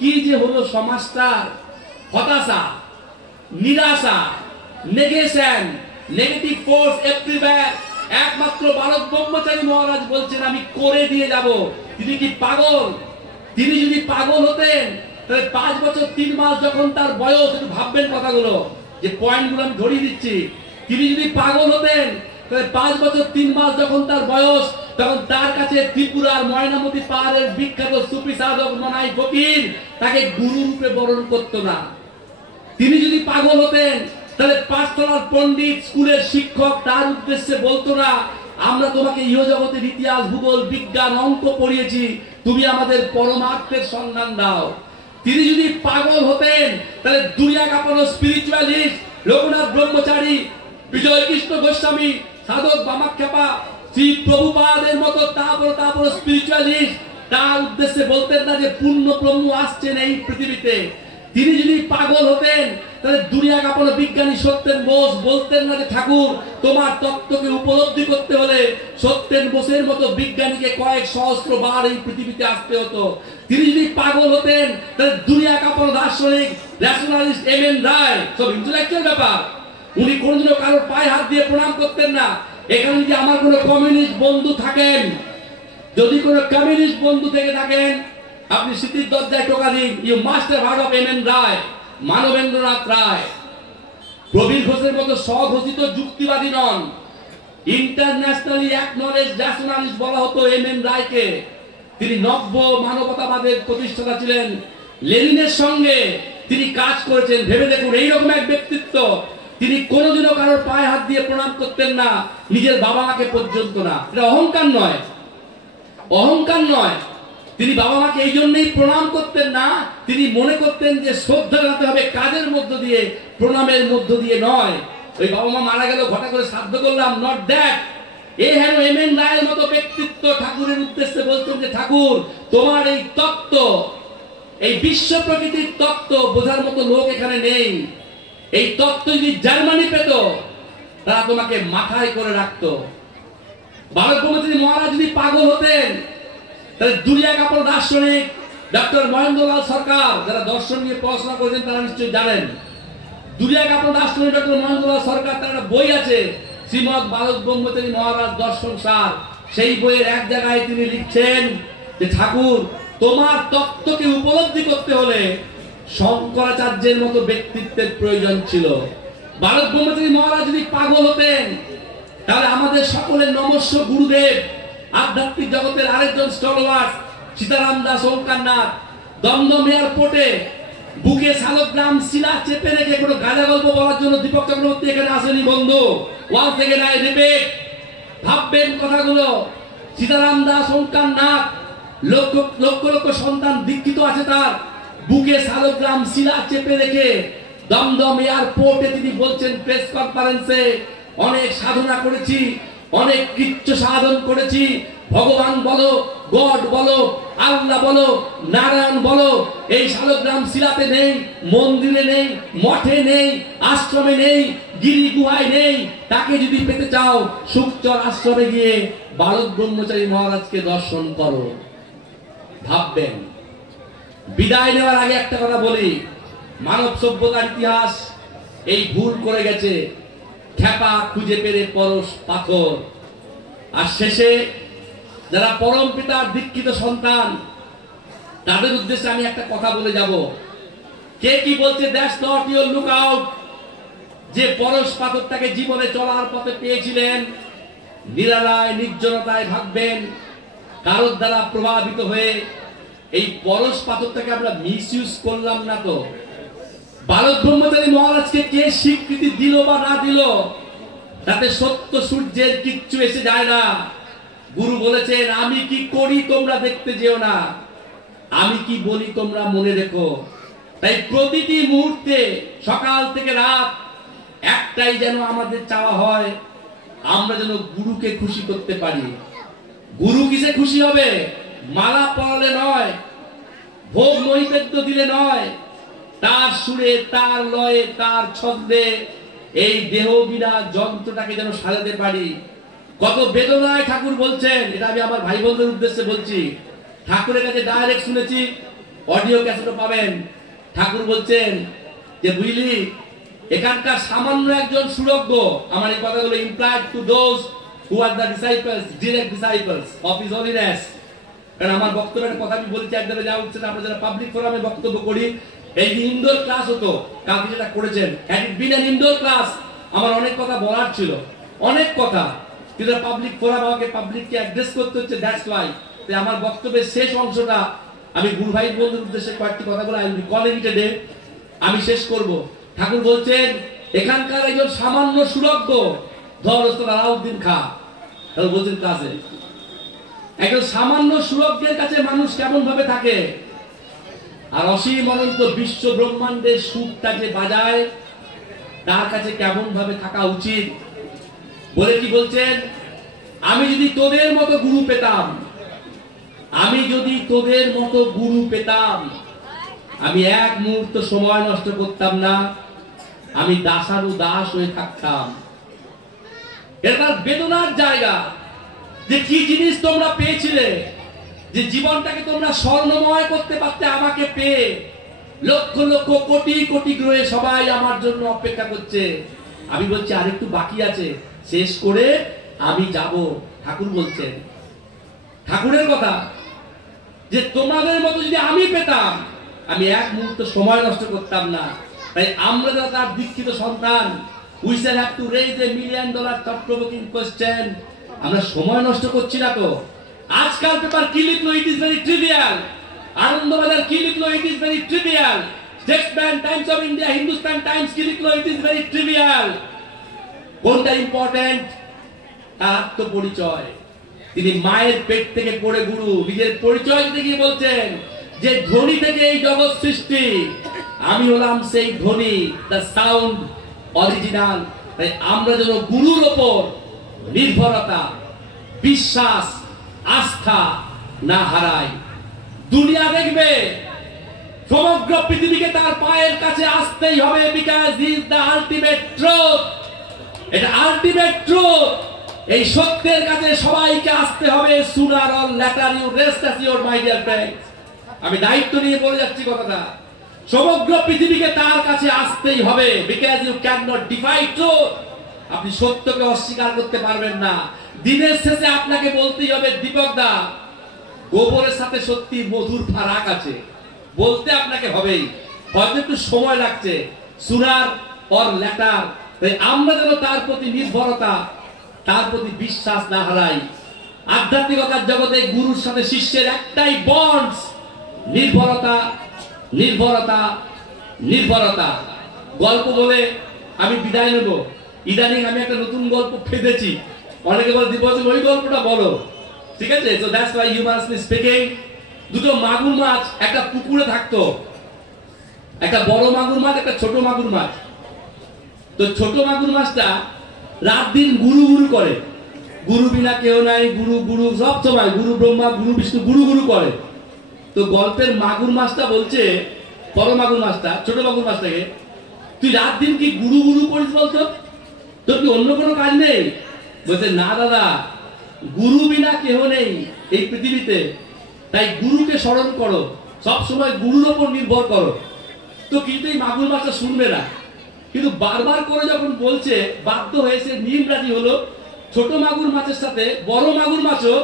কি যে হলো সমাজটার। হতাশা, নিরাশা, নেগেশন, নেগেটিভ ফোর্স এভরিওয়্যার। একমাত্র ভারত ব্রহ্মচারী মহারাজ বলছেন আমি করে দিয়ে যাব। তিনি কি পাগল? তিনি যদি পাগল হতেন তাহলে 5 বছর 3 মাস যখন তার বয়স, একটু ভাববেন কথাগুলো, যে পয়েন্টগুলো আমি ধরিয়ে দিচ্ছি। তিনি যদি পাগল হতেন তাহলে 5 বছর 3 মাস যখন তার বয়স, তখন তার কাছে ত্রিপুরার ময়নামতি পাহাড়ের বিখ্যাত সুফি সাধক মনাই ফকির তাকে গুরু রূপে বরণ করত না। তিনি যদি পাগল হতেন তাহলে পাঠশালার পণ্ডিত, স্কুলের শিক্ষক তার উদ্দেশ্যে বলতো না আমরা তোমাকে ইহজগতের ইতিহাস, ভূগোল, বিজ্ঞান, অঙ্ক পড়িয়েছি, তুমি আমাদের পরমার্থের সন্ধান দাও। তিনি যদি পাগল হতেন তাহলে দুনিয়া কাঁপানো স্পিরিচুয়ালিস্ট লোকনাথ ব্রহ্মচারী, বিজয় কৃষ্ণ গোস্বামী, সাধক বামাক্ষেপা, শ্রী প্রভুপাদের মতো তারপর স্পিরিচুয়ালিস্ট তার উদ্দেশ্যে বলতেন না যে পূর্ণ ব্রহ্ম আসছেন এই পৃথিবীতে। তিনি যদি পাগল হতেন তাহলে দুনিয়া কাঁপানো বিজ্ঞানী সত্যেন বোস বলতেন না যে ঠাকুর তোমার তত্ত্বকে উপলব্ধি করতে হলে সত্যেন বোসের মতো বিজ্ঞানীকে কয়েক সহস্র বার এই পৃথিবীতে আসতে হতো। তিনি যদি পাগল হতেন তাহলে দুনিয়া কাঁপানো দার্শনিক ন্যাশনালিস্ট এম.এন. রায়, সব ইন্টেলেকচুয়াল ব্যাপার, উনি কোনদিনও কারোর পায়ে হাত দিয়ে প্রণাম করতেন না। এখানে যদি আমার কোনো কমিউনিস্ট বন্ধু থাকেন, যদি কোনো কমিউনিস্ট বন্ধু থেকে থাকেন, আপনি স্মৃতির দরজায় টোকা দিন, you must have heard of M N. Roy, Manabendranath Roy. Prabir ঘোষের মতো স্বঘোষিত যুক্তিবাদী নন, ইন্টারন্যাশনালি অ্যাকনলেজড ন্যাশনালিস্ট বলা হতো এম.এন. রায়কে। তিনি নব্য মানবতাবাদের প্রতিষ্ঠাতা ছিলেন, লেনিনের সঙ্গে তিনি কাজ করেছেন। ভেবে দেখুন, এইরকম এক ব্যক্তিত্ব। তিনি কোনোদিনও কারোর পায়ে হাত দিয়ে প্রণাম করতেন না, নিজের বাবা মাকে পর্যন্ত না। এটা অহংকার নয়, অহংকার নয়। তিনি বাবা মাকে এই জন্যই প্রণাম করতেন না, তিনি মনে করতেন যে শ্রদ্ধা জানাতে হবে কাজের মধ্য দিয়ে, প্রণামের মধ্য দিয়ে নয়। ওই বাবা মা মারা গেল, ঘটা করে শ্রাদ্ধ করলাম, নট দ্যাট। এই হেন এম.এন. রায়ের মতো ব্যক্তিত্ব ঠাকুরের উদ্দেশ্যে বলতেন যে ঠাকুর তোমার এই তত্ত্ব, এই বিশ্ব প্রকৃতির তত্ত্ব বোঝার মতো লোক এখানে নেই। এই তত্ত্ব যদি জার্মানি পেত তারা তোমাকে মাথায় করে রাখতো। বালক ব্রহ্মচারী মহারাজ যদি পাগল হতেন তাহলে দুনিয়া কাঁপানো দার্শনিক ডক্টর মহেন্দ্রলাল সরকার, যারা দর্শন নিয়ে পড়াশোনা করেছেন তারা নিশ্চয়ই জানেন, দুনিয়া কাঁপানো দার্শনিক ডক্টর মহেন্দ্রলাল সরকার, তার একটা বই আছে শ্রীমৎ বালক ব্রহ্মচারী মহারাজ দর্শন সার। সেই বইয়ের এক জায়গায় তিনি লিখছেন যে ঠাকুর তোমার তত্ত্বকে উপলব্ধি করতে হলে শঙ্করাচার্যের মতো ব্যক্তিত্বের প্রয়োজন ছিল। বালক ব্রহ্মচারী মহারাজ যদি পাগল হতেন তাহলে আমাদের সকলের নমস্য গুরুদেব, আধ্যাত্মিক জগতের আরেকজন স্টলওয়ার্ড সীতারাম দাস ওঙ্কারনাথ, দমদম এয়ারপোর্টে বুকে শালগ্রাম শিলা চেপে রেখে কোনো গাঁজা গল্প বলার জন্য দীপক চক্রবর্তী এখানে আসেনি বন্ধু। ওয়াল থেকে নাই রিপিট, ভাববেন কথাগুলো। সীতারাম দাস ওঙ্কারনাথ লক্ষ লক্ষ লক্ষ সন্তান দীক্ষিত আছে তার, বুকে শালগ্রাম শিলা চেপে রেখে দমদম এয়ারপোর্টে তিনি বলছেন প্রেস কনফারেন্সে, অনেক সাধনা করেছি, অনেক কৃচ্ছ সাধন করেছি, ভগবান বলো, গড বলো, আল্লাহ বলো, নারায়ণ বলো, এই শালগ্রাম শিলাতে নেই, মন্দিরে নেই, মঠে নেই, আশ্রমে নেই, গিরি গুহায় নেই। তাকে যদি পেতে চাও সুখচর আশ্রমে গিয়ে বালক ব্রহ্মচারী মহারাজকে দর্শন করো। ভাববেন। বিদায় নেওয়ার আগে একটা কথা বলি, মানব সভ্যতার ইতিহাস এই ভুল করে গেছে, খ্যাপা খুঁজে পেরে পরশ পাথর। আর শেষে যারা পরম পিতার দীক্ষিত সন্তান তাদের উদ্দেশ্যে আমি একটা কথা বলে যাব। কে কি বলছে that's not your look out. যে পরশ পাথরটাকে জীবনে চলার পথে পেয়েছিলেন, নিরালায় নির্জনতায় ভাববেন, কারোর দ্বারা প্রভাবিত হয়ে এই পরশ পাথরটাকে আমরা মিসইউজ করলাম না তো? বালক ব্রহ্মচারী মহারাজকে কে স্বীকৃতি দিল বা না দিল তাতে সত্য সূর্যের কিচ্ছু এসে যায় না। গুরু বলেছেন আমি কি করি তোমরা দেখতে যেও না, আমি কি বলি তোমরা মনে রেখো। তাই প্রতিটি মুহূর্তে সকাল থেকে রাত একটাই যেন আমাদের চাওয়া হয়, আমরা যেন গুরুকে খুশি করতে পারি। গুরু কিসে খুশি হবে? মালা পরালে নয়, ভোগ নৈবেদ্য দিলে নয়, তার সুরে, তার লয়ে, তার ছন্দে এই দেহ বিনা যন্ত্রটাকে যেন সাজাতে পারি। কত বেদনায় ঠাকুর বলছেন, এটা আমি আমার ভাই বোনদের উদ্দেশ্যে বলছি। ঠাকুরের কাছে ডাইরেক্ট শুনেছি, অডিও ক্যাসেটও পাবেন। ঠাকুর বলছেন যে বুঝলি এখানকার সামান্য একজন সুরজ্ঞ, আমার এই কথাগুলো implied to those who are the disciples, direct disciples of his holiness. কারণ আমার বক্তব্যের কথা আমি বলছি একদমে যা উঠছে না, আমরা যারা পাবলিক ফোরামে বক্তব্য করি, এই যে ইনডোর ক্লাস হতো, কালকে যেটা করেছেন, had it bin an indoor class, আমার অনেক কথা বলার ছিল, অনেক কথা, কিন্তু পাবলিক ফোরাম আমাকে পাবলিককে অ্যাড্রেস করতে হচ্ছে, দ্যাটস ওয়াই। তাই আমার বক্তব্যের শেষ অংশটা আমি গুরু ভাই বন্ধুর উদ্দেশ্যে কয়েকটি কথা বলে আমি শেষ করব। ঠাকুর বলছেন এখানকার একজন সামান্য সুরজ্ঞ, ধর আলাউদ্দিন খাঁ, বলছেন ক্লাসে, একজন সামান্য সুরজ্ঞের কাছে মানুষ কেমন ভাবে থাকে। আর অসীম অনন্ত বিশ্ব ব্রহ্মাণ্ডের সুরটা যে বাজায় তার কাছে কেমন ভাবে থাকা উচিত বলে কি বলছেন, আমি যদি তোদের মতো গুরু পেতাম, আমি যদি তোদের মতো গুরু পেতাম, আমি এক মুহূর্ত সময় নষ্ট করতাম না, আমি দাসানু দাস হয়ে থাকতাম। এটা বেদনার জায়গা যে কি জিনিস তোমরা পেয়েছিলে, যে জীবনটাকে তোমরা স্বর্ণময় করতে পারতে আমাকে পেয়ে। লক্ষ লক্ষ কোটি কোটি গ্রহে সবাই আমার জন্য অপেক্ষা করছে। আমি বলছি আরেকটু বাকি আছে, শেষ করে আমি যাব। ঠাকুর বলছেন, ঠাকুরের কথা, যে তোমাদের মতো যদি আমি পেতাম, আমি এক মুহূর্ত সময় নষ্ট করতাম না। তাই আমরা যারা তার দীক্ষিত সন্তান, we shall have to raise $1 million thought provoking question. আমরা সময় নষ্ট করছি না তো? আজকাল পেপার কি লিখলো, it is very trivial. Anandabazar কি লিখলো, it is very trivial. Statesman, Times of India, Hindustan Times কি লিখলো, ইট ইজ ভেরি ট্রিভিয়াল। কোনটা ইম্পর্টেন্ট? তার আত্মপরিচয়। তিনি মায়ের পেট থেকে পড়ে গুরু, নিজের পরিচয় দিতে গিয়ে বলছেন যে ধ্বনি থেকে এই জগৎ সৃষ্টি, আমি হলাম সেই ধ্বনি, দ্য সাউন্ড অরিজিনাল। তাই আমরা যেন গুরুর ওপর নির্ভরতা, বিশ্বাস, আস্থা না হারাই। দুনিয়া দেখবে, সমগ্র পৃথিবীকে তার পায়ের কাছে আসতেই হবে, because he is the ultimate truth. এটা আল্টিমেট ট্রুথ। এই সত্যের কাছে সবাইকে আসতে হবে। Sooner or later you rest assured my dear friends. আমি দায়িত্ব নিয়ে বলে যাচ্ছি কথাটা। সমগ্র পৃথিবীকে তার কাছে আসতেই হবে, because you can not defy truth. আপনি সত্যকে অস্বীকার করতে পারবেন না। দিনের শেষে আপনাকে বলতেই হবে, দীপক দা, গোবরের সাথে সত্যি মধুর ফারাক আছে, বলতে আপনাকে হবেই। হয়তো একটু সময় লাগছে। সুনার অর লেটার। তাই আমরা যেন তার প্রতি নির্ভরতা, তার প্রতি বিশ্বাস না হারাই। আধ্যাত্মিকতার জগতে গুরুর সাথে শিষ্যের একটাই বন্ডস, নির্ভরতা, নির্ভরতা, নির্ভরতা। গল্প বলে আমি বিদায় নেব। ইদানিং আমি একটা নতুন গল্প ফেঁদেছি। অনেকে বলে দীপক ওই গল্পটা বলো, ঠিক আছে? So that's why you must be speaking. দুটো মাগুর মাছ একটা পুকুরে থাকতো, একটা বড় মাগুর মাছ, একটা ছোট মাগুর মাছ। তো ছোট মাগুর মাছটা রাত দিন গুরু গুরু করে, গুরু বিনা কেউ নাই, গুরু গুরু সব সময়, গুরু ব্রহ্মা, গুরু বিষ্ণু, গুরু গুরু করে। তো গল্পের মাগুর মাছটা বলছে, বড় মাগুর মাছটা ছোট মাগুর মাছটাকে, তুই রাত দিন কি গুরু গুরু করিস বলতো? তোর কি অন্য কোনো কাজ নেই? বলছে না দাদা, গুরু বিনা কেহ নেই এই পৃথিবীতে, তাই গুরুকে স্মরণ করো, সব সময় গুরুর ওপর নির্ভর করো। তো কিন্তু এই মাগুর মাছটা শুনবে না, কিন্তু বারবার করে যখন বলছে, বাধ্য হয়েছে, নীল রাজি হলো। ছোট মাগুর মাছের সাথে বড় মাগুর মাছও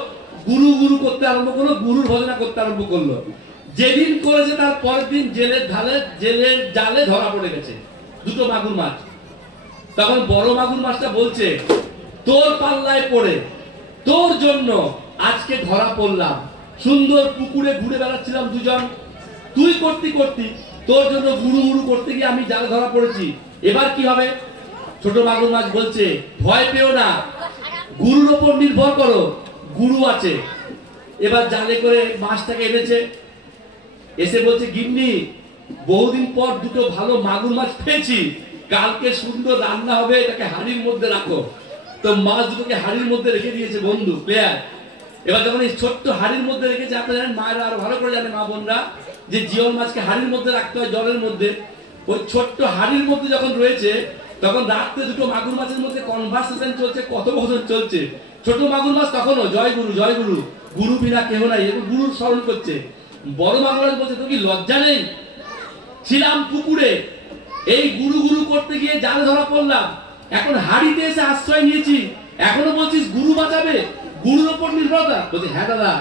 গুরু গুরু করতে আরম্ভ করলো, গুরুর ভজনা করতে আরম্ভ করলো। যেদিন করেছে তার পরের দিন জেলের জালে ধরা পড়ে গেছে দুটো মাগুর মাছ। তখন বড় মাগুর মাছটা বলছে, তোর পাল্লায় পড়ে, তোর জন্য আজকে ধরা পড়লাম। সুন্দর পুকুরে ঘুরে বেড়াচ্ছিলাম দুজন, তুই করতি করতি, তোর জন্য গুরু গুরু করতে গিয়ে আমি জালে ধরা পড়েছি। এবার কি হবে? ছোট মাগুর মাছ বলছে, ভয় পেও না, গুরুর ওপর নির্ভর করো, গুরু আছে। এবার জালে করে মাছটাকে এনেছে, এসে বলছে, গিন্নি, বহুদিন পর দুটো ভালো মাগুর মাছ পেয়েছি, কালকে সুন্দর রান্না হবে, এটাকে হাড়ির মধ্যে রাখো। তো মাছ দুটোকে হাড়ির মধ্যে রেখে দিয়েছে বন্ধু প্লেয়ার। এবার যখন এই ছোট্ট হাড়ির মধ্যে রেখেছে, আপনারা জানেন, মায়েরা আরো ভালো করে জানে, মা বোনরা, যে জিওল মাছকে হাড়ির মধ্যে রাখতে হয় জলের মধ্যে। ওই ছোট্ট হাড়ির মধ্যে যখন রয়েছে, তখন রাত্রে দুটো মাগুর মাছের মধ্যে কনভারসেশন চলছে, কথোপকথন চলছে। ছোট মাগুর মাছ তখনও জয় গুরু, জয় গুরু, গুরু বিনা কেহ নাই, এবং গুরুর স্মরণ করছে। বড় মাগুর মাছ বলছে, তো কি লজ্জা নেই? ছিলাম পুকুরে, এই গুরু গুরু করতে গিয়ে জালে ধরা পড়লাম, এখন হাড়িতে এসে আশ্রয় নিয়েছি, এখনো বলছিস গুরু বাঁচাবে, গুরুর ওপর নির্ভরতা? বলছে, হ্যাঁ দাদা,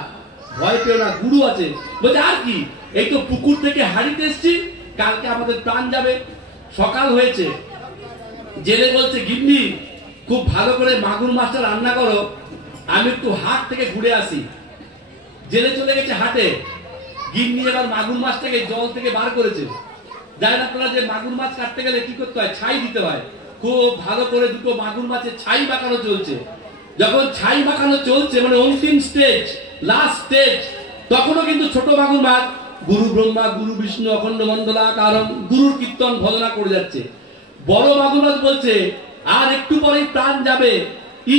ভয় পেও না, গুরু আছে। বলছে, আর কি, এই তো পুকুর থেকে হাড়িতে এসছি, কালকে আমাদের প্রাণ যাবে। সকাল হয়েছে, জেলে বলছে, গিন্নি, খুব ভালো করে মাগুর মাছটা রান্না করো, আমি একটু হাট থেকে ঘুরে আসি। জেলে চলে গেছে হাটে। গিন্নি এবার মাগুর মাছটাকে জল থেকে বার করেছে। জানেন আপনারা যে মাগুর মাছ কাটতে গেলে কি করতে হয়? ছাই দিতে হয়। খুব ভালো করে দুটো মাগুর মাছের ছাই মাখানো চলছে। যখন ছাই মাখানো চলছে, মানে অন্তিম স্টেজ, লাস্ট স্টেজ, তখনও কিন্তু ছোট মাগুর মাছ গুরু ব্রহ্মা গুরু বিষ্ণু অখণ্ড মণ্ডলাকারম, গুরুর কীর্তন ভজনা করে যাচ্ছে। বড় মাগুর মাছ বলছে আর একটু পরেই প্রাণ যাবে,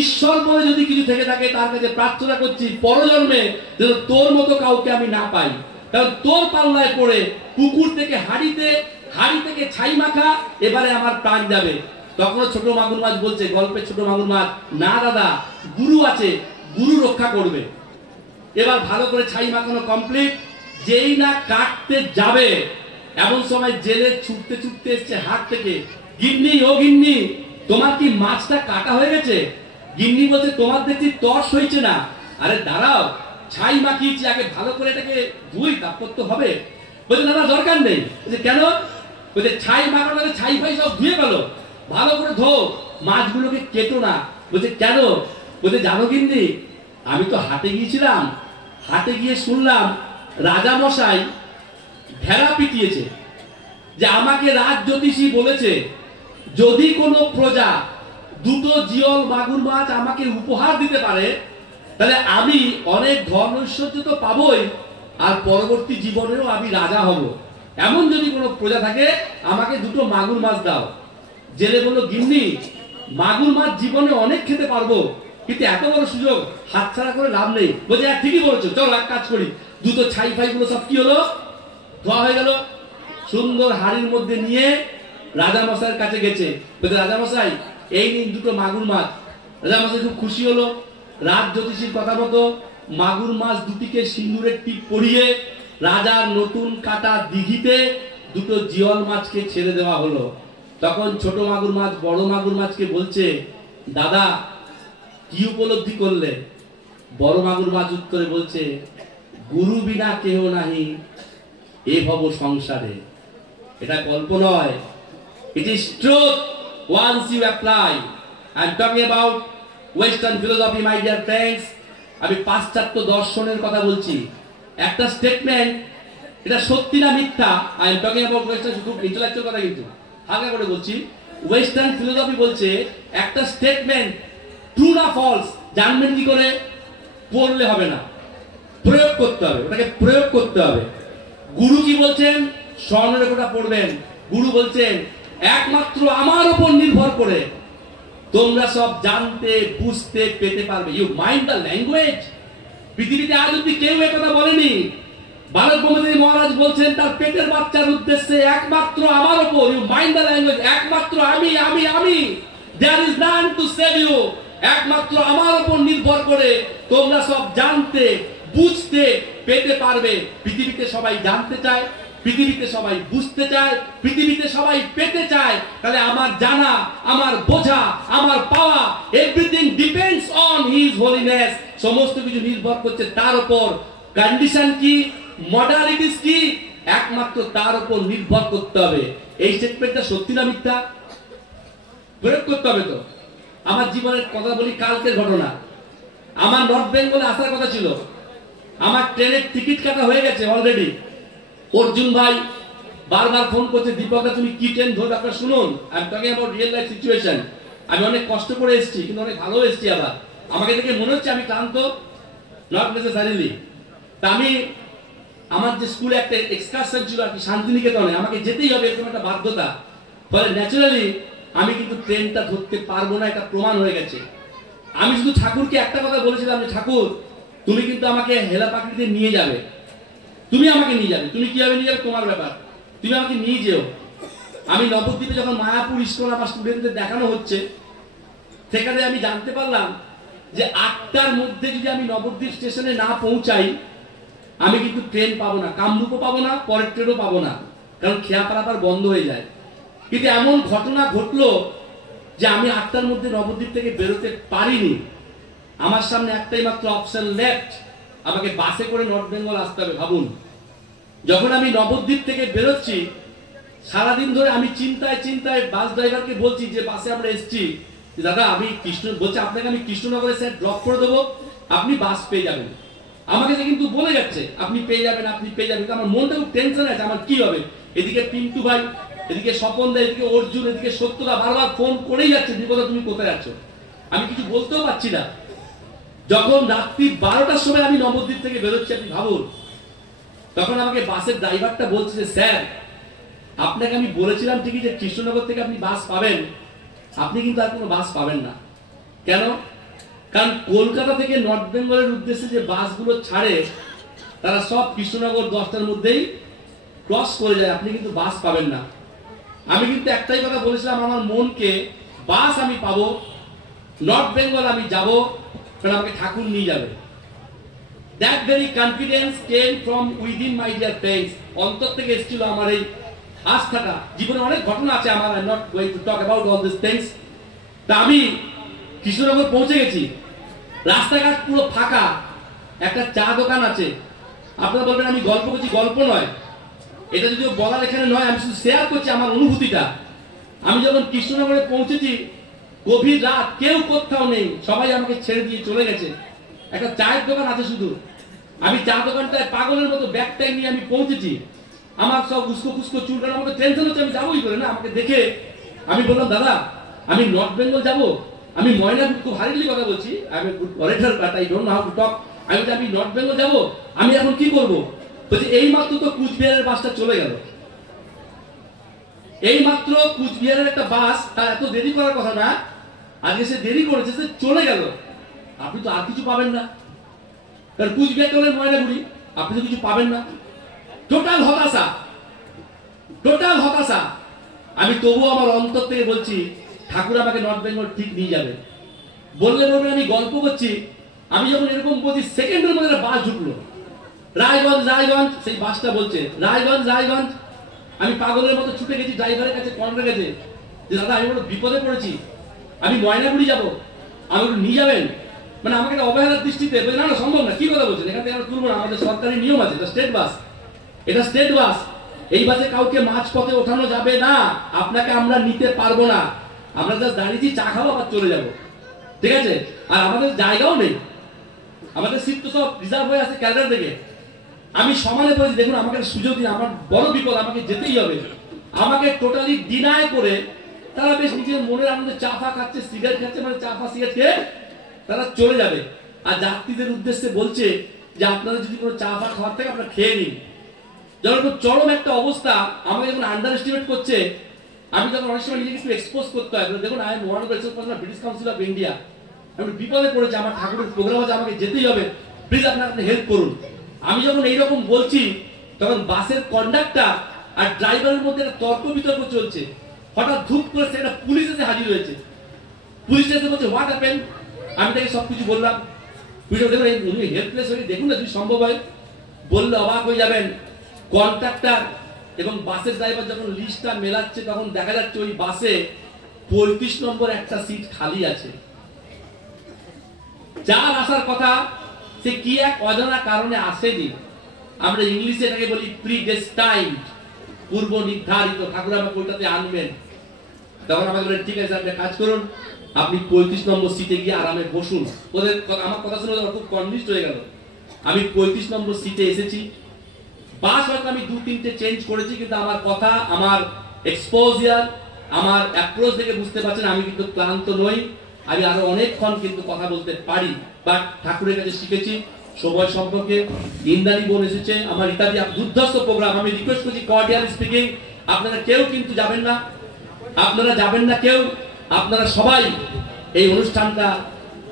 ঈশ্বর বলে যদি কিছু থেকে থাকে তার কাছে প্রার্থনা করছি পরজন্মে যেন তোর মতো কাউকে আমি না পাই, কারণ তোর পাল্লায় পড়ে পুকুর থেকে হাড়ি থেকে ছাই মাখা, এবারে আমার প্রাণ যাবে। তখন ছোট মাগুর মাছ বলছে, গল্পের ছোট মাগুর মাছ, না দাদা, গুরু আছে, গুরু রক্ষা করবে। এবার ভালো করে ছাই মাখানো কমপ্লিট, যেই না কাটতে যাবে এমন সময় জেলে ছুটতে ছুটতে এসছে হাট থেকে, গিন্নি ও গিন্নি তোমার কি মাছটা কাটা হয়ে গেছে? গিন্নি বলছে তোমার দেখছি তর্স হয়েছে না। আরে দাঁড়াও, ছাই মাখিয়েছি, আগে ভালো করে এটাকে ধুই, তারপর তো হবে। বলছে দাদা দরকার নেই। বলছে কেন? বলছে ছাই মাখানো, ছাই ফাই সব ধুয়ে গেল, ভালো করে ধো, মাছগুলোকে কেটো না। বলছে কেন? বলছে জানো গিন্নি, আমি তো হাটে গিয়েছিলাম, হাটে গিয়ে শুনলাম রাজা মশাই ভেড়া পিটিয়েছে, যে আমাকে রাজ জ্যোতিষী বলেছে যদি কোনো প্রজা দুটো জিয়ল মাগুর মাছ আমাকে উপহার দিতে পারে তাহলে আমি অনেক ধন ঐশ্বর্য তো পাবই, আর পরবর্তী জীবনেও আমি রাজা হব। এমন যদি কোনো প্রজা থাকে আমাকে দুটো মাগুর মাছ দাও। জেলে বলল গিন্নি, মাগুর মাছ জীবনে অনেক খেতে পারবো, কিন্তু এত বড় সুযোগ হাতছাড়া করে লাভ নেই। বলছে ঠিকই বলেছো, চলো এক কাজ করি, দুটো ছাই ফাই গুলো সব কি হলো, ধোয়া হয়ে গেল, সুন্দর হাড়ির মধ্যে নিয়ে রাজা মশাইয়ের কাছে গেছে। বলছে রাজা মশাই এই নিন দুটো মাগুর মাছ। রাজা মশাই খুব খুশি হলো। রাজ জ্যোতিষীর কথা মতো মাগুর মাছ দুটিকে সিঁদুরের টিপ পরিয়ে রাজার নতুন কাটা দিঘিতে দুটো জিয়ল মাছকে ছেড়ে দেওয়া হলো। তখন ছোট মাগুর মাছ বড় মাগুর মাছকে বলছে, দাদা কি উপলব্ধি করলে? বড় মাগুর মাছ উত্তরে বলছে, গুরু বিনা কেহ নাহি এ ভব সংসারে। এটা গল্প নয়, it is truth once you apply. I am talking about Western philosophy, my dear friends. আমি পাশ্চাত্য দর্শনের কথা বলছি। একটা স্টেটমেন্ট, এটা সত্যি না মিথ্যা, I am talking about Western, খুব ইন্টেলেকচুয়াল কথা কিন্তু হালকা করে বলছি। ওয়েস্টার্ন ফিলোসফি বলছে একটা স্টেটমেন্ট ট্রু না ফলস জানবেন কি করে? পড়লে হবে না, প্রয়োগ করতে হবে, ওটাকে প্রয়োগ করতে হবে। গুরু কি বলছেন? স্বর্ণরেখাটা পড়বেন। গুরু বলছেন একমাত্র আমার উপর নির্ভর করে তোমরা সব জানতে বুঝতে পেতে পারবে। You mind the language. পৃথিবীতে আজ অব্দি কেউ একথা বলেনি। ভারত ব্রহ্মচারী মহারাজ বলছেন তার পেটের বাচ্চার উদ্দেশ্যে একমাত্র আমার উপর, ইউ মাইন্ড দ্য ল্যাঙ্গুয়েজ, একমাত্র আমি আমি আমি, there is none to save you. একমাত্র আমার উপর নির্ভর করে তোমরা সব জানতে বুঝতে পেতে পারবে। পৃথিবীতে সবাই জানতে চায়, পৃথিবীতে সবাই বুঝতে চায়, পৃথিবীতে সবাই পেতে চায়। তাহলে আমার জানা, আমার বোঝা, আমার পাওয়া, everything depends on his holiness. সমস্ত কিছু নির্ভর করছে তার উপর। কন্ডিশন কি, মডালিটিস কি, একমাত্র তার উপর নির্ভর করতে হবে। এই স্টেটমেন্টটা সত্যি না মিথ্যা? প্রয়োগ করতে হবে তো। আমার জীবনের কথা বলি, কালকের ঘটনা। আমার নর্থ বেঙ্গলে আসার কথা ছিল, আমার ট্রেনের টিকিট কাটা হয়ে গেছে অলরেডি। অর্জুন ভাই বারবার ফোন করছে, দীপকদা তুমি কি ট্রেন ধরবে আপনারা শুনুন। I am talking about real life situation. আমি অনেক কষ্ট করে এসেছি, কিন্তু অনেক ভালো এসেছি। আবার আমাকে দেখে মনে হচ্ছে আমি ক্লান্ত, নট নেসেসারিলি। তা আমি, আমার যে স্কুলে একটা এক্সকারশন ছিল আর কি শান্তিনিকেতনে, আমাকে যেতেই হবে, এরকম একটা বাধ্যতা। ফলে ন্যাচারালি আমি কিন্তু ট্রেনটা ধরতে পারবো না, এটা প্রমাণ হয়ে গেছে। আমি শুধু ঠাকুরকে একটা কথা বলেছিলাম যে ঠাকুর তুমি কিন্তু আমাকে হেলা পাখিতে নিয়ে যাবে, তুমি আমাকে নিয়ে যাবে, তুমি কিভাবে নিয়ে যাবে তোমার ব্যাপার, তুমি আমাকে নিয়ে যেও। আমি নবদ্বীপে যখন মায়াপুর ইস্কন আমার স্টুডেন্টদের দেখানো হচ্ছে, সেখানে আমি জানতে পারলাম যে 8টার মধ্যে যদি আমি নবদ্বীপ স্টেশনে না পৌঁছাই আমি কিন্তু ট্রেন পাবো না, কামরূপও পাবো না, পরের ট্রেনও পাবো না, কারণ খেয়া পারাপার বন্ধ হয়ে যায়। কিন্তু এমন ঘটনা ঘটলো যে আমি 8টার মধ্যে নবদ্বীপ থেকে বেরোতে পারিনি। আমার সামনে একটাই মাত্র অপশন লেফট, আমাকে বাসে করে নর্থ বেঙ্গল আসতে হবে। ভাবুন, যখন আমি নবদ্বীপ থেকে বেরোচ্ছি, সারাদিন ধরে আমি চিন্তায় চিন্তায় বাস ড্রাইভারকে বলছি যে বাসে আমরা এসেছি, দাদা আমি কৃষ্ণ, বলছে আপনাকে আমি কৃষ্ণনগরে স্যার ড্রপ করে দেবো, আপনি বাস পেয়ে যাবেন। আমাকে কিন্তু বলে যাচ্ছে আপনি পেয়ে যাবেন, আপনি পেয়ে যাবেন। আমার মনটা খুব টেনশন আছে, আমার কি হবে। এদিকে পিন্টু ভাই, এদিকে স্বপন দা, এদিকে অর্জুন, এদিকে সত্যদা বারবার ফোন করেই যাচ্ছে, বিপদা তুমি কোথায় যাচ্ছ। আমি কিছু বলতেও পারছি না। যখন রাত্রি 12টার সময় আমি নবদ্বীপ থেকে বেরোচ্ছি, আপনি ভাবুন তখন আমাকে বাসের ড্রাইভারটা বলছে যে স্যার, আপনাকে আমি বলেছিলাম ঠিকই যে কৃষ্ণনগর থেকে আপনি বাস পাবেন, আপনি কিন্তু আর কোনো বাস পাবেন না। কেন? কারণ কলকাতা থেকে নর্থ বেঙ্গলের উদ্দেশ্যে যে বাসগুলো ছাড়ে তারা সব কৃষ্ণনগর 10টার মধ্যেই ক্রস করে যায়, আপনি কিন্তু বাস পাবেন না। আমি কিন্তু একটাই কথা বলেছিলাম আমার মনকে, বাস আমি পাবো, নর্থ বেঙ্গল আমি যাব, কারণ আমাকে ঠাকুর নিয়ে যাবে। That very confidence came from within my dear friends. অন্তর থেকে এসেছিল আমার এই আস্থাটা। জীবনে অনেক ঘটনা আছে আমার, I'm not going to talk about all these things. তা আমি কৃষ্ণনগর পৌঁছে গেছি, রাস্তাঘাট পুরো ফাঁকা, একটা চা দোকান আছে। আপনারা বলবেন আমি গল্প করছি, গল্প নয়, এটা যদিও বলার এখানে নয়, আমি শুধু শেয়ার করছি আমার অনুভূতিটা। আমি যখন কৃষ্ণনগরে পৌঁছেছি, গভীর রাত, কেউ কোথাও নেই, সবাই আমাকে ছেড়ে দিয়ে চলে গেছে। একটা চায়ের দোকান আছে শুধু, আমি চা দোকানটায় পাগলের মতো ব্যাগ ট্যাগ নিয়ে আমি পৌঁছেছি। আমার সব উস্কো ফুস্কো চুলটার মধ্যে টেনশন হচ্ছে, আমি যাবোই করে না। আমাকে দেখে আমি বললাম, দাদা আমি নর্থ বেঙ্গল যাবো। আমি ময়না খুব হারিলি কথা বলছি, আমি অরেটার but I don't know how to talk. আমি বলছি আমি নর্থ বেঙ্গল যাবো, আমি এখন কি করবো? বলছি এই মাত্র তো কুচবিহারের বাসটা চলে গেল, এই মাত্র কুচবিহারের একটা বাস, তার এত দেরি করার কথা না, আজকে সে দেরি করেছে, সে চলে গেল। আপনি তো আর কিছু পাবেন না, কারণ কুচবিহার চলে ময়নাগুড়ি, আপনি তো কিছু পাবেন না। টোটাল হতাশা, টোটাল হতাশা। আমি তবুও আমার অন্তর থেকে বলছি ঠাকুর আমাকে নর্থ বেঙ্গল ঠিক নিয়ে যাবে। বললে বলবেন আমি গল্প করছি, আমি যখন এরকম বলছি সেকেন্ডের মধ্যে বাস ঢুকলো, রায়গঞ্জ রায়গঞ্জ, সেই বাসটা বলছে রায়গঞ্জ রায়গঞ্জ। আমি পাগলের মতো ছুটে গেছি ড্রাইভারের কাছে, কন্ট্রাক্টরের কাছে, যে দাদা আমি বড় বিপদে পড়েছি, আমি ময়নাগুড়ি যাবো, আমাকে একটু নিয়ে যাবেন। মানে আমাকে একটা অবহেলার দৃষ্টিতে বলছে, না না সম্ভব না, কি কথা বলছেন, এখান থেকে আমরা তুলবো না, আমাদের সরকারি নিয়ম আছে, এটা স্টেট বাস, এটা স্টেট বাস, এই বাসে কাউকে মাঝ পথে ওঠানো যাবে না, আপনাকে আমরা নিতে পারবো না, আমরা জাস্ট দাঁড়িয়েছি, চা খাবো আবার চলে যাবো, ঠিক আছে? আর আমাদের জায়গাও নেই, আমাদের সিট তো সব রিজার্ভ হয়ে আছে ক্যালকাটা থেকে। আমি সমানে বলেছি দেখুন আমাকে সুযোগ দিন, আমার বড় বিপদ, আমাকে যেতেই হবে। আমাকে টোটালি ডিনাই করে তারা বেশ নিজের মনের আনন্দে চা ফা খাচ্ছে, সিগারেট খাচ্ছে, মানে চা ফা সিগারেট খেয়ে তারা চলে যাবে। আর যাত্রীদের উদ্দেশ্যে বলছে যে আপনারা যদি কোনো চা ফা খাওয়ার থাকে আপনারা খেয়ে নিন। যখন চরম একটা অবস্থা, আমাকে যখন আন্ডার এস্টিমেট করছে, আমি যখন অনেক সময় নিজেকে একটু এক্সপোজ করতে হয়, দেখুন I am one of the expose person British Council of India, আমি বিপদে পড়েছি, আমার ঠাকুরের প্রোগ্রাম আছে, আমাকে যেতেই হবে, প্লিজ আপনারা আপনি হেল্প করুন। আমি যখন এইরকম বলছি, তখন বাসের কন্ডাক্টর আর ড্রাইভারের মধ্যে একটা তর্ক বিতর্ক চলছে। হঠাৎ ধূপ করে সেটা পুলিশ এসে হাজির হয়েছে, পুলিশ এসে বলছে হোয়াট হ্যাপেন্ড। আমি তাকে সবকিছু বললাম, দেখুন উনি হেল্পলেস হয়ে দেখুন না যদি সম্ভব হয়। বললে অবাক হয়ে যাবেন, কন্ট্রাক্টর এবং বাসের ড্রাইভার যখন লিস্টটা মেলাচ্ছে, তখন দেখা যাচ্ছে ওই বাসে 35 নম্বর একটা সিট খালি আছে। যার আসার কথা সে কি এক অজানা কারণে আসেনি। আমরা ইংলিশে এটাকে বলি প্রিডেস্টাইনড, পূর্ব নির্ধারিত, ঠাকুর আমাকে ওইটাতে আনবেন। তখন আমাকে বলে ঠিক আছে আপনি কাজ করুন, আপনি 35 নম্বর সিটে গিয়ে আরামে বসুন। ওদের আমার কথা শুনে ওরা খুব কনভিন্সড হয়ে গেল। আমি 35 নম্বর সিটে এসেছি। বাস হয়তো আমি 2-3টে চেঞ্জ করেছি, কিন্তু আমার কথা, আমার এক্সপোজার, আমার অ্যাপ্রোচ দেখে বুঝতে পারছেন আমি কিন্তু ক্লান্ত নই। আমি আরো অনেকক্ষণ কিন্তু কথা বলতে পারি, বাট ঠাকুরের কাছে শিখেছি সময় সম্পর্কে। ইন্দ্রাণী বোন এসেছে, আমার ইত্যাদি দুর্ধর্ষ প্রোগ্রাম। আমি রিকোয়েস্ট করছি কর্ডিয়াল স্পিকিং, আপনারা কেউ কিন্তু যাবেন না, আপনারা যাবেন না কেউ, আপনারা সবাই এই অনুষ্ঠানটা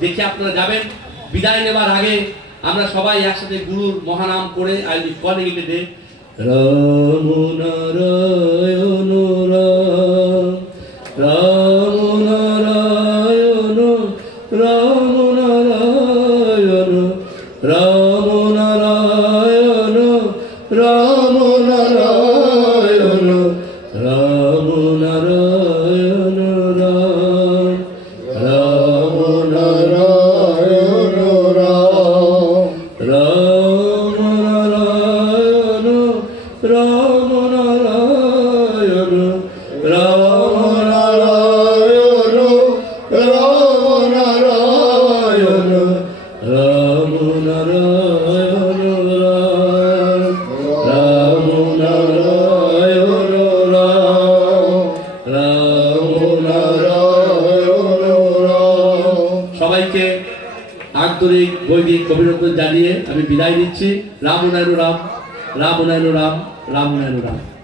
দেখে আপনারা যাবেন। বিদায় নেবার আগে আমরা সবাই একসাথে গুরুর মহানাম করে I will be calling it a day. Ram Narayan Ram, Ram Narayan, Ram Narayan, Ram Narayan, Ram Narayan, Ram Narayan, Ram, Ram Narayan, Ram, Ram Narayan, Ram Narayan, Ram Narayan, Ram Narayan, Ram Narayan, Ram Narayan, Ram Narayan, Ram. সবাইকে আন্তরিক বৈদিক অভিনন্দন জানিয়ে আমি বিদায় নিচ্ছি। রাম নারায়ণ রাম। রাম নারায়ণ রাম, রাম নারায়ণ রাম।